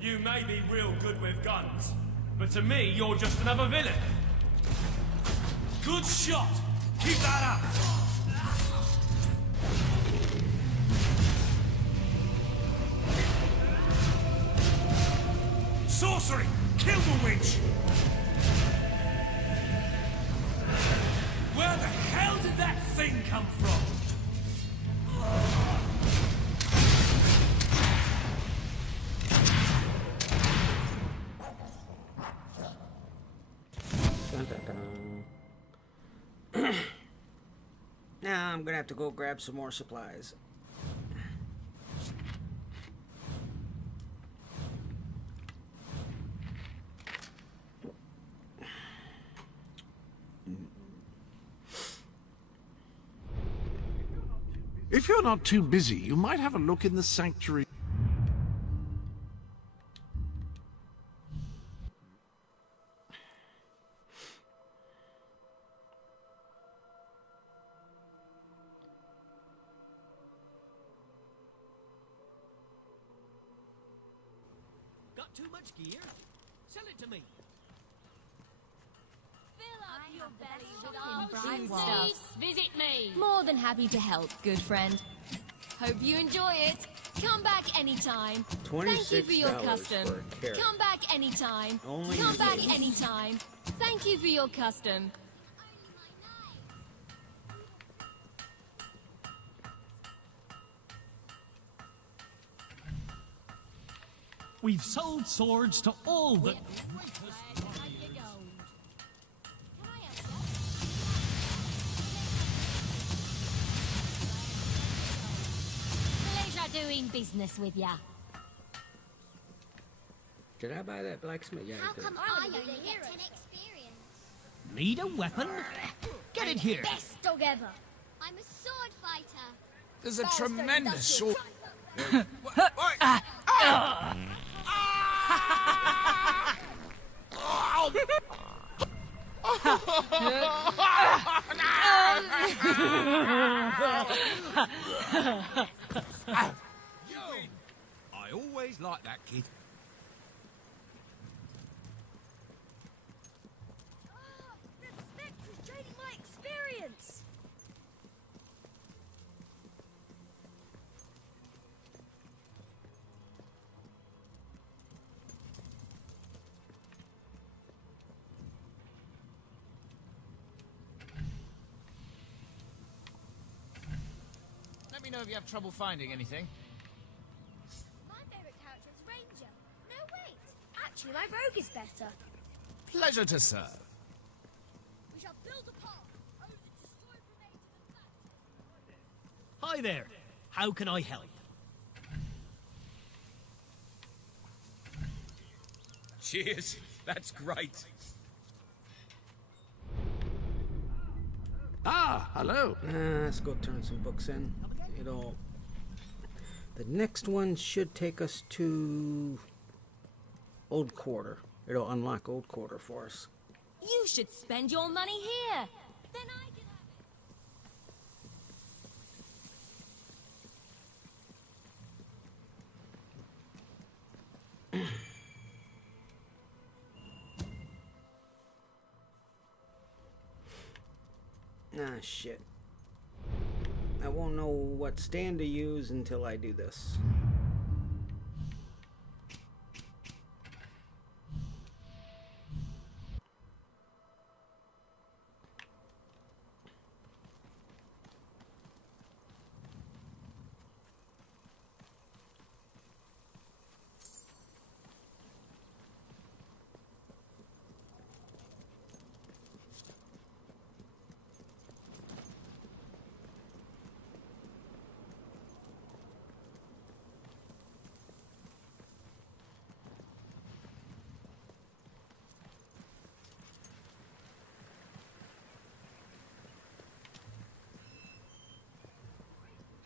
You may be real good with guns, but to me, you're just another villain. Good shot! Keep that up! Sorcery! Kill the witch! Where the hell did that thing come from? Now I'm gonna have to go grab some more supplies. If you're not too busy, you might have a look in the sanctuary. Got too much gear? Sell it to me. Fill up your belly with our bright bright stuff. Visit me. More than happy to help, good friend. Hope you enjoy it. Come back anytime. Thank you for your $26 custom. for a carrot. Come back anytime. Only Come back these. anytime. Thank you for your custom. We've sold swords to all the... Pleasure doing business with ya. Did I buy that blacksmith? Yeah, How I did. come I only get 10 experience? Need a weapon? Get it here. Best dog ever. I'm a sword fighter. There's a Faster, tremendous industrial sword. I always liked that kid. That Spectre's trading my experience. Let me know if you have trouble finding anything. My favorite character is Ranger. No, wait. Actually, my rogue is better. Pleasure to serve. We shall build a path over the destroyed remains of the Hi there. How can I help? Cheers. That's great. Ah, hello. Let's go turn some books in. The next one should take us to Old Quarter. It'll unlock Old Quarter for us. You should spend your money here. Then I can have it. Ah, shit. I won't know what stand to use until I do this.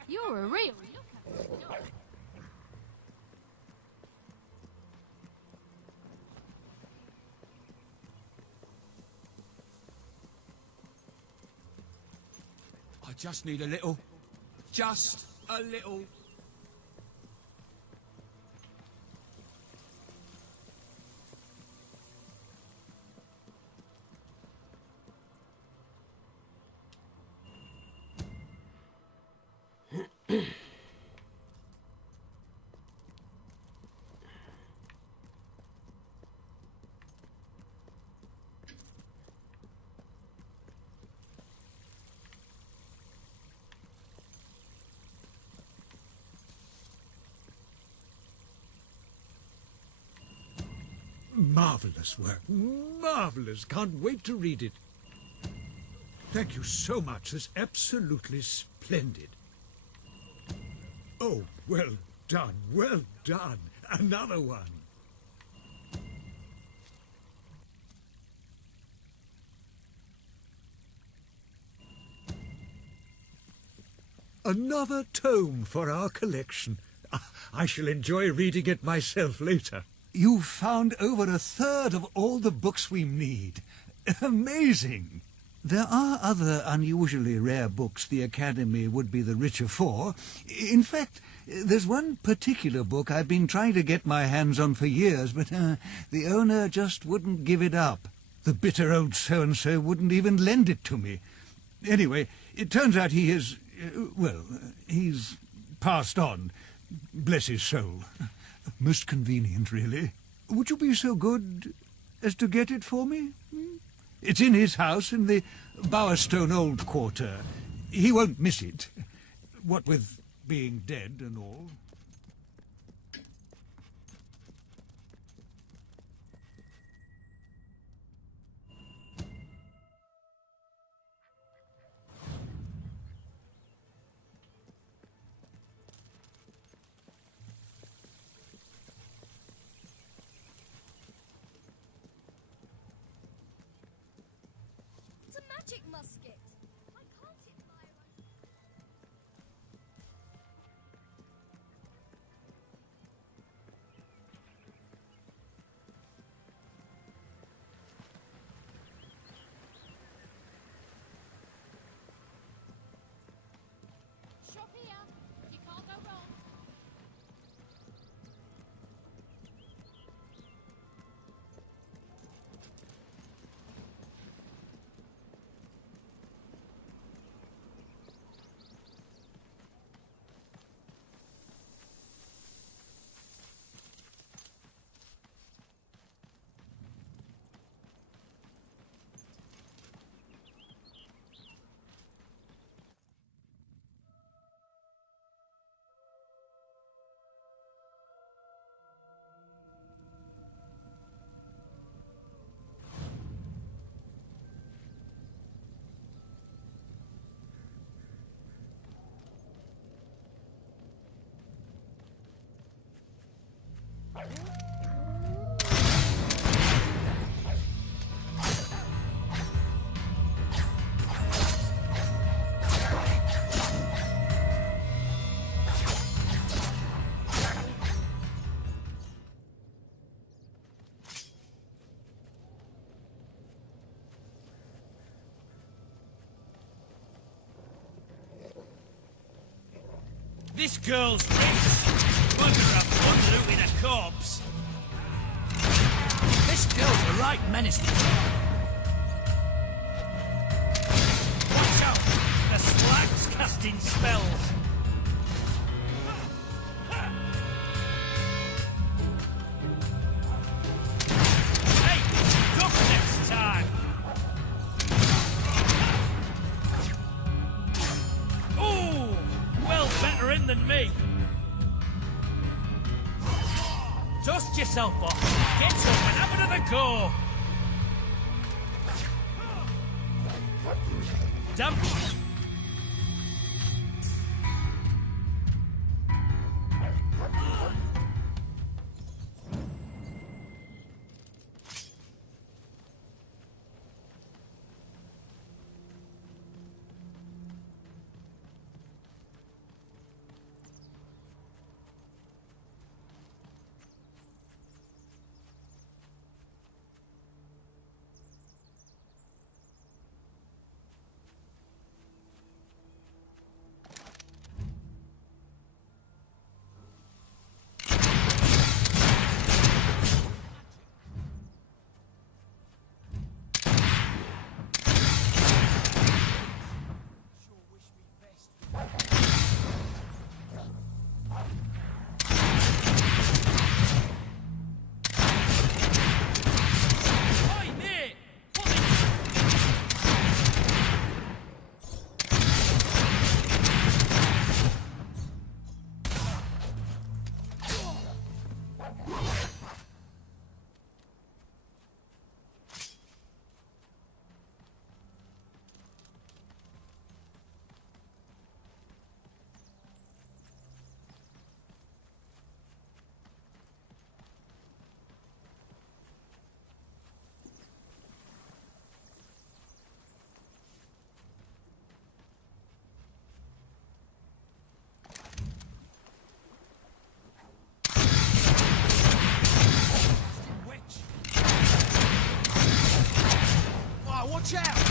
You're a real I just need a little. Just a little. Marvelous work. Marvelous. Can't wait to read it. Thank you so much. It's absolutely splendid. Oh, well done. Well done. Another one. Another tome for our collection. I shall enjoy reading it myself later. You've found over 1/3 of all the books we need. Amazing! There are other unusually rare books the Academy would be the richer for. In fact, there's one particular book I've been trying to get my hands on for years, but the owner just wouldn't give it up. The bitter old so-and-so wouldn't even lend it to me. Anyway, it turns out he is, he's passed on. Bless his soul. Most convenient, really. Would you be so good as to get it for me? It's in his house in the Bowerstone Old Quarter. He won't miss it. What with being dead and all. It's a magic musket. Why can't it fire on? shop here. You can't go wrong. This girl's rich. Wonder have fun looting a corpse. This girl's a right menace. Watch casting spells. Hey, duck next time. Ooh, well better in than me. Dust yourself off. Get up and have another go. Damn. Watch out!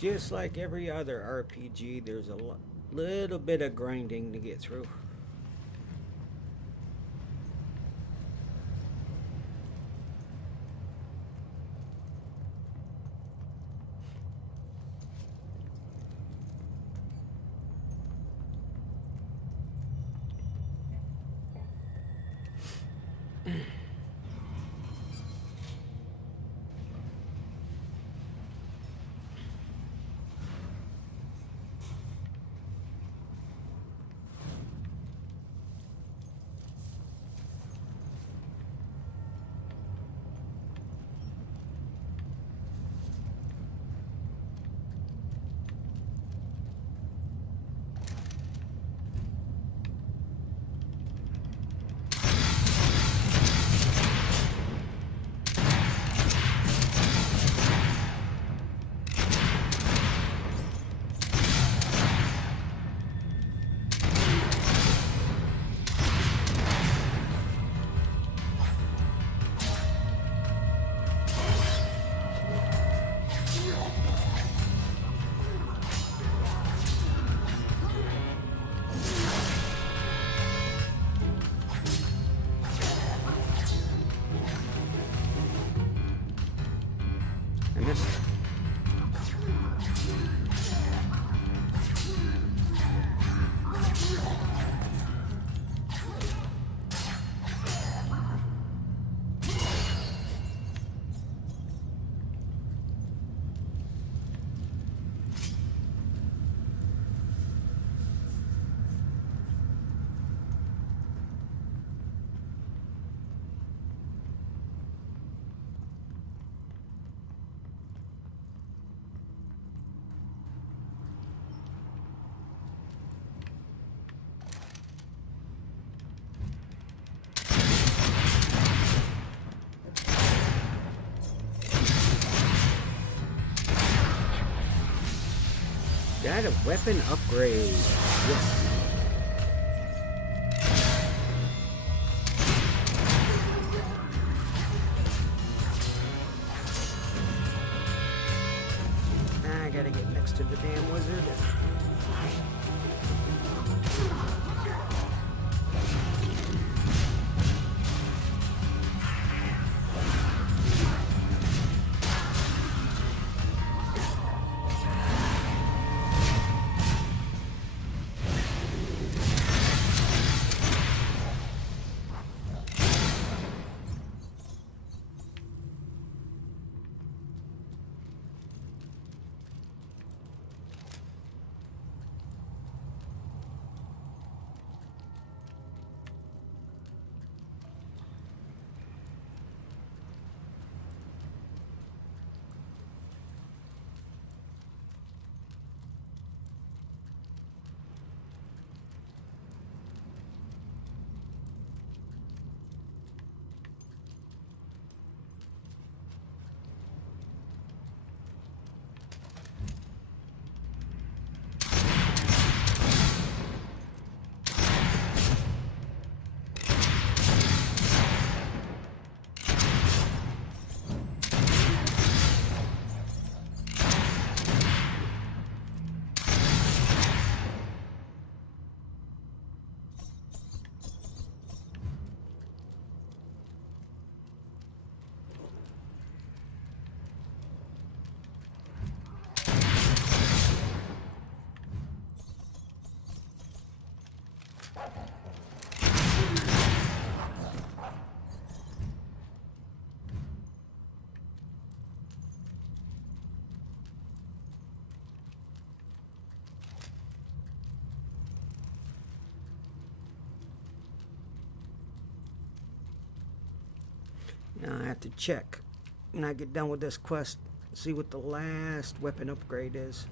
Just like every other RPG, there's a little bit of grinding to get through. got a weapon upgrade. Yes. I gotta get next to the damn wizard. Now I have to check when I get done with this quest, see what the last weapon upgrade is,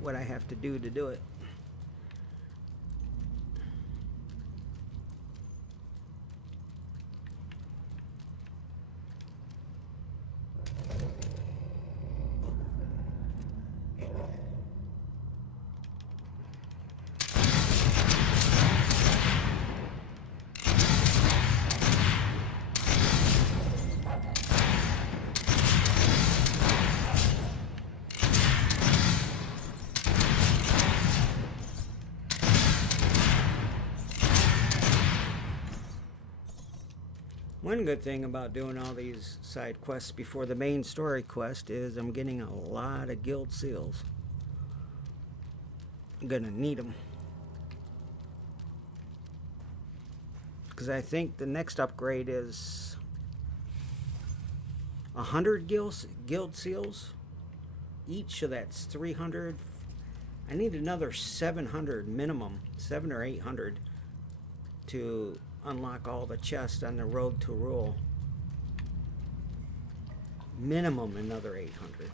what I have to do it. One good thing about doing all these side quests before the main story quest is I'm getting a lot of guild seals. I'm gonna need them. Because I think the next upgrade is 100 guild seals each, so that's 300. I need another 700 minimum, 700 or 800 to unlock all the chests on the road to rule. Minimum another 800.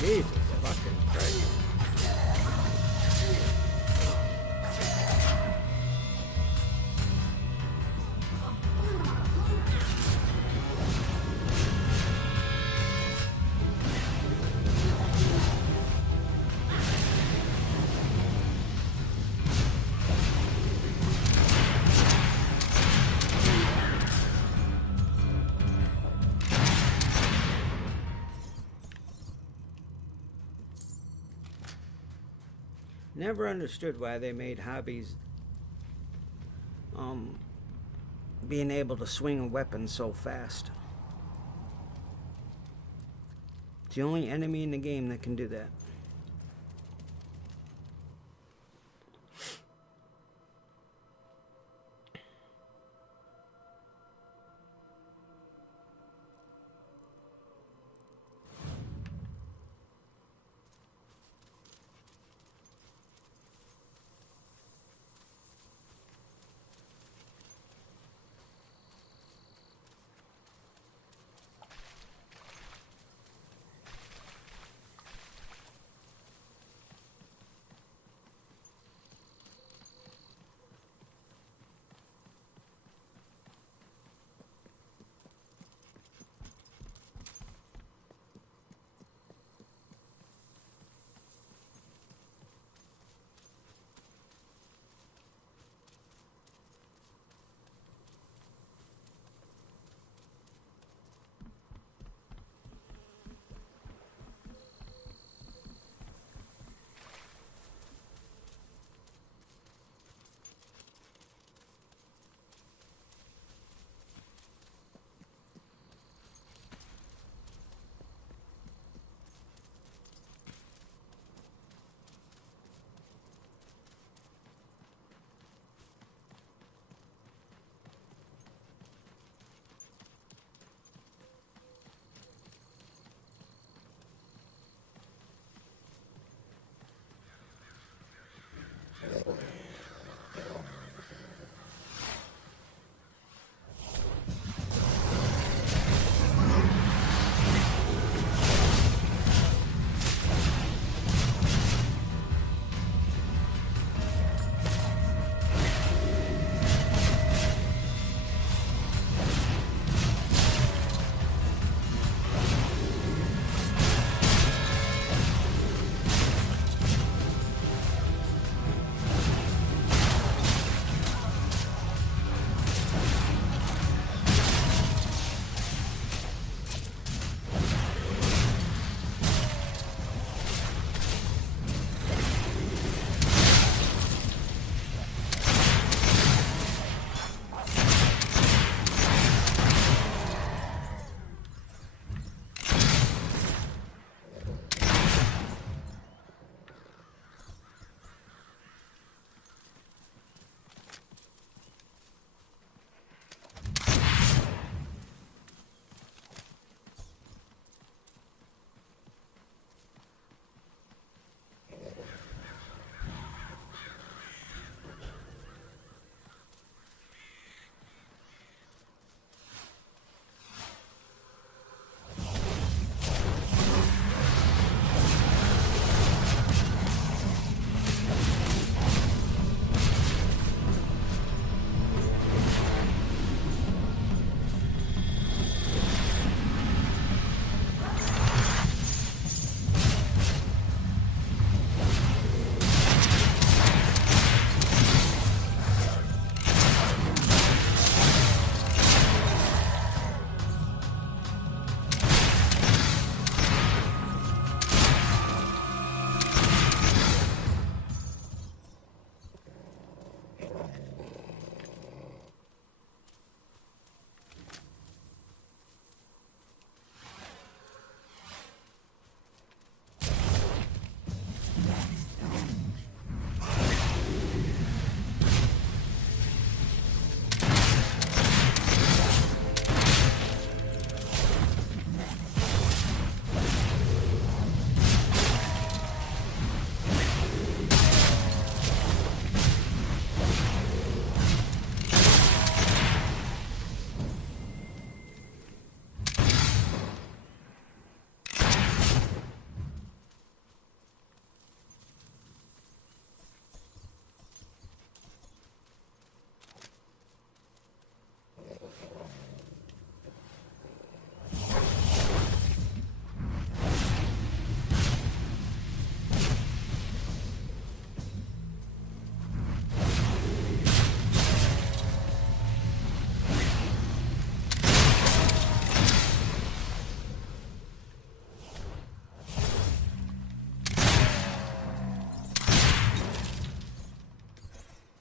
Jesus fucking Christ. Never understood why they made hobbies being able to swing a weapon so fast. It's the only enemy in the game that can do that.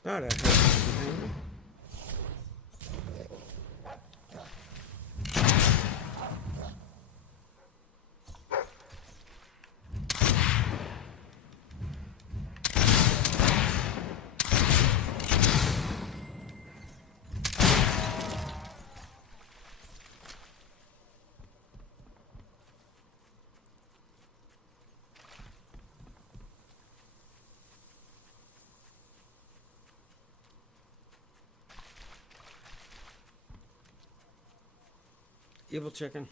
Thought I heard something behind me. Evil chicken.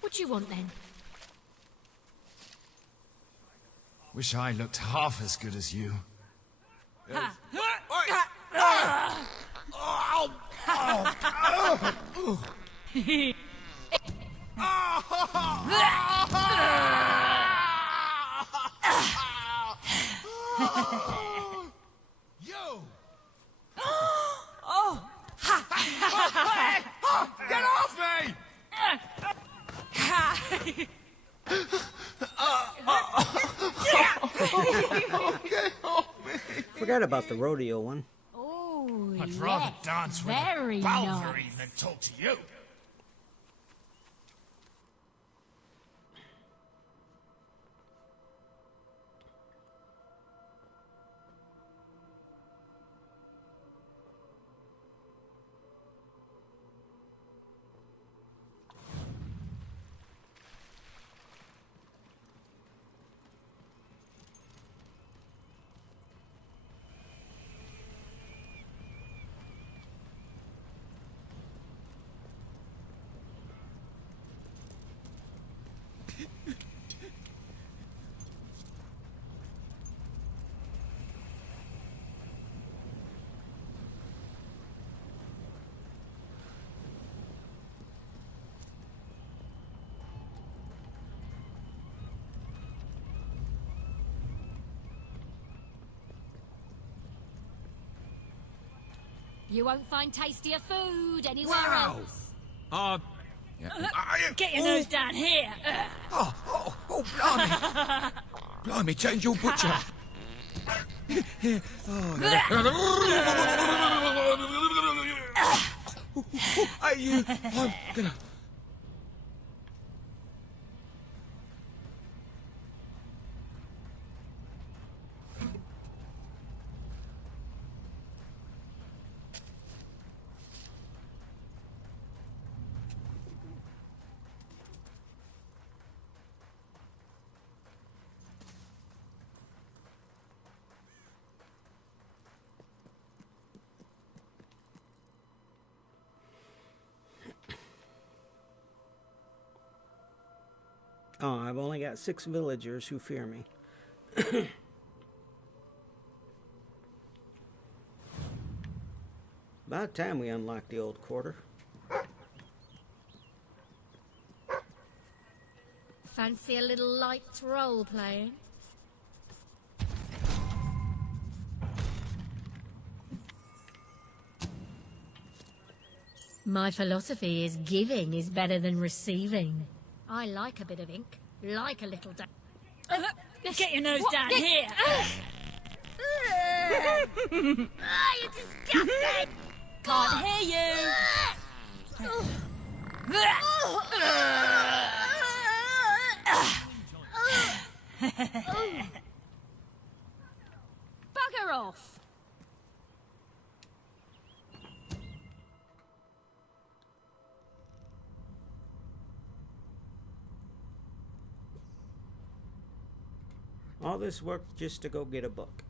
What do you want then? Wish I looked half as good as you. Yo! Oh! Get off me! Forgot about the rodeo one. Oh, I'd yes. rather dance with Very a Balverine nice. than talk to you. You won't find tastier food anywhere Wow. else. Get your nose down here. Blimey. Blimey, change your butcher. Hey, you. I'm gonna... Oh, I've only got 6 villagers who fear me. About time we unlocked the old quarter. Fancy a little light role playing? My philosophy is giving is better than receiving. I like a bit of ink, like a little Get your nose down here. You're disgusting! Can't hear you. Bugger off! All this work just to go get a book.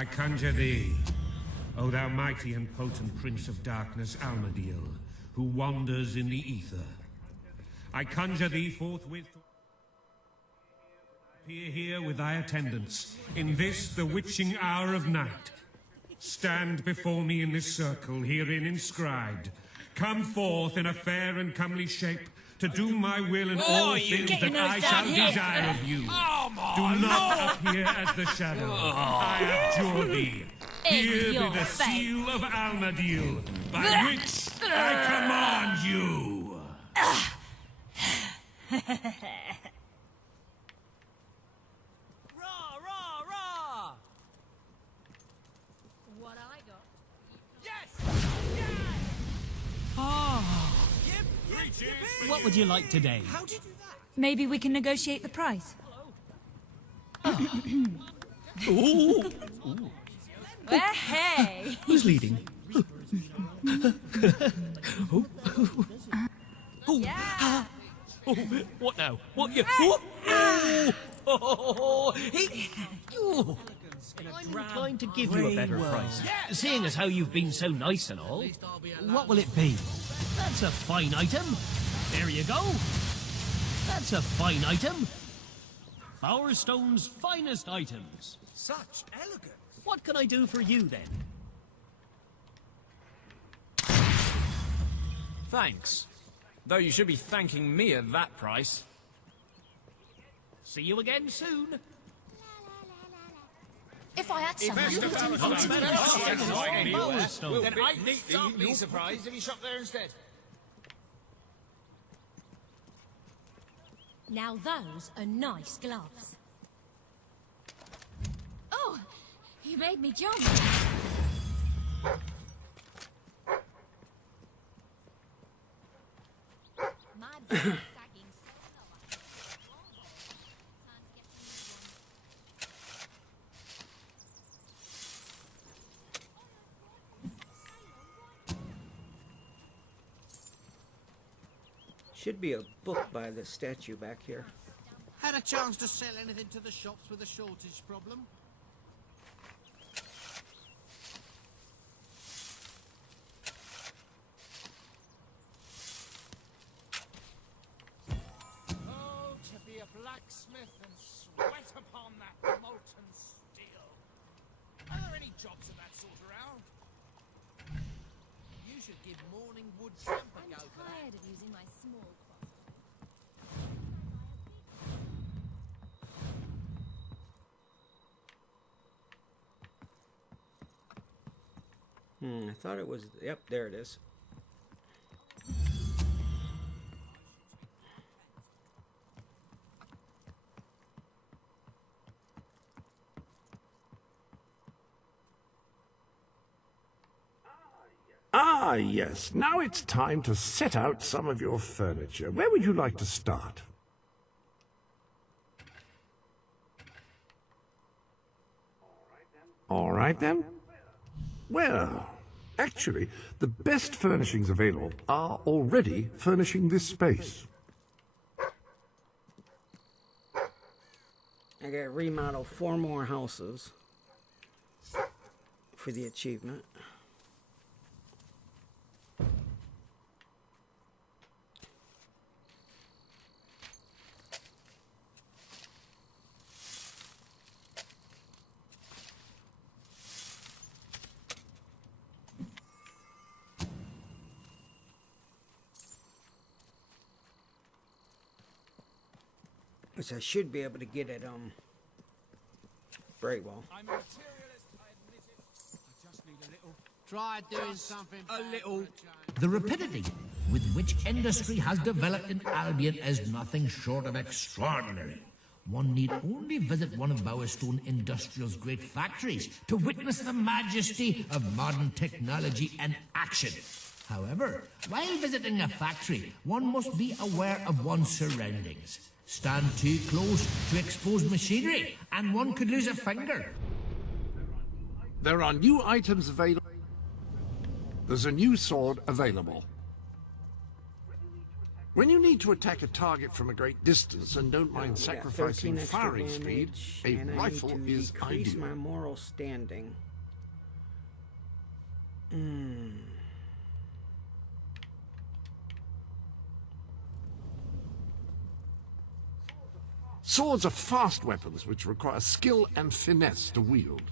I conjure thee, O thou mighty and potent Prince of Darkness, Almadiel, who wanders in the ether. I conjure thee forthwith to appear here with thy attendants, in this the witching hour of night. Stand before me in this circle, herein inscribed. Come forth in a fair and comely shape, to do my will in all things that I shall desire of you. Do not appear as the shadow. I abjure thee. Here be the seal of Almadiel, by which I command you. Rah, rah, rah! What I got? What would you like today? How did you do that? Maybe we can negotiate the price. Ooh. Well, hey! Who's leading? Yeah. What now? What you? I'm inclined to give you a better price. Seeing as how you've been so nice and all. What will it be? That's a fine item. There you go. That's a fine item. Bowerstone's finest items. Such elegance. What can I do for you then? Thanks. Though you should be thanking me at that price. See you again soon. If I had some money, Then I don't be surprised if he shop there instead. Now those are nice gloves. Oh, you made me jump. My back's sagging so low. Time to get some new ones. Should be a book by the statue back here. Had a chance to sell anything to the shops with a shortage problem? Oh, to be a blacksmith and sweat upon that molten steel. Are there any jobs of that sort around? You should give Morning Wood Tramp a go for that. Tired of using my small crossbow. I thought it was. Yep, there it is. Ah, yes. Now it's time to set out some of your furniture. Where would you like to start? All right, then. Well, actually, the best furnishings available are already furnishing this space. I got to remodel 4 more houses for the achievement. Which I should be able to get at Brightwell. I'm a materialist, I admit it. I just need a little. Try doing something. A little. The rapidity with which industry has developed in Albion is nothing short of extraordinary. One need only visit one of Bowerstone Industrial's great factories to witness the majesty of modern technology in action. However, while visiting a factory, one must be aware of one's surroundings. Stand too close to exposed machinery, and one could lose a finger. There are new items available. There's a new sword available. When you need to attack a target from a great distance and don't mind We got sacrificing 13 extra firing speed, damage, a and rifle I need to is decrease ideal. my moral standing. Swords are fast weapons which require skill and finesse to wield.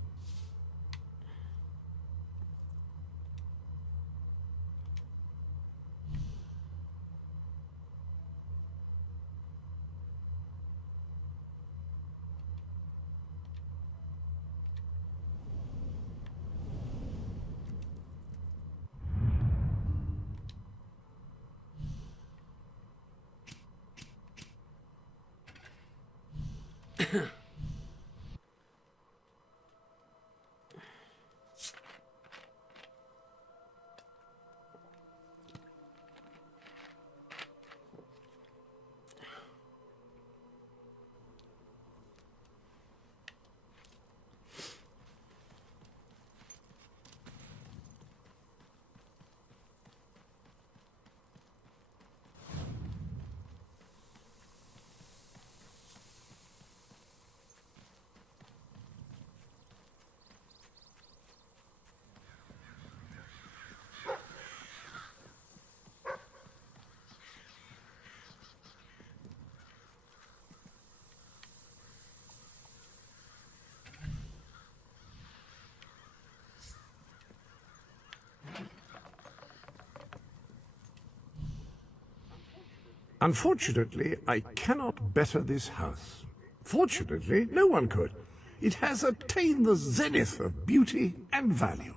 Unfortunately, I cannot better this house. Fortunately, no one could. It has attained the zenith of beauty and value.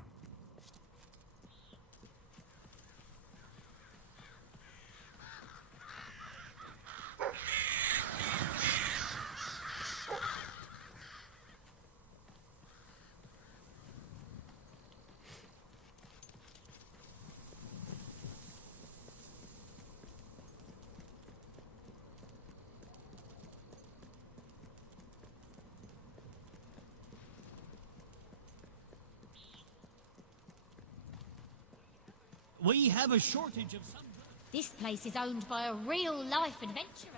We have a shortage of some... This place is owned by a real-life adventurer.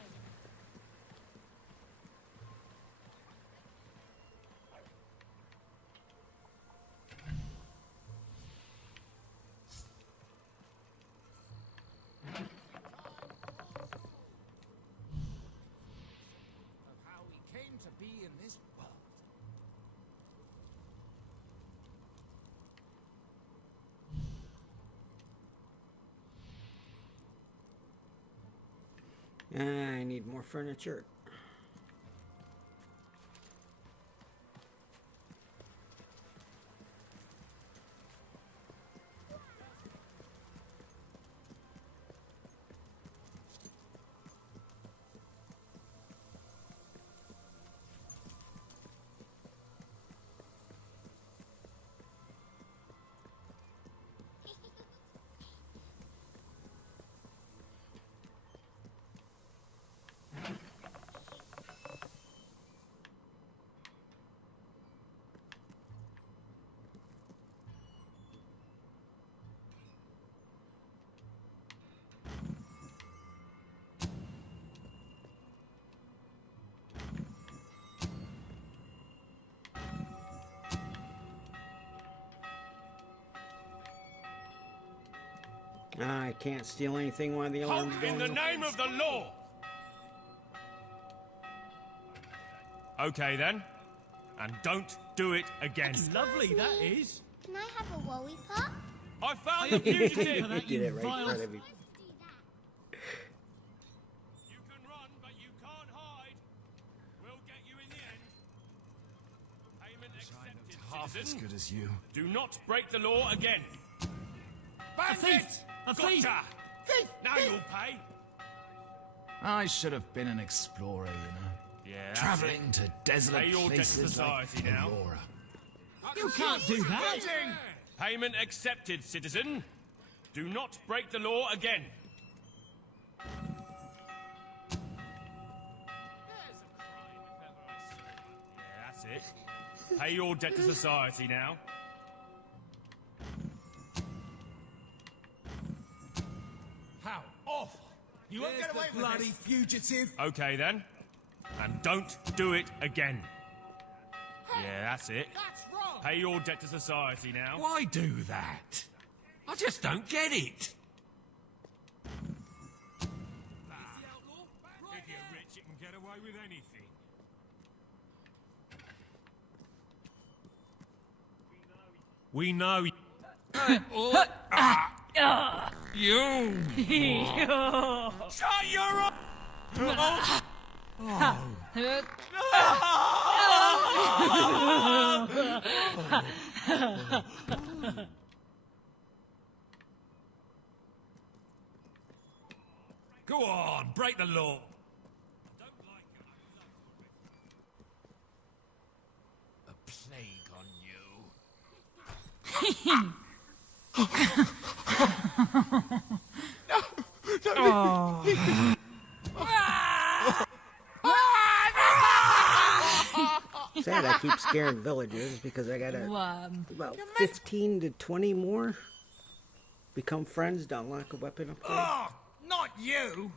Of how we came to be in this world. I need more furniture. I can't steal anything while the alarm's going In the off. name of the law! Okay then. And don't do it again. Lovely, that is. Can I have a lollipop? I found the fugitive! He did it right in front of you. You can run, but you can't hide. We'll get you in the end. Payment accepted, Half as citizen. good as you. Do not break the law again. A thief! A thief! Gotcha! Now you'll pay. I should have been an explorer, you know. Yeah, that's Traveling it. to desolate Pay your debt to places like society now. Aurora. You can't do that! Payment accepted, citizen. Do not break the law again. Yeah, that's it. Pay your debt to society now. How awful! You won't get away with bloody this. fugitive. Okay then. And don't do it again. Yeah, that's it. That's wrong. Pay your debt to society now. Why do that? I just don't get it. If you're rich, you can get away with anything. We know. You. Shut your Go on, break the law. A plague on you. Sad I keep scaring villagers because I got about 15 to 20 more become friends to unlock a weapon upgrade. Oh, not you.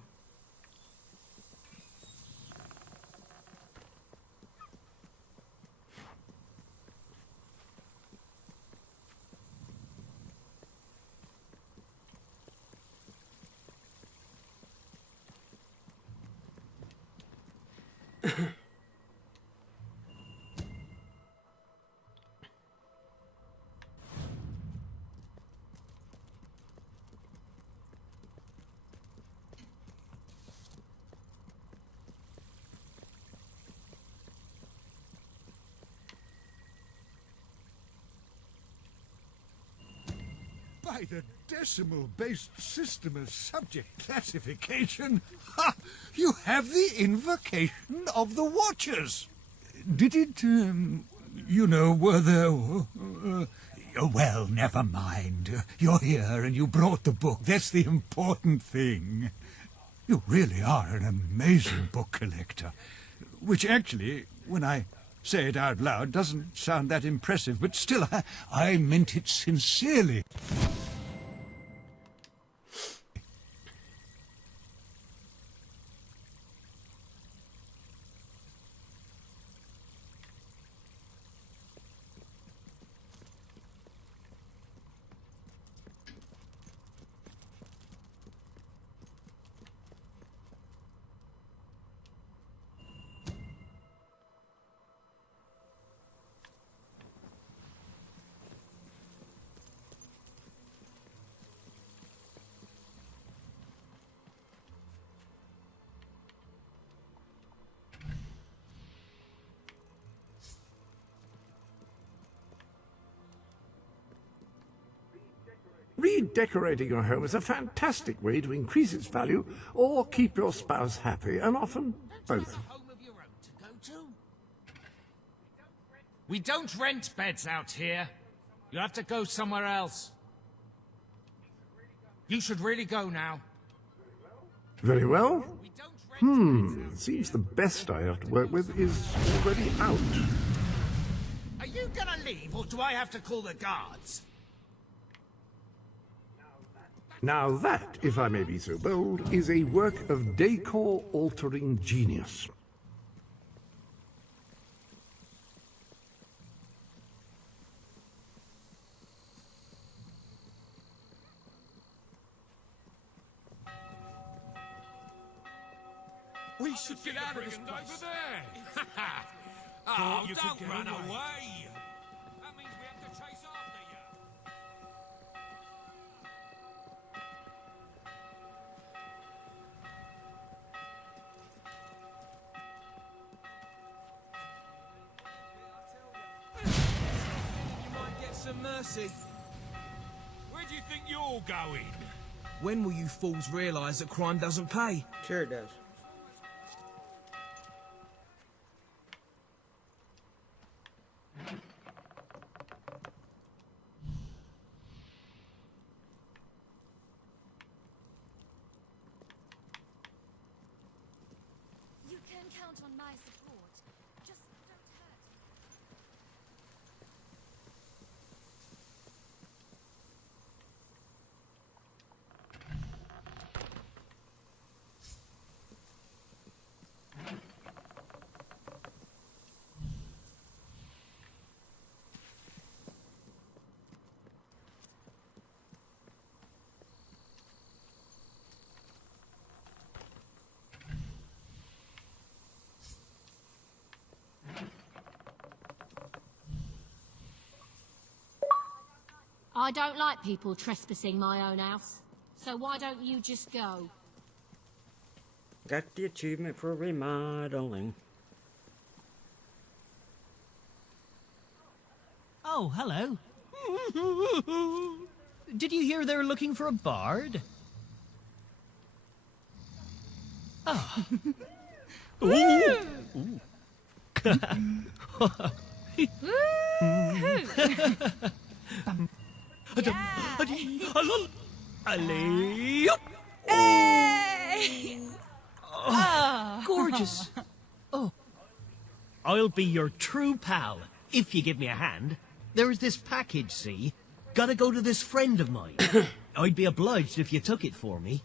By the decimal-based system of subject classification, ha! You have the invocation of the Watchers. Did it, were there... well, never mind. You're here and you brought the book. That's the important thing. You really are an amazing book collector. Which actually, when I say it out loud, doesn't sound that impressive, but still, I meant it sincerely. Redecorating your home is a fantastic way to increase its value or keep your spouse happy, and often both. We don't rent beds out here. You have to go somewhere else. You should really go now. Very well. Seems the best I have to work with is already out. Are you gonna leave, or do I have to call the guards? Now that, if I may be so bold, is a work of decor-altering genius. We should get out of this place. Over there. Oh, don't run away. That means we have to chase after you. You might get some mercy. Where do you think you're going? When will you fools realise that crime doesn't pay? Sure it does. You can count on my support. Just don't hurt. I don't like people trespassing my own house. So why don't you just go? Got the achievement for remodeling. Oh, hello. Did you hear they're looking for a bard? Oh. Ooh. Gorgeous. Oh. I'll be your true pal, if you give me a hand. There's this package, see? Gotta go to this friend of mine. I'd be obliged if you took it for me.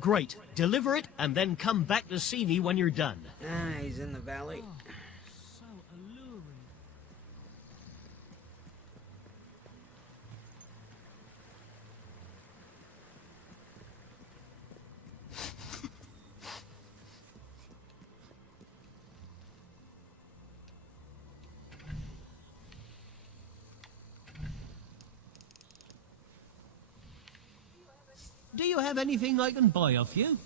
Great. Deliver it, and then come back to see me when you're done. Ah, he's in the valley. So alluring. Do you have anything I can buy off you?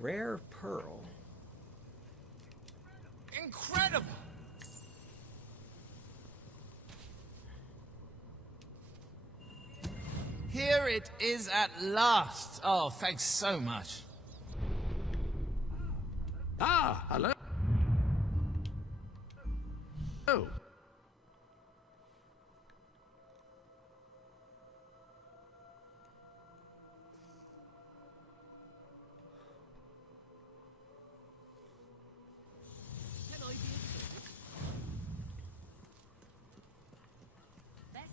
Rare pearl. Incredible! Here it is at last. Oh, thanks so much. Ah, hello. Oh.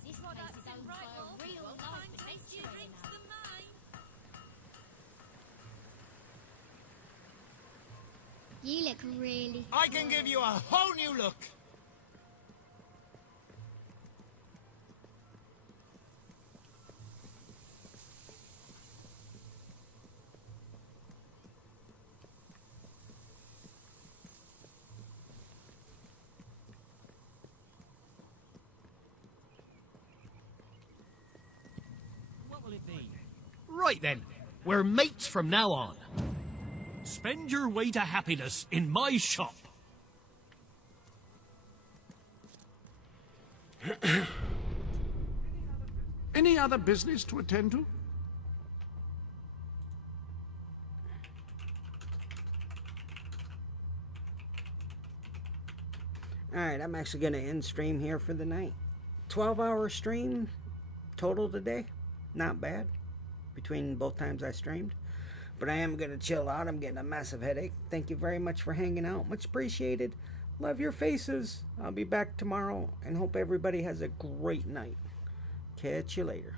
This place is owned by a real life adventurer, you know. You look really... I can give you a whole new look. Right then, we're mates from now on. Spend your way to happiness in my shop. Any other business to attend to? Alright, I'm actually going to end stream here for the night. 12-hour stream total today. Not bad. Between both times I streamed. But I am going to chill out. I'm getting a massive headache. Thank you very much for hanging out. Much appreciated. Love your faces. I'll be back tomorrow and hope everybody has a great night. Catch you later.